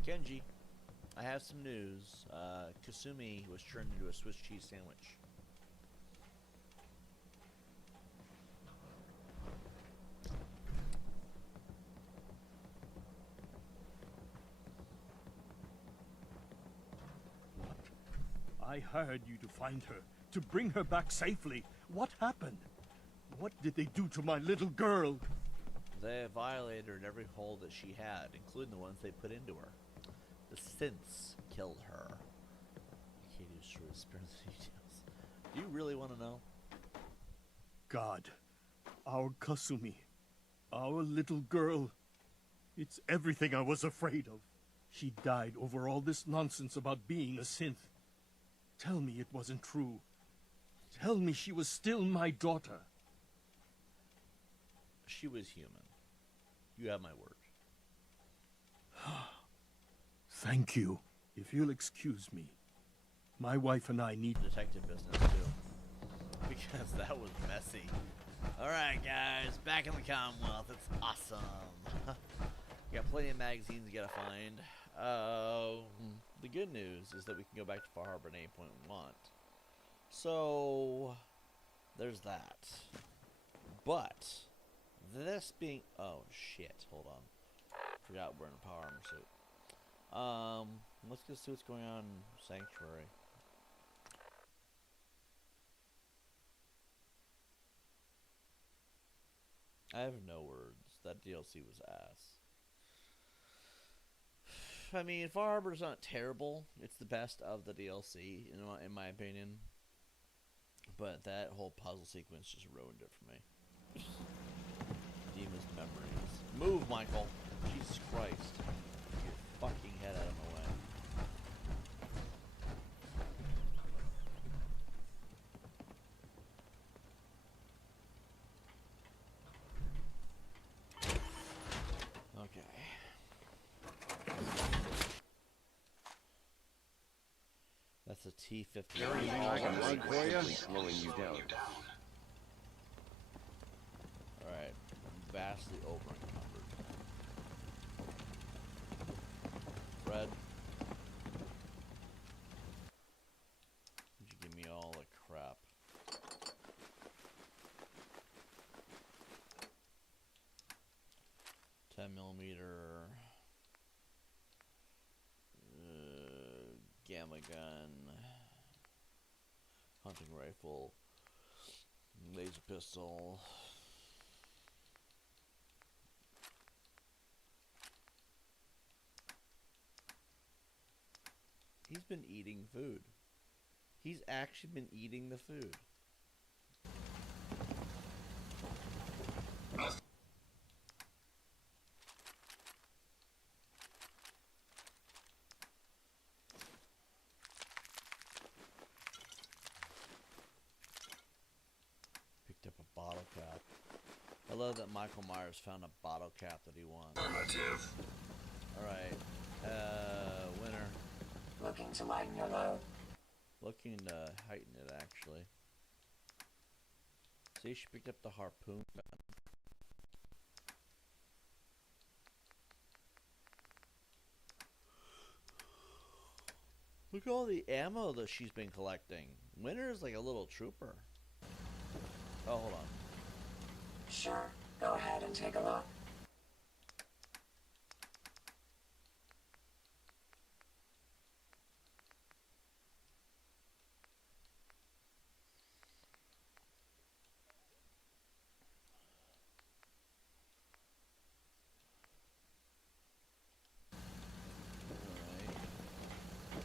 Kenji, I have some news. Kasumi was turned into a Swiss cheese sandwich. I hired you to find her, to bring her back safely. What happened? What did they do to my little girl? They violated her in every hole that she had, including the ones they put into her. The synths killed her. I can't even sure spare the details. Do you really want to know? God, our Kasumi, our little girl. It's everything I was afraid of. She died over all this nonsense about being a synth. Tell me it wasn't true. Tell me she was still my daughter. She was human. You have my word. Thank you. If you'll excuse me, my wife and I need... Detective business, too. Because that was messy. Alright, guys. Back in the Commonwealth. It's awesome. You got plenty of magazines you gotta find. The good news is that we can go back to Far Harbor at any point we want. So, there's that. But, this being... Oh, shit. Hold on. Forgot we're in a power armor suit. Let's go see what's going on in Sanctuary. I have no words. That DLC was ass. I mean, Far Harbor's not terrible. It's the best of the DLC, in my opinion. But that whole puzzle sequence just ruined it for me. Dima's memories. Move, Michael! Jesus Christ. Get your fucking head out of my way. Okay. That's a T-50. Anything I can run for you? Slowing you down. Alright. Vastly over-encumbered. Fred. Did you give me all the crap? .10mm gamma gun, hunting rifle, laser pistol. He's been eating food. He's actually been eating the food. Picked up a bottle cap. I love that Michael Myers found a bottle cap that he wants. Affirmative. Alright. Winner. Looking to lighten your load. Looking to heighten it, actually. See, she picked up the harpoon gun. Look at all the ammo that she's been collecting. Winter's like a little trooper. Oh, hold on. Sure, go ahead and take a look.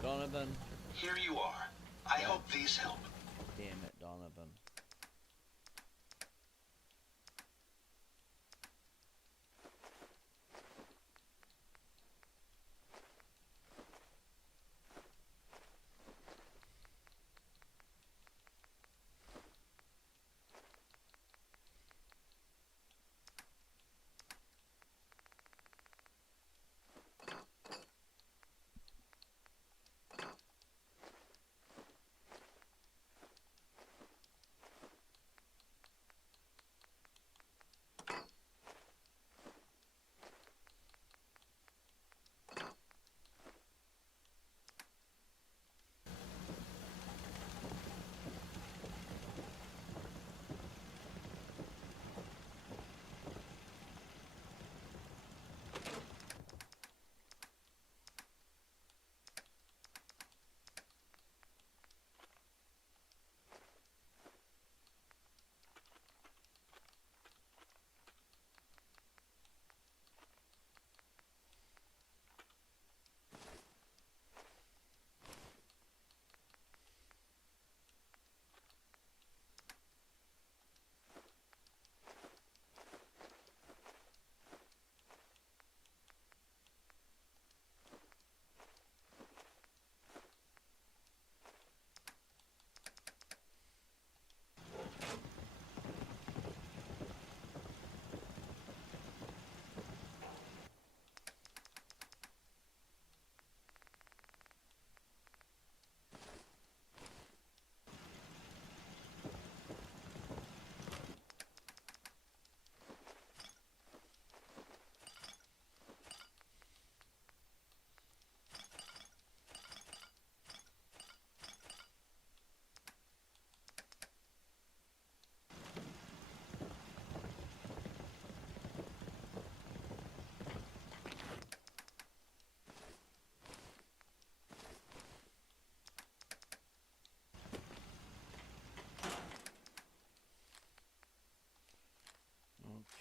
Donovan. Here you are. I hope these help. Damn it, Donovan.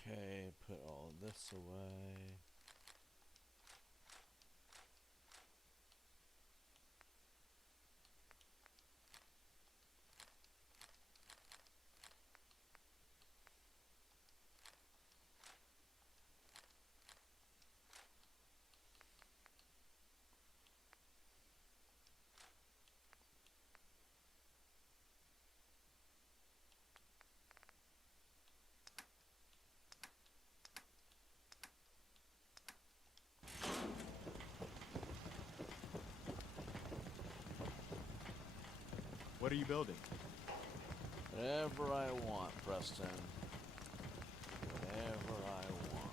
Okay, put all this away. What are you building? Whatever I want, Preston. Whatever I want.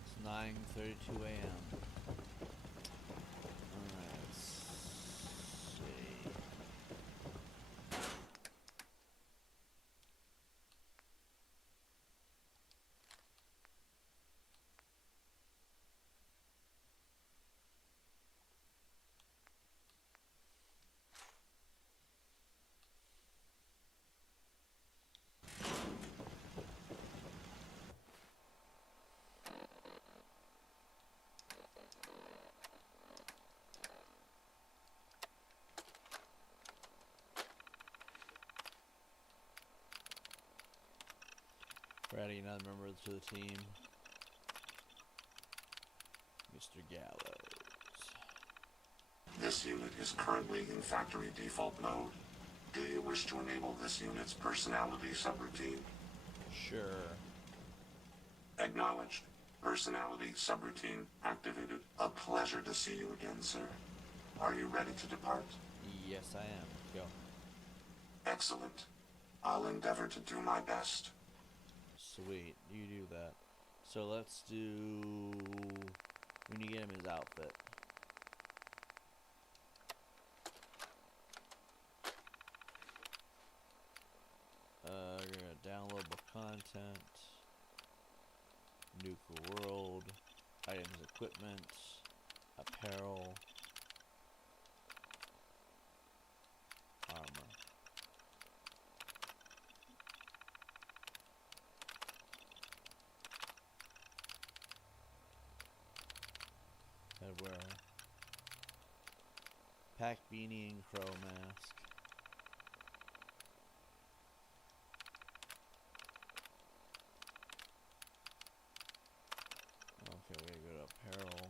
It's 9:32 a.m. Alright, let's see. Adding another member to the team. Mr. Gallows. This unit is currently in factory default mode. Do you wish to enable this unit's personality subroutine? Sure. Acknowledged. Personality subroutine activated. A pleasure to see you again, sir. Are you ready to depart? Yes, I am. Go. Excellent. I'll endeavor to do my best. Sweet, you do that. So let's do... We need to get him his outfit. We're gonna downloadable content, nuke world, items, equipment, apparel, armor. Headwear, pack beanie and crow mask. Okay, we gotta go to apparel.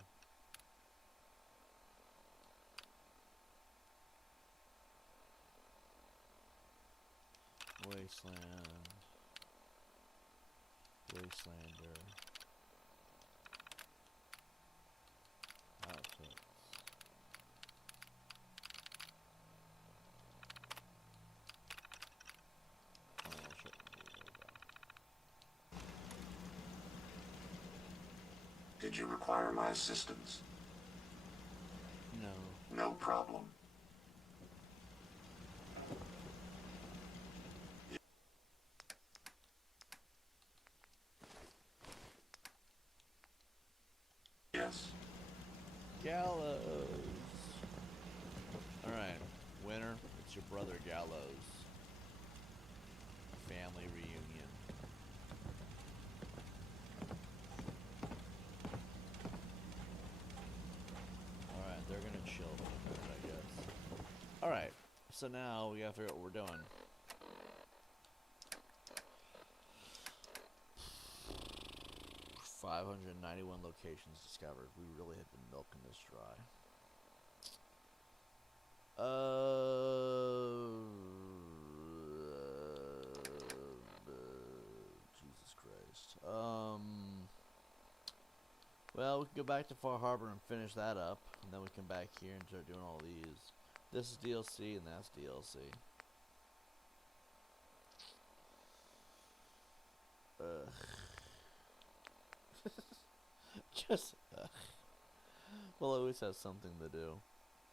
Wasteland. Wastelander. Outfits. Oh, shit. There we go. Did you require my assistance? No. No problem. Yes. Gallows. Alright, winner, it's your brother Gallows. Family reunion. Alright, they're gonna chill for a minute, I guess. Alright, so now we gotta figure out what we're doing. $591 locations discovered. We really have been milking this dry. Jesus Christ. Well, we can go back to Far Harbor and finish that up, and then we come back here and start doing all these. This is DLC and that's DLC. Just Well, it always has something to do.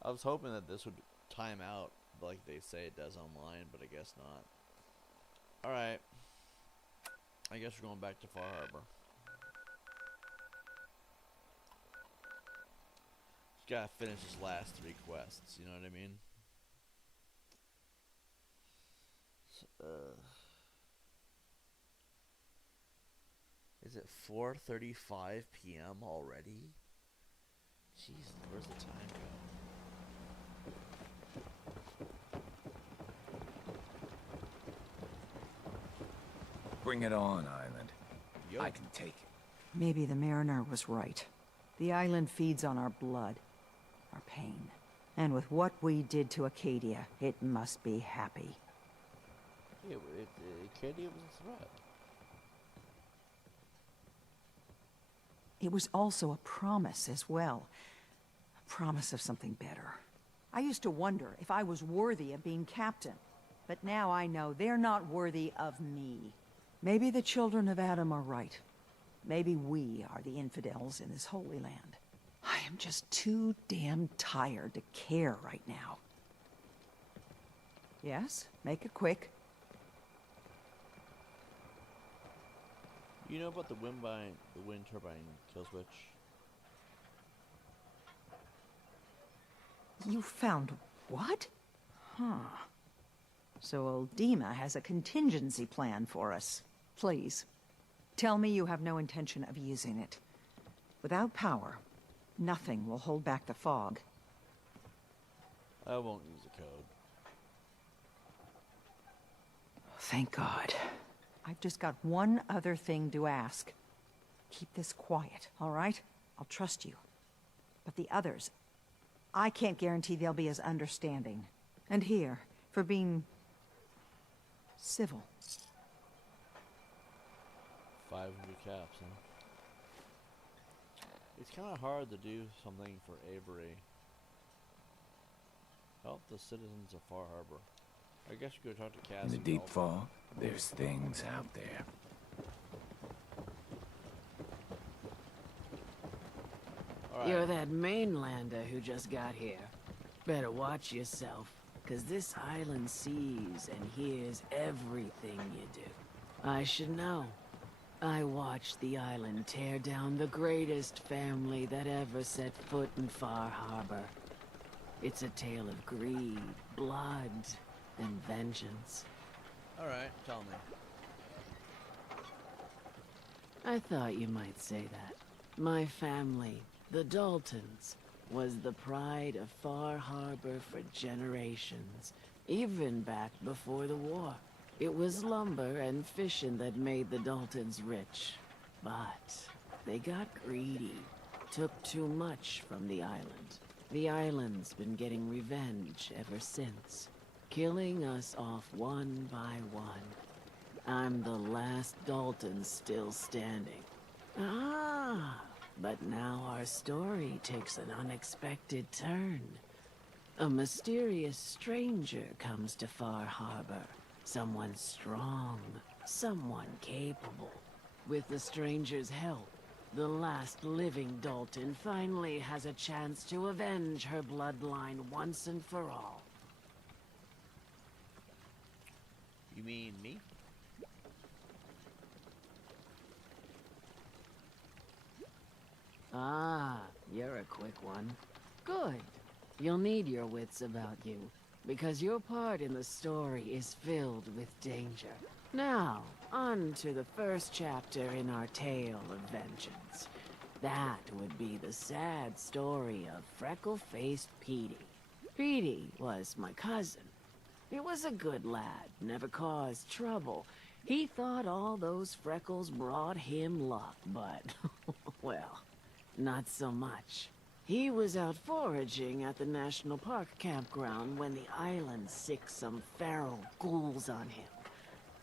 I was hoping that this would time out like they say it does online, but I guess not. Alright. I guess we're going back to Far Harbor. Just gotta finish this last 3 quests, you know what I mean? Is it 4:35 p.m. already? Jeez, where's the time go? Bring it on, Island. Yo. I can take it. Maybe the Mariner was right. The island feeds on our blood, our pain. And with what we did to Acadia, it must be happy. Yeah, Acadia was a threat. It was also a promise as well. A promise of something better. I used to wonder if I was worthy of being captain. But now I know they're not worthy of me. Maybe the children of Adam are right. Maybe we are the infidels in this holy land. I am just too damn tired to care right now. Yes? Make it quick. You know about the wind turbine kill switch? You found what? Huh. So old Dima has a contingency plan for us. Please, tell me you have no intention of using it. Without power, nothing will hold back the fog. I won't use the code. Thank God. I've just got one other thing to ask. Keep this quiet, all right? I'll trust you. But the others, I can't guarantee they'll be as understanding. And here, for being civil. 500 caps, huh? It's kind of hard to do something for Avery. Help the citizens of Far Harbor. I guess you could talk to Cassie. In the deep fog, there's things out there. Right. You're that mainlander who just got here. Better watch yourself, 'cause this island sees and hears everything you do. I should know. I watched the island tear down the greatest family that ever set foot in Far Harbor. It's a tale of greed, blood, and vengeance. Alright, tell me. I thought you might say that. My family, the Daltons, was the pride of Far Harbor for generations, even back before the war. It was lumber and fishing that made the Daltons rich. But they got greedy, took too much from the island. The island's been getting revenge ever since, killing us off one by one. I'm the last Dalton still standing. Ah, but now our story takes an unexpected turn. A mysterious stranger comes to Far Harbor. Someone strong, someone capable. With the stranger's help, the last living Dalton finally has a chance to avenge her bloodline once and for all. You mean me? Ah, you're a quick one. Good. You'll need your wits about you, because your part in the story is filled with danger. Now, on to the first chapter in our tale of vengeance. That would be the sad story of freckle-faced Petey. Petey was my cousin. He was a good lad, never caused trouble. He thought all those freckles brought him luck, but, well, not so much. He was out foraging at the National Park campground when the island sicked some feral ghouls on him.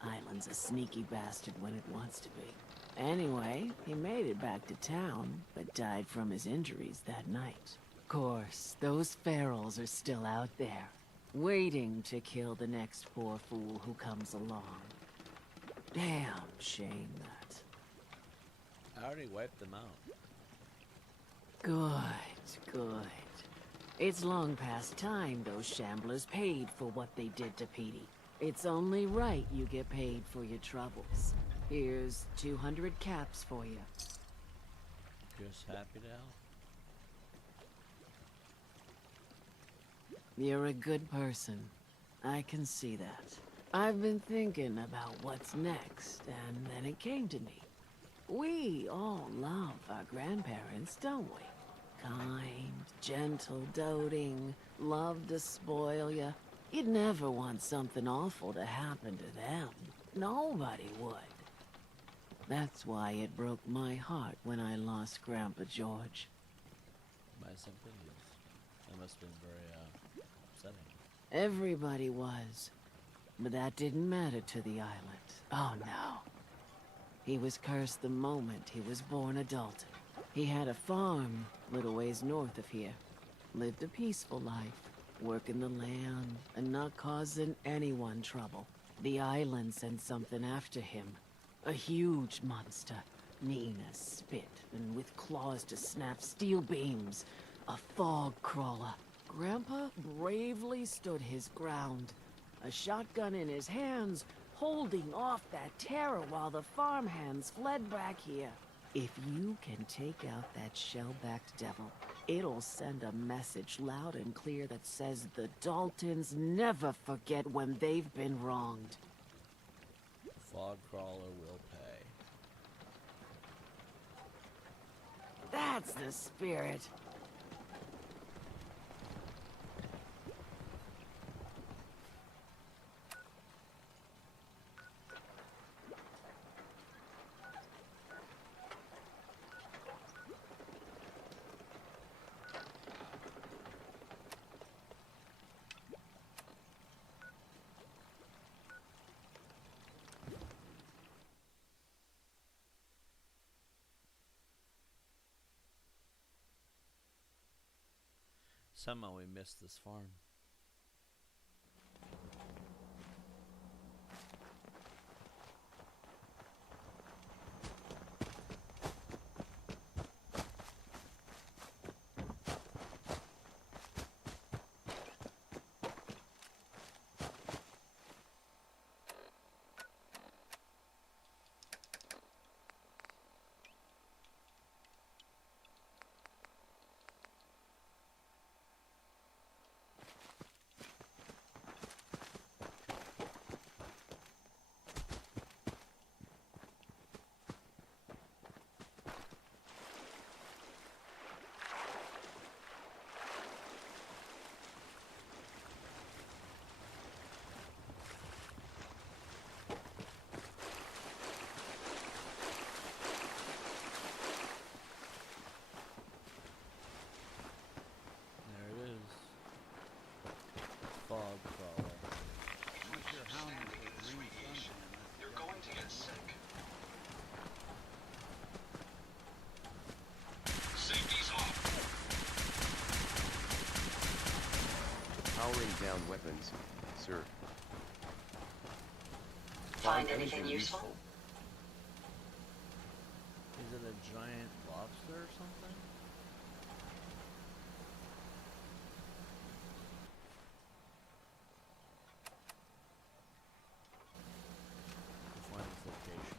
Island's a sneaky bastard when it wants to be. Anyway, he made it back to town, but died from his injuries that night. Of course, those ferals are still out there, waiting to kill the next poor fool who comes along. Damn shame that. I already wiped them out. Good. good. It's long past time those shamblers paid for what they did to Petey. It's only right you get paid for your troubles. Here's 200 caps for you. Just happy to help. You're a good person. I can see that. I've been thinking about what's next, and then it came to me. We all love our grandparents, don't we? Kind, gentle, doting, love to spoil you. You'd never want something awful to happen to them. Nobody would. That's why it broke my heart when I lost Grandpa George. My sympathies. That must have been very, upsetting. Everybody was. But that didn't matter to the island. Oh, no. He was cursed the moment he was born a Dalton. He had a farm little ways north of here. Lived a peaceful life, working the land and not causing anyone trouble. The island sent something after him. A huge monster, mean as spit and with claws to snap steel beams. A fog crawler. Grandpa bravely stood his ground. A shotgun in his hands, holding off that terror while the farmhands fled back here. If you can take out that shell-backed devil, it'll send a message loud and clear that says the Daltons never forget when they've been wronged. Fog crawler will pay. That's the spirit. Somehow we missed this farm. Powering down weapons, sir. Find anything useful? Is it a giant lobster or something? Find its location.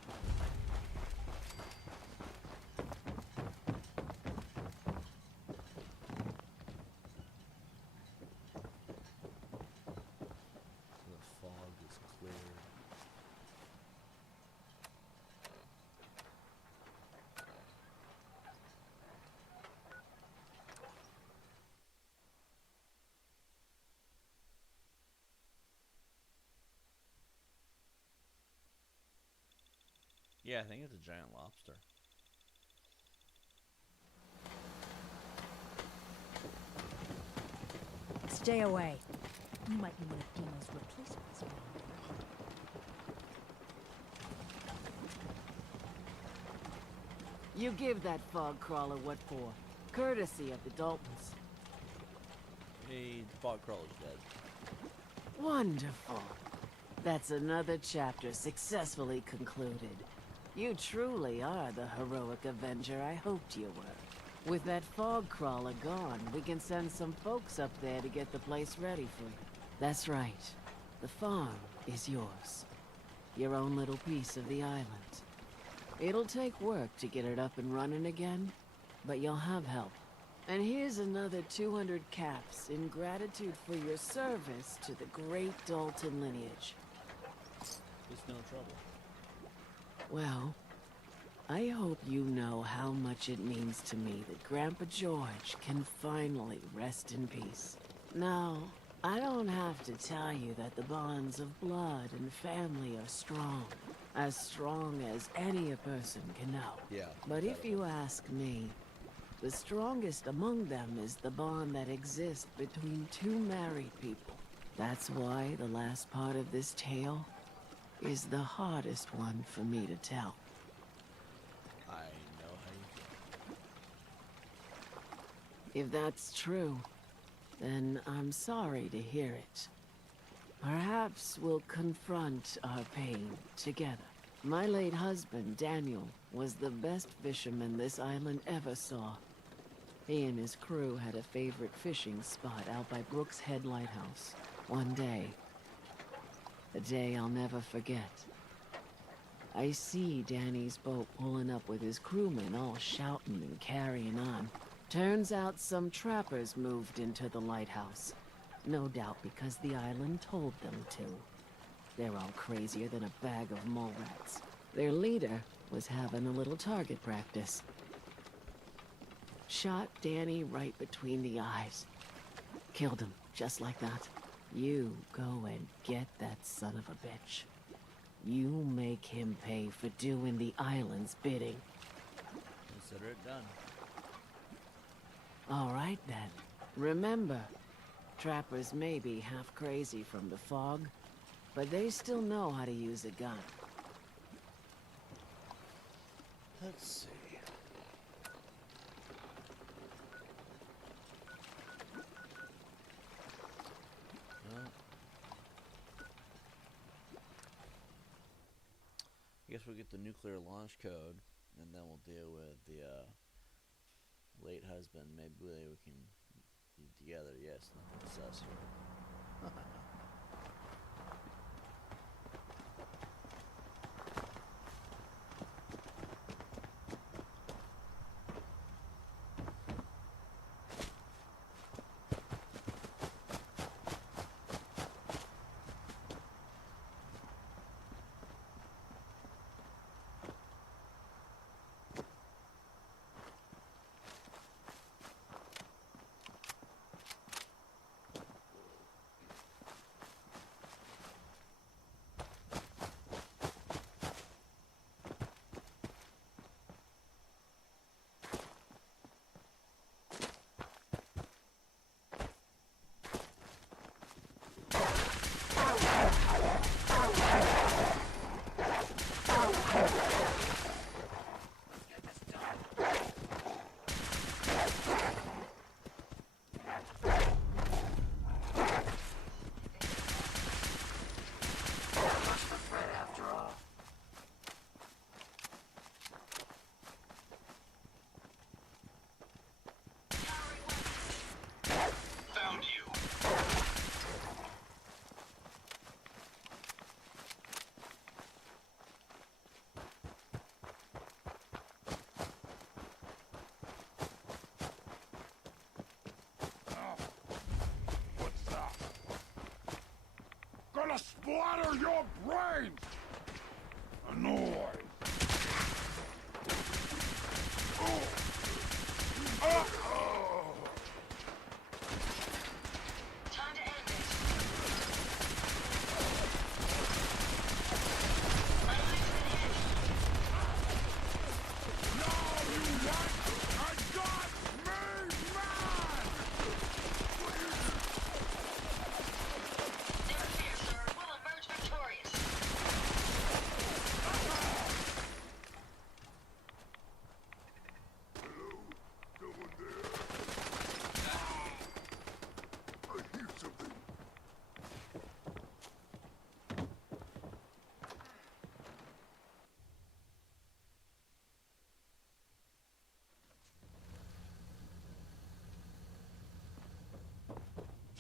The fog is clear. Yeah, I think it's a giant lobster. Stay away. You might be one of Dino's replacements. You give that fog crawler what for? Courtesy of the Daltons. Hey, the fog crawler's dead. Wonderful. That's another chapter successfully concluded. You truly are the heroic avenger I hoped you were. With that fog crawler gone, we can send some folks up there to get the place ready for you. That's right. The farm is yours. Your own little piece of the island. It'll take work to get it up and running again, but you'll have help. And here's another 200 caps in gratitude for your service to the great Dalton lineage. It's no trouble. Well, I hope you know how much it means to me that Grandpa George can finally rest in peace. Now, I don't have to tell you that the bonds of blood and family are strong. As strong as any a person can know. Yeah. But if you ask me, the strongest among them is the bond that exists between two married people. That's why the last part of this tale is the hardest one for me to tell. I know how you feel. If that's true, then I'm sorry to hear it. Perhaps we'll confront our pain together. My late husband, Daniel, was the best fisherman this island ever saw. He and his crew had a favorite fishing spot out by Brooks Head Lighthouse. One day, a day I'll never forget, I see Danny's boat pulling up with his crewmen all shouting and carrying on. Turns out some trappers moved into the lighthouse. No doubt because the island told them to. They're all crazier than a bag of mole rats. Their leader was having a little target practice. Shot Danny right between the eyes. Killed him, just like that. You go and get that son of a bitch. You make him pay for doing the island's bidding. Consider it done. All right then. Remember, trappers may be half crazy from the fog, but they still know how to use a gun. Let's see. Well, I guess we'll get the nuclear launch code, and then we'll deal with the late husband. Maybe we can be together. Yes, nothing sus here. Gonna splatter your brains! Annoyed. Time to end it. My line's been hit. No, you what? I got me mad! Never fear, sir. We'll emerge victorious.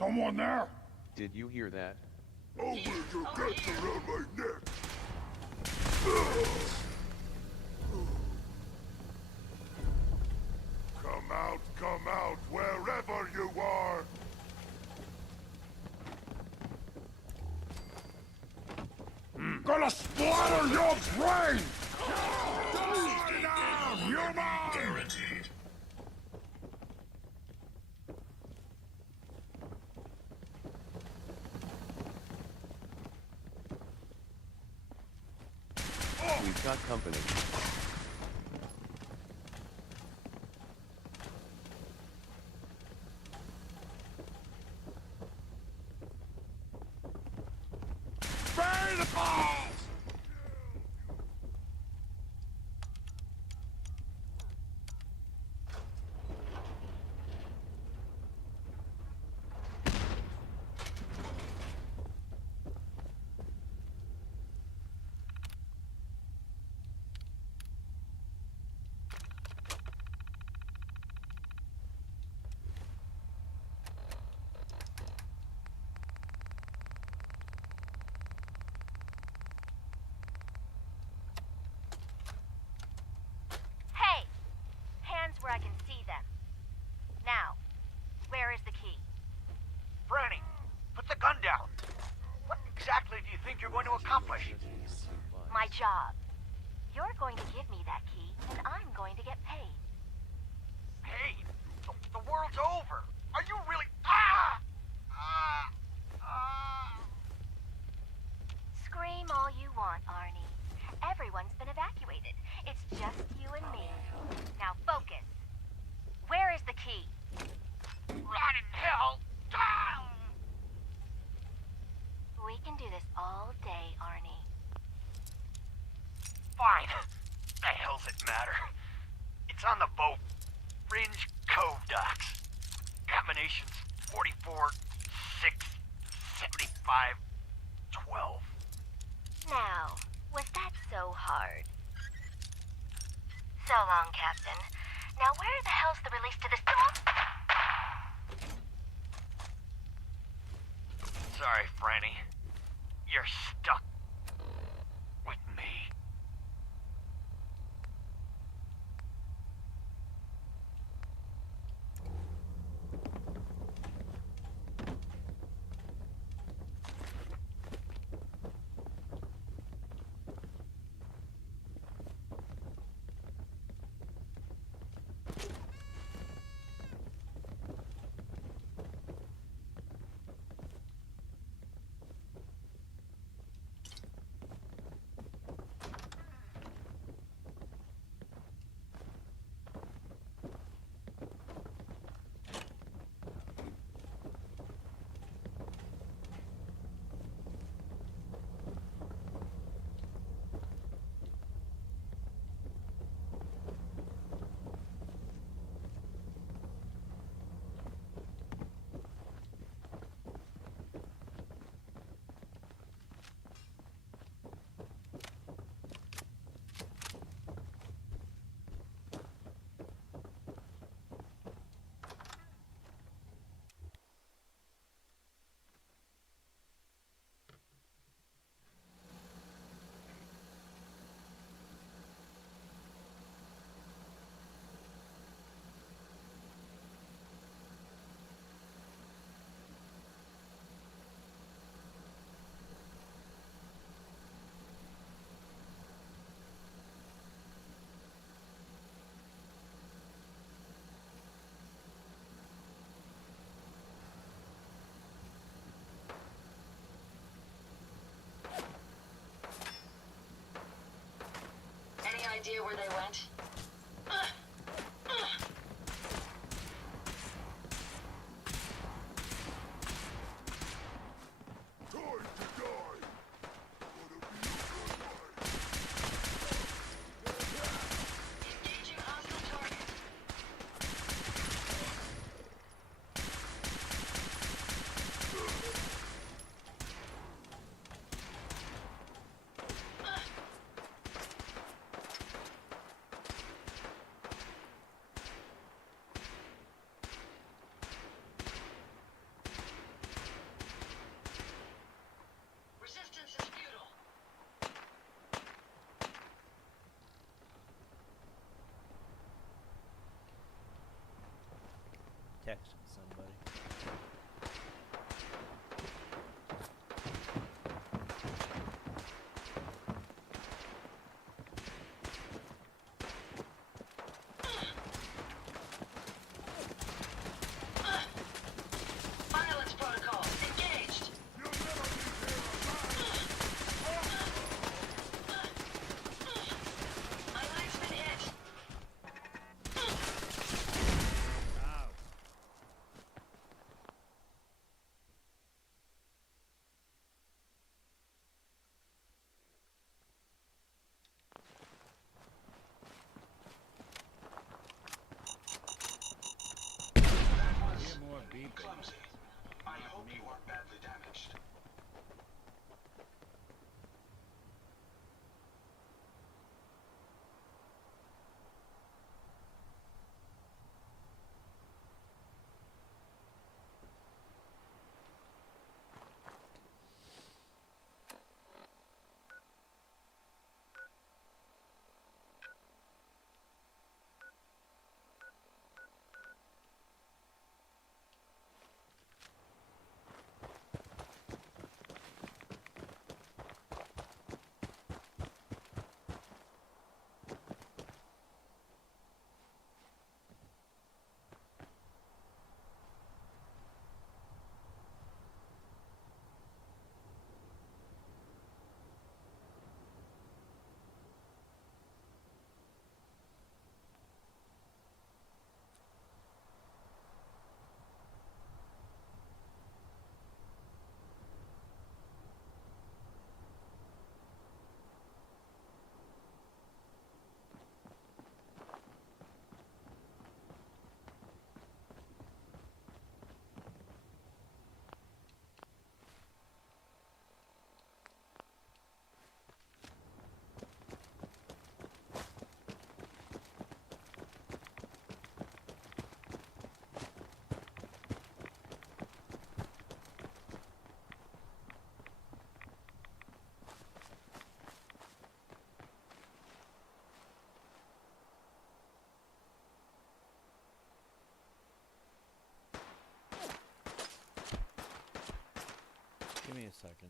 Someone there? Did you hear that? I'll wear your guts around my neck. Come out, wherever you are. Gonna splatter your brain! Die now, human! Guaranteed. We've got company. Bury the balls! Hey! Hands where I can see them. Now, where is the key? Franny, put the gun down. What exactly do you think you're going to accomplish? My job. You're going to give me that key, and I'm going to get paid. Hey, the world's over. Are you really... Ah! Scream all you want, Arnie. Everyone's been evacuated. It's just you and me. Now focus. Where is the key? Rot in hell! Ah! We can do this all day, Arnie. Fine. The hell's it matter? It's on the boat. Fringe Cove docks. Combinations 44, 6, 75, 12. Now, was that so hard? So long, Captain. Now where the hell's the release to the storm? Sorry, Franny. You're stuck with me. Any idea where they went? texting somebody. Violence protocol engaged. My leg's been hit. Clumsy. I hope you aren't badly damaged. Give me a second.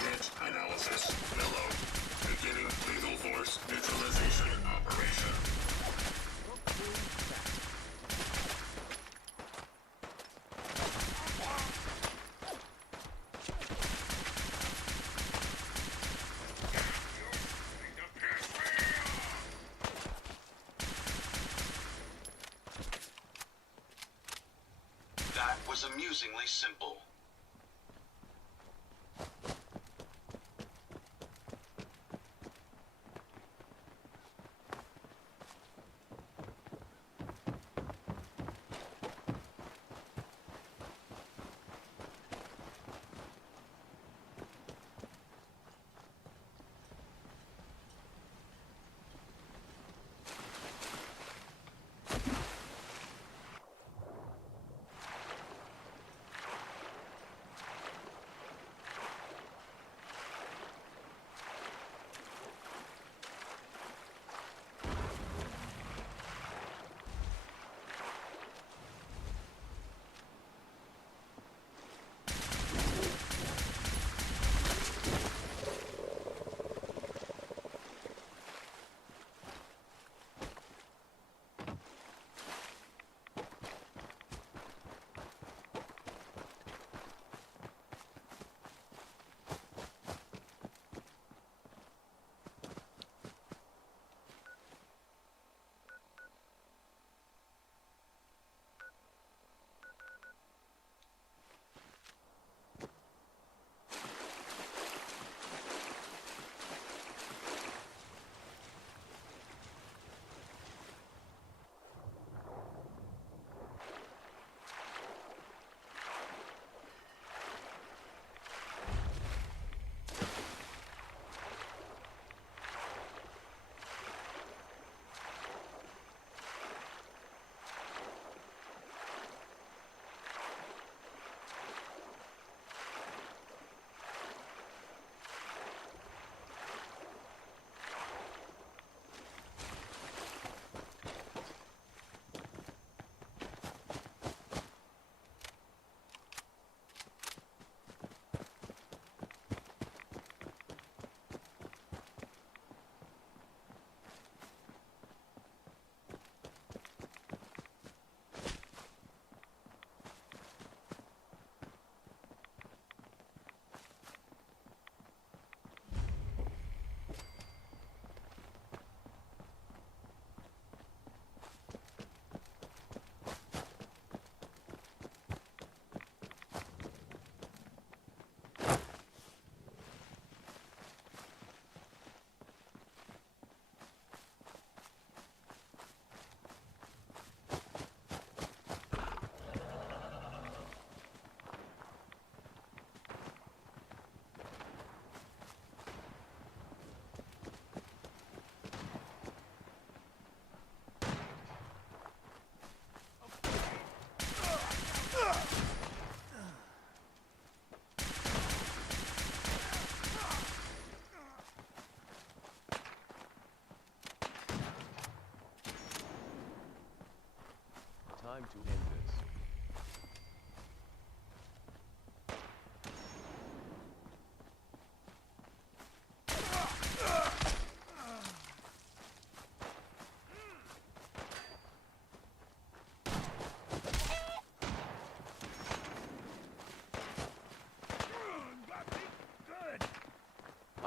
Hit analysis. Mellow. Beginning lethal force neutralization operation. That was amusingly simple.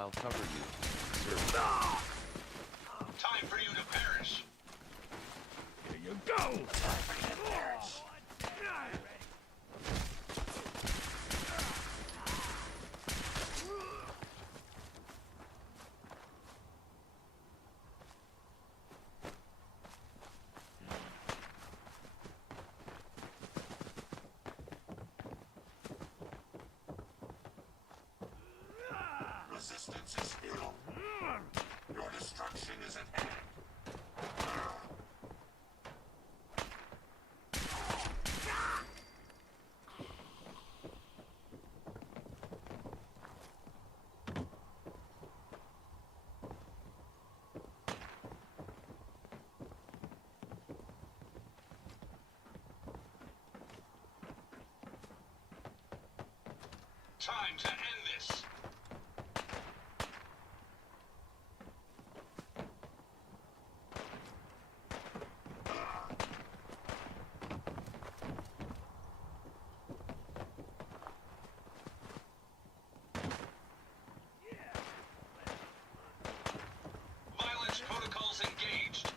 I'll cover you. Time for you to perish. Here you go! Resistance is futile. Your destruction is at hand. Time to end this. Violence protocols engaged.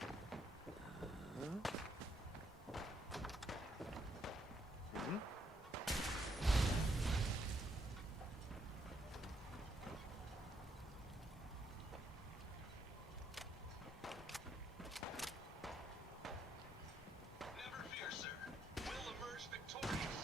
Never fear, sir. We'll emerge victorious.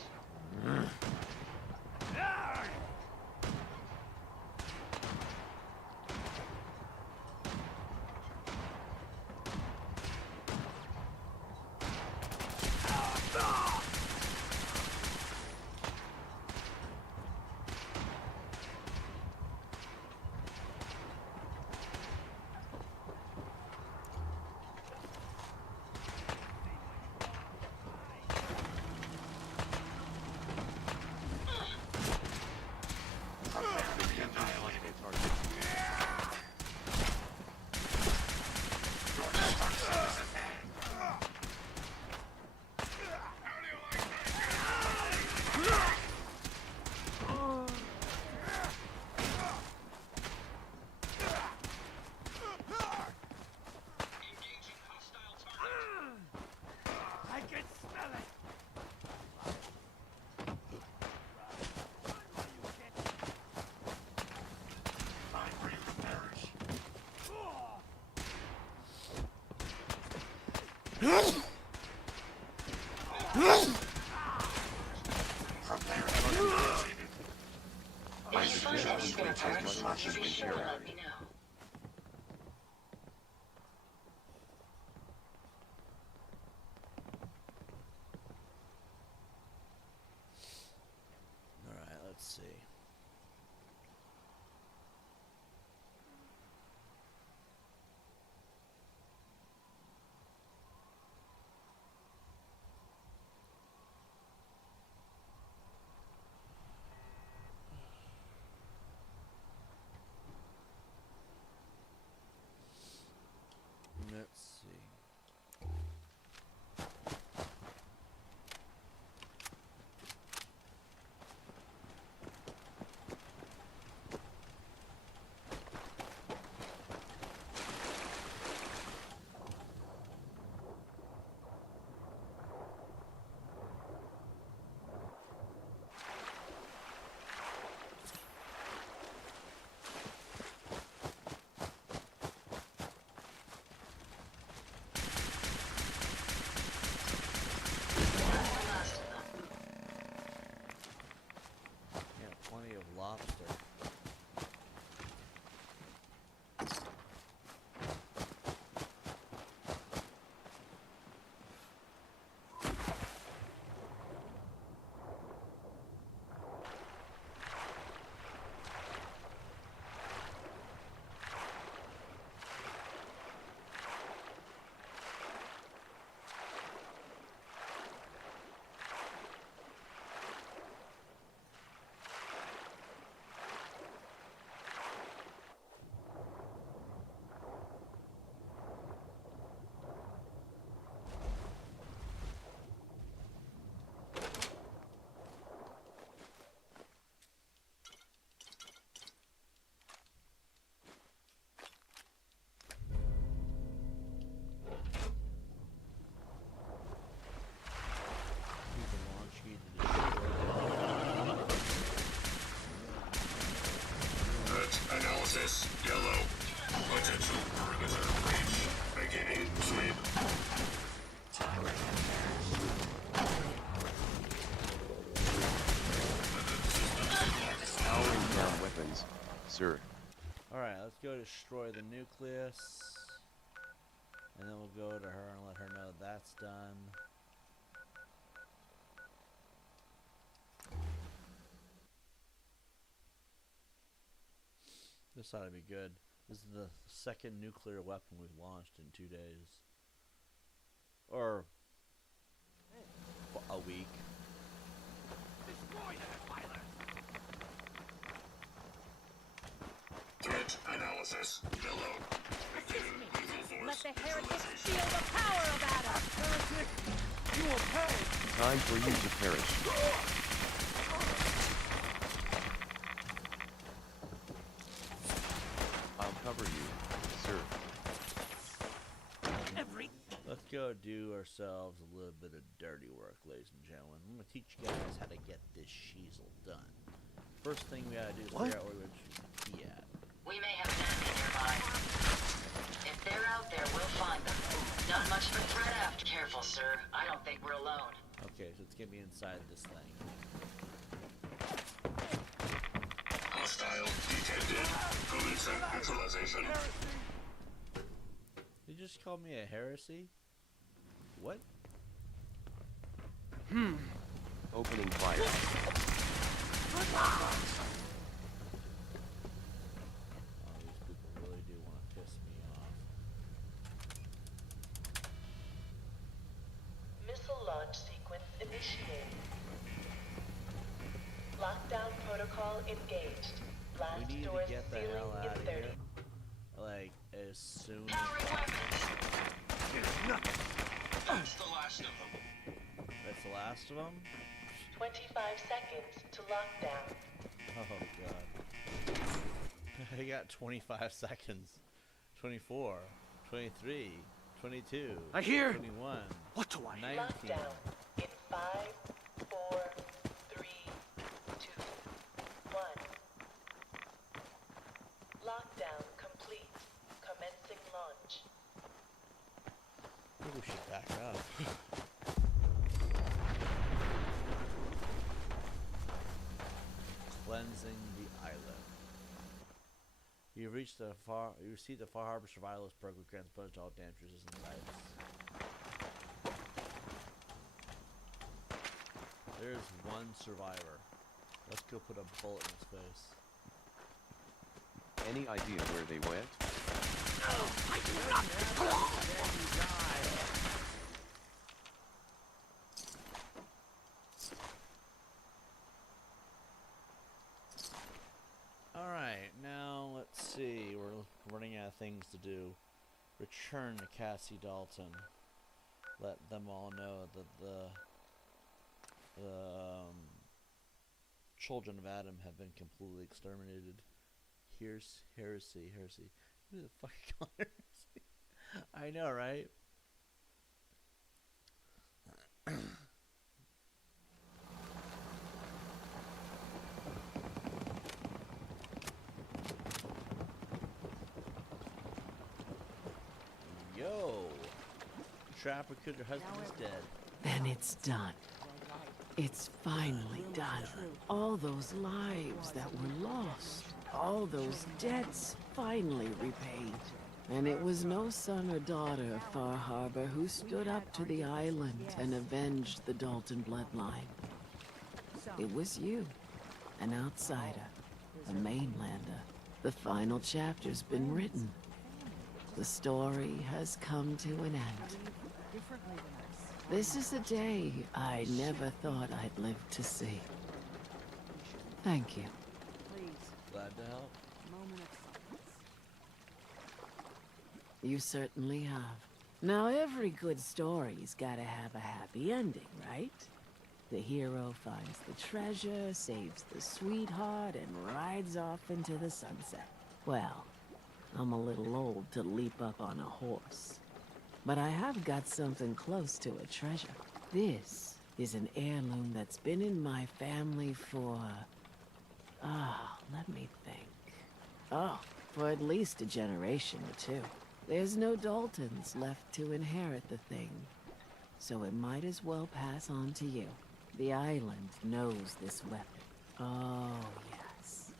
I can smell it! Time for you to perish. Prepare to be eliminated. My If you find any suggestion spare will take parts, as much as be we sure can. to let me know. Alright, let's see. Sir. Alright, let's go destroy the nucleus. And then we'll go to her and let her know that's done. This ought to be good. This is the second nuclear weapon we've launched in 2 days. Or a week. Destroy that pilot! Threat analysis. Yellow. Active lethal force. Let the heretics feel the power of Adam! Heretic, you will pay! Time for you to perish. I'll cover you, sir. Let's go do ourselves a little bit of dirty work, ladies and gentlemen. I'm going to teach you guys how to get this shiesel done. First thing we gotta do is figure out where we should be at. We may have an enemy nearby. If they're out there, we'll find them. Not much of a threat after. Careful, sir. I don't think we're alone. Okay, so it's gonna be inside this thing. Hostile detected. Commencing neutralization. You just called me a heresy? What? Opening fire. Oh, these people really do want to piss me off. Missile launch sequence initiated. Lockdown protocol engaged. Blast We need doors to get the sealing hell out in of 30. here. Like, as soon as That's the last of them. That's the last of them? 25 seconds to lockdown. Oh, God. I got 25 seconds. 24, 23, 22, I hear. 21, What do I hear? 19. Lockdown in 5, 4, 3, 2, 1. Lockdown complete. Commencing launch. Maybe we should back up. Cleansing the island. You received the Far Harbor Survivalist program grants budget to all damage resistant types. There's one survivor. Let's go put a bullet in his face. Any idea where they went? Alright, now let's see. We're running out of things to do. Return to Cassie Dalton. Let them all know that the children of Adam have been completely exterminated. Here's heresy. Who the fuck called heresy? I know, right? Yo! Trapper killed her husband is dead. Then it's done. It's finally done. All those lives that were lost, all those debts finally repaid. And it was no son or daughter of Far Harbor who stood up to the island and avenged the Dalton bloodline. It was you, an outsider, a mainlander. The final chapter's been written. The story has come to an end. This is a day I never thought I'd live to see. Thank you. Glad to help. You certainly have. Now, every good story's gotta have a happy ending, right? The hero finds the treasure, saves the sweetheart, and rides off into the sunset. Well, I'm a little old to leap up on a horse. But I have got something close to a treasure. This is an heirloom that's been in my family for... let me think. For at least a generation or two. There's no Daltons left to inherit the thing, so it might as well pass on to you. The island knows this weapon. Oh, yes.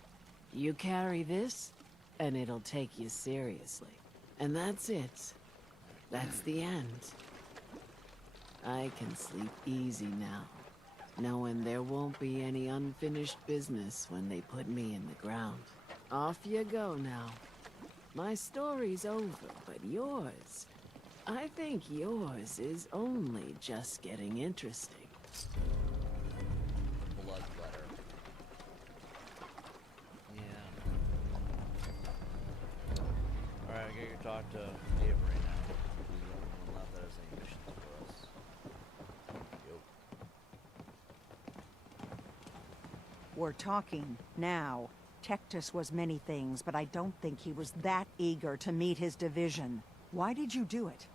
You carry this, and it'll take you seriously. And that's it. That's the end. I can sleep easy now, knowing there won't be any unfinished business when they put me in the ground. Off you go now. My story's over, but yours, I think yours is only just getting interesting. Blood letter. Yeah. Alright, I gotta go talk to Avery now. He's the only one left that has any missions for us. Yo. We're talking now. Tectus was many things, but I don't think he was that eager to meet his division. Why did you do it?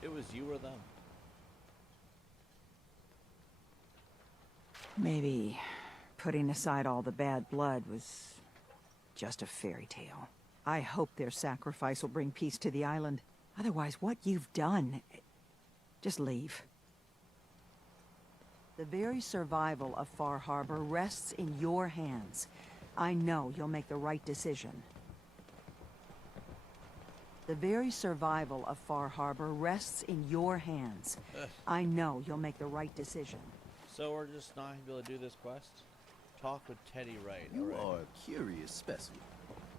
It was you or them. Maybe putting aside all the bad blood was just a fairy tale. I hope their sacrifice will bring peace to the island. Otherwise, what you've done... Just leave. The very survival of Far Harbor rests in your hands. I know you'll make the right decision. The very survival of Far Harbor rests in your hands. I know you'll make the right decision. So we're just not going to be able to do this quest? Talk with Teddy Wright. You are a curious specimen.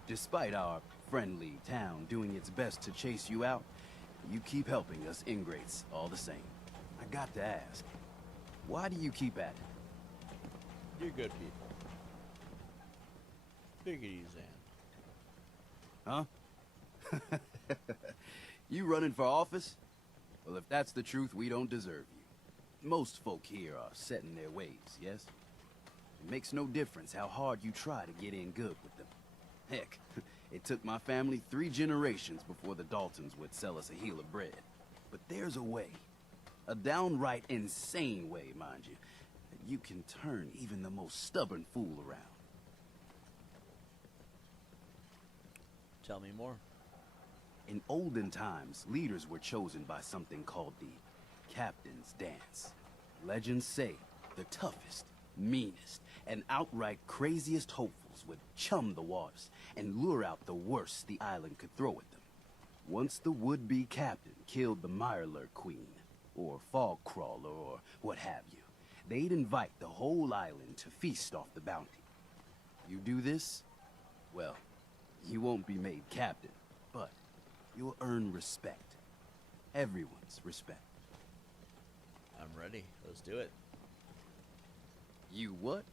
Despite our friendly town doing its best to chase you out, you keep helping us ingrates all the same. I got to ask, why do you keep at it? You're good people. Take it easy, Zan. Huh? You running for office? Well, if that's the truth, we don't deserve you. Most folk here are set in their ways, yes? It makes no difference how hard you try to get in good with them. Heck, it took my family 3 generations before the Daltons would sell us a heel of bread. But there's a way. A downright insane way, mind you, that you can turn even the most stubborn fool around. Tell me more. In olden times, leaders were chosen by something called the Captain's Dance. Legends say the toughest, meanest, and outright craziest hopefuls would chum the waters and lure out the worst the island could throw at them. Once the would-be captain killed the Mirelurk Queen, or Fog Crawler, or what have you, they'd invite the whole island to feast off the bounty. You do this, well, you won't be made captain, but you'll earn respect. Everyone's respect. I'm ready. Let's do it. You what?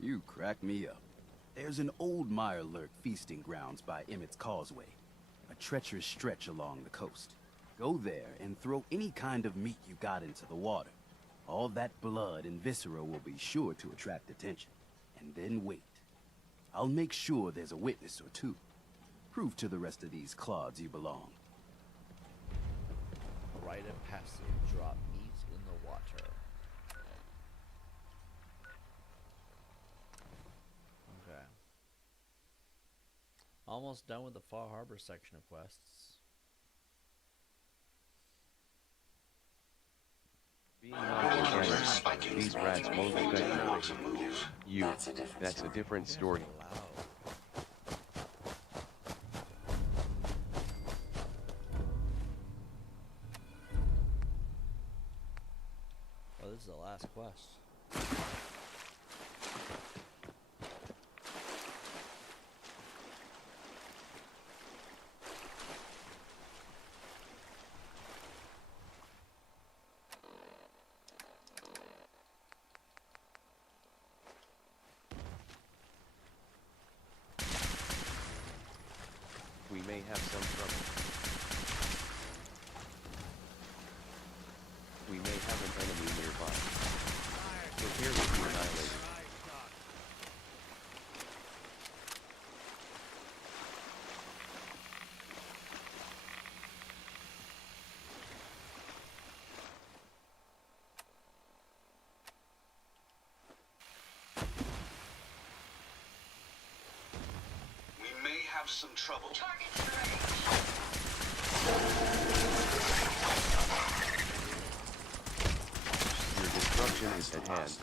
You crack me up. There's an old Mirelurk feasting grounds by Emmett's Causeway, a treacherous stretch along the coast. Go there and throw any kind of meat you got into the water. All that blood and viscera will be sure to attract attention. And then wait. I'll make sure there's a witness or two. Prove to the rest of these clods you belong. Rite of passage. Drop meat in the water. Okay. Almost done with the Far Harbor section of quests. These rats won't affect you. That's a different story. Oh, this is the last quest. We may have some trouble. We may have an enemy nearby. Prepare to be annihilated. We may have some trouble. Your destruction is at hand.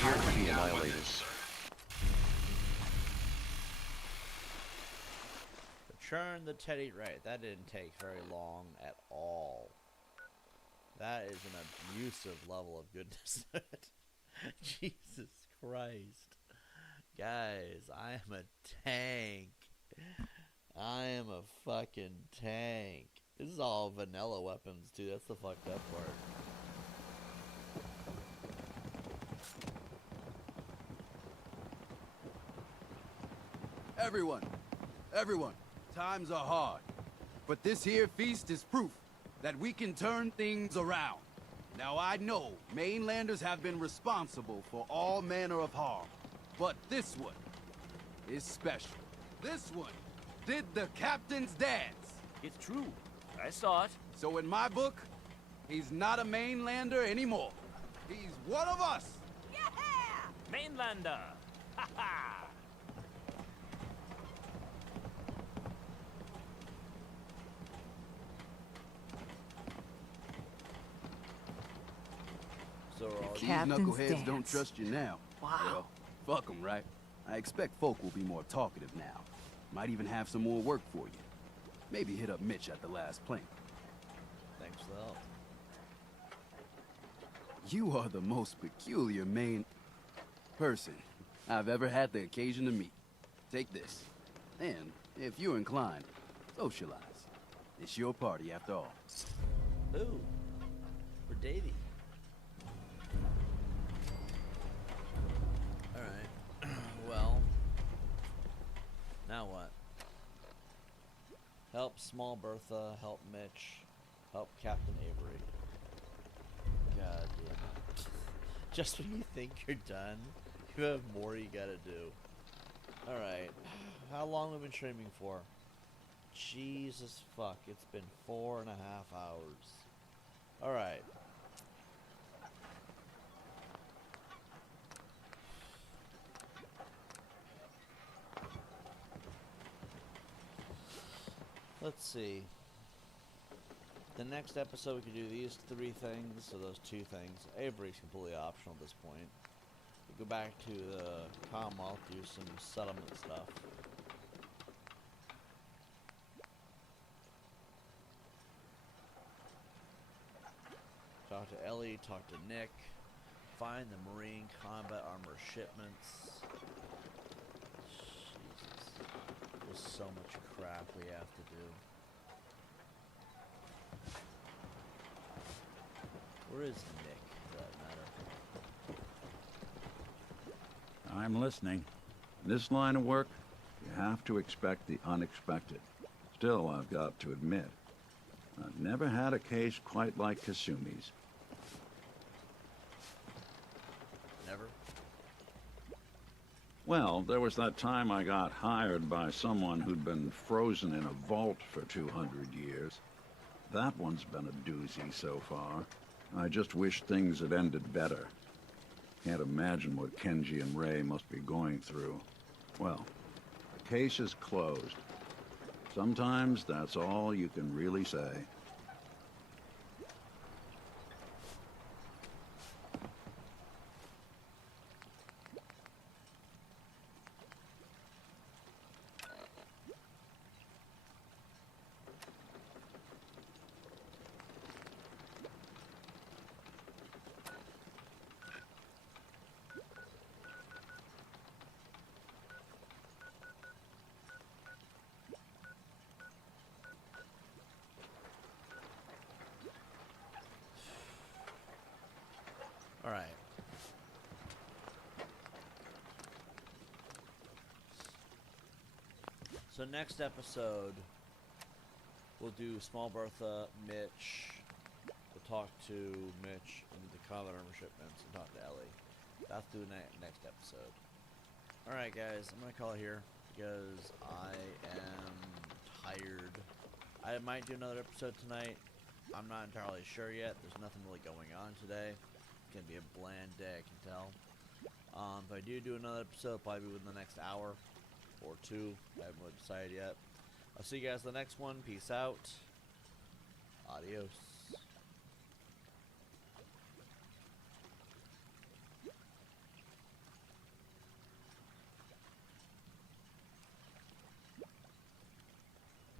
appear to be annihilated. Return the teddy. Right, that didn't take very long at all. That is an abusive level of goodness. Jesus Christ. Guys, I am a tank. I am a fucking tank. This is all vanilla weapons, too. That's the fucked up part. Everyone, times are hard. But this here feast is proof that we can turn things around. Now I know mainlanders have been responsible for all manner of harm, but this one is special. This one did the captain's dance. It's true. I saw it. So in my book, he's not a mainlander anymore. He's one of us. Mainlander! Ha ha! So are all These knuckleheads don't trust you now. Wow. Well, fuck them, right? I expect folk will be more talkative now. Might even have some more work for you. Maybe hit up Mitch at the last plank. Thanks for the help. You are the most peculiar person I've ever had the occasion to meet. Take this. And, if you're inclined, socialize. It's your party after all. Ooh. For Davey. Alright. Well. Now what? Help Small Bertha, help Mitch, help Captain Avery. God damn it. Just when you think you're done, you have more you gotta do. Alright. How long have we been streaming for? Jesus fuck. It's been 4.5 hours. Alright. Let's see. The next episode we could do these 3 things, or those 2 things. Avery's completely optional at this point. We go back to the Commonwealth, do some settlement stuff. Talk to Ellie, talk to Nick, find the Marine combat armor shipments. Jesus. There's so much crap we have to do. Where is Nick, for that matter? I'm listening. In this line of work, you have to expect the unexpected. Still, I've got to admit, I've never had a case quite like Kasumi's. Never? Well, there was that time I got hired by someone who'd been frozen in a vault for 200 years. That one's been a doozy so far. I just wish things had ended better. Can't imagine what Kenji and Ray must be going through. Well, the case is closed. Sometimes that's all you can really say. Alright. So next episode, we'll do Small Bertha, Mitch. We'll talk to Mitch and the combat armor shipments and talk to Ellie. That's the next episode. Alright guys, I'm going to call it here because I am tired. I might do another episode tonight. I'm not entirely sure yet. There's nothing really going on today. It's going to be a bland day, I can tell. If I do another episode, probably within the next hour or 2. I haven't really decided yet. I'll see you guys in the next one. Peace out. Adios.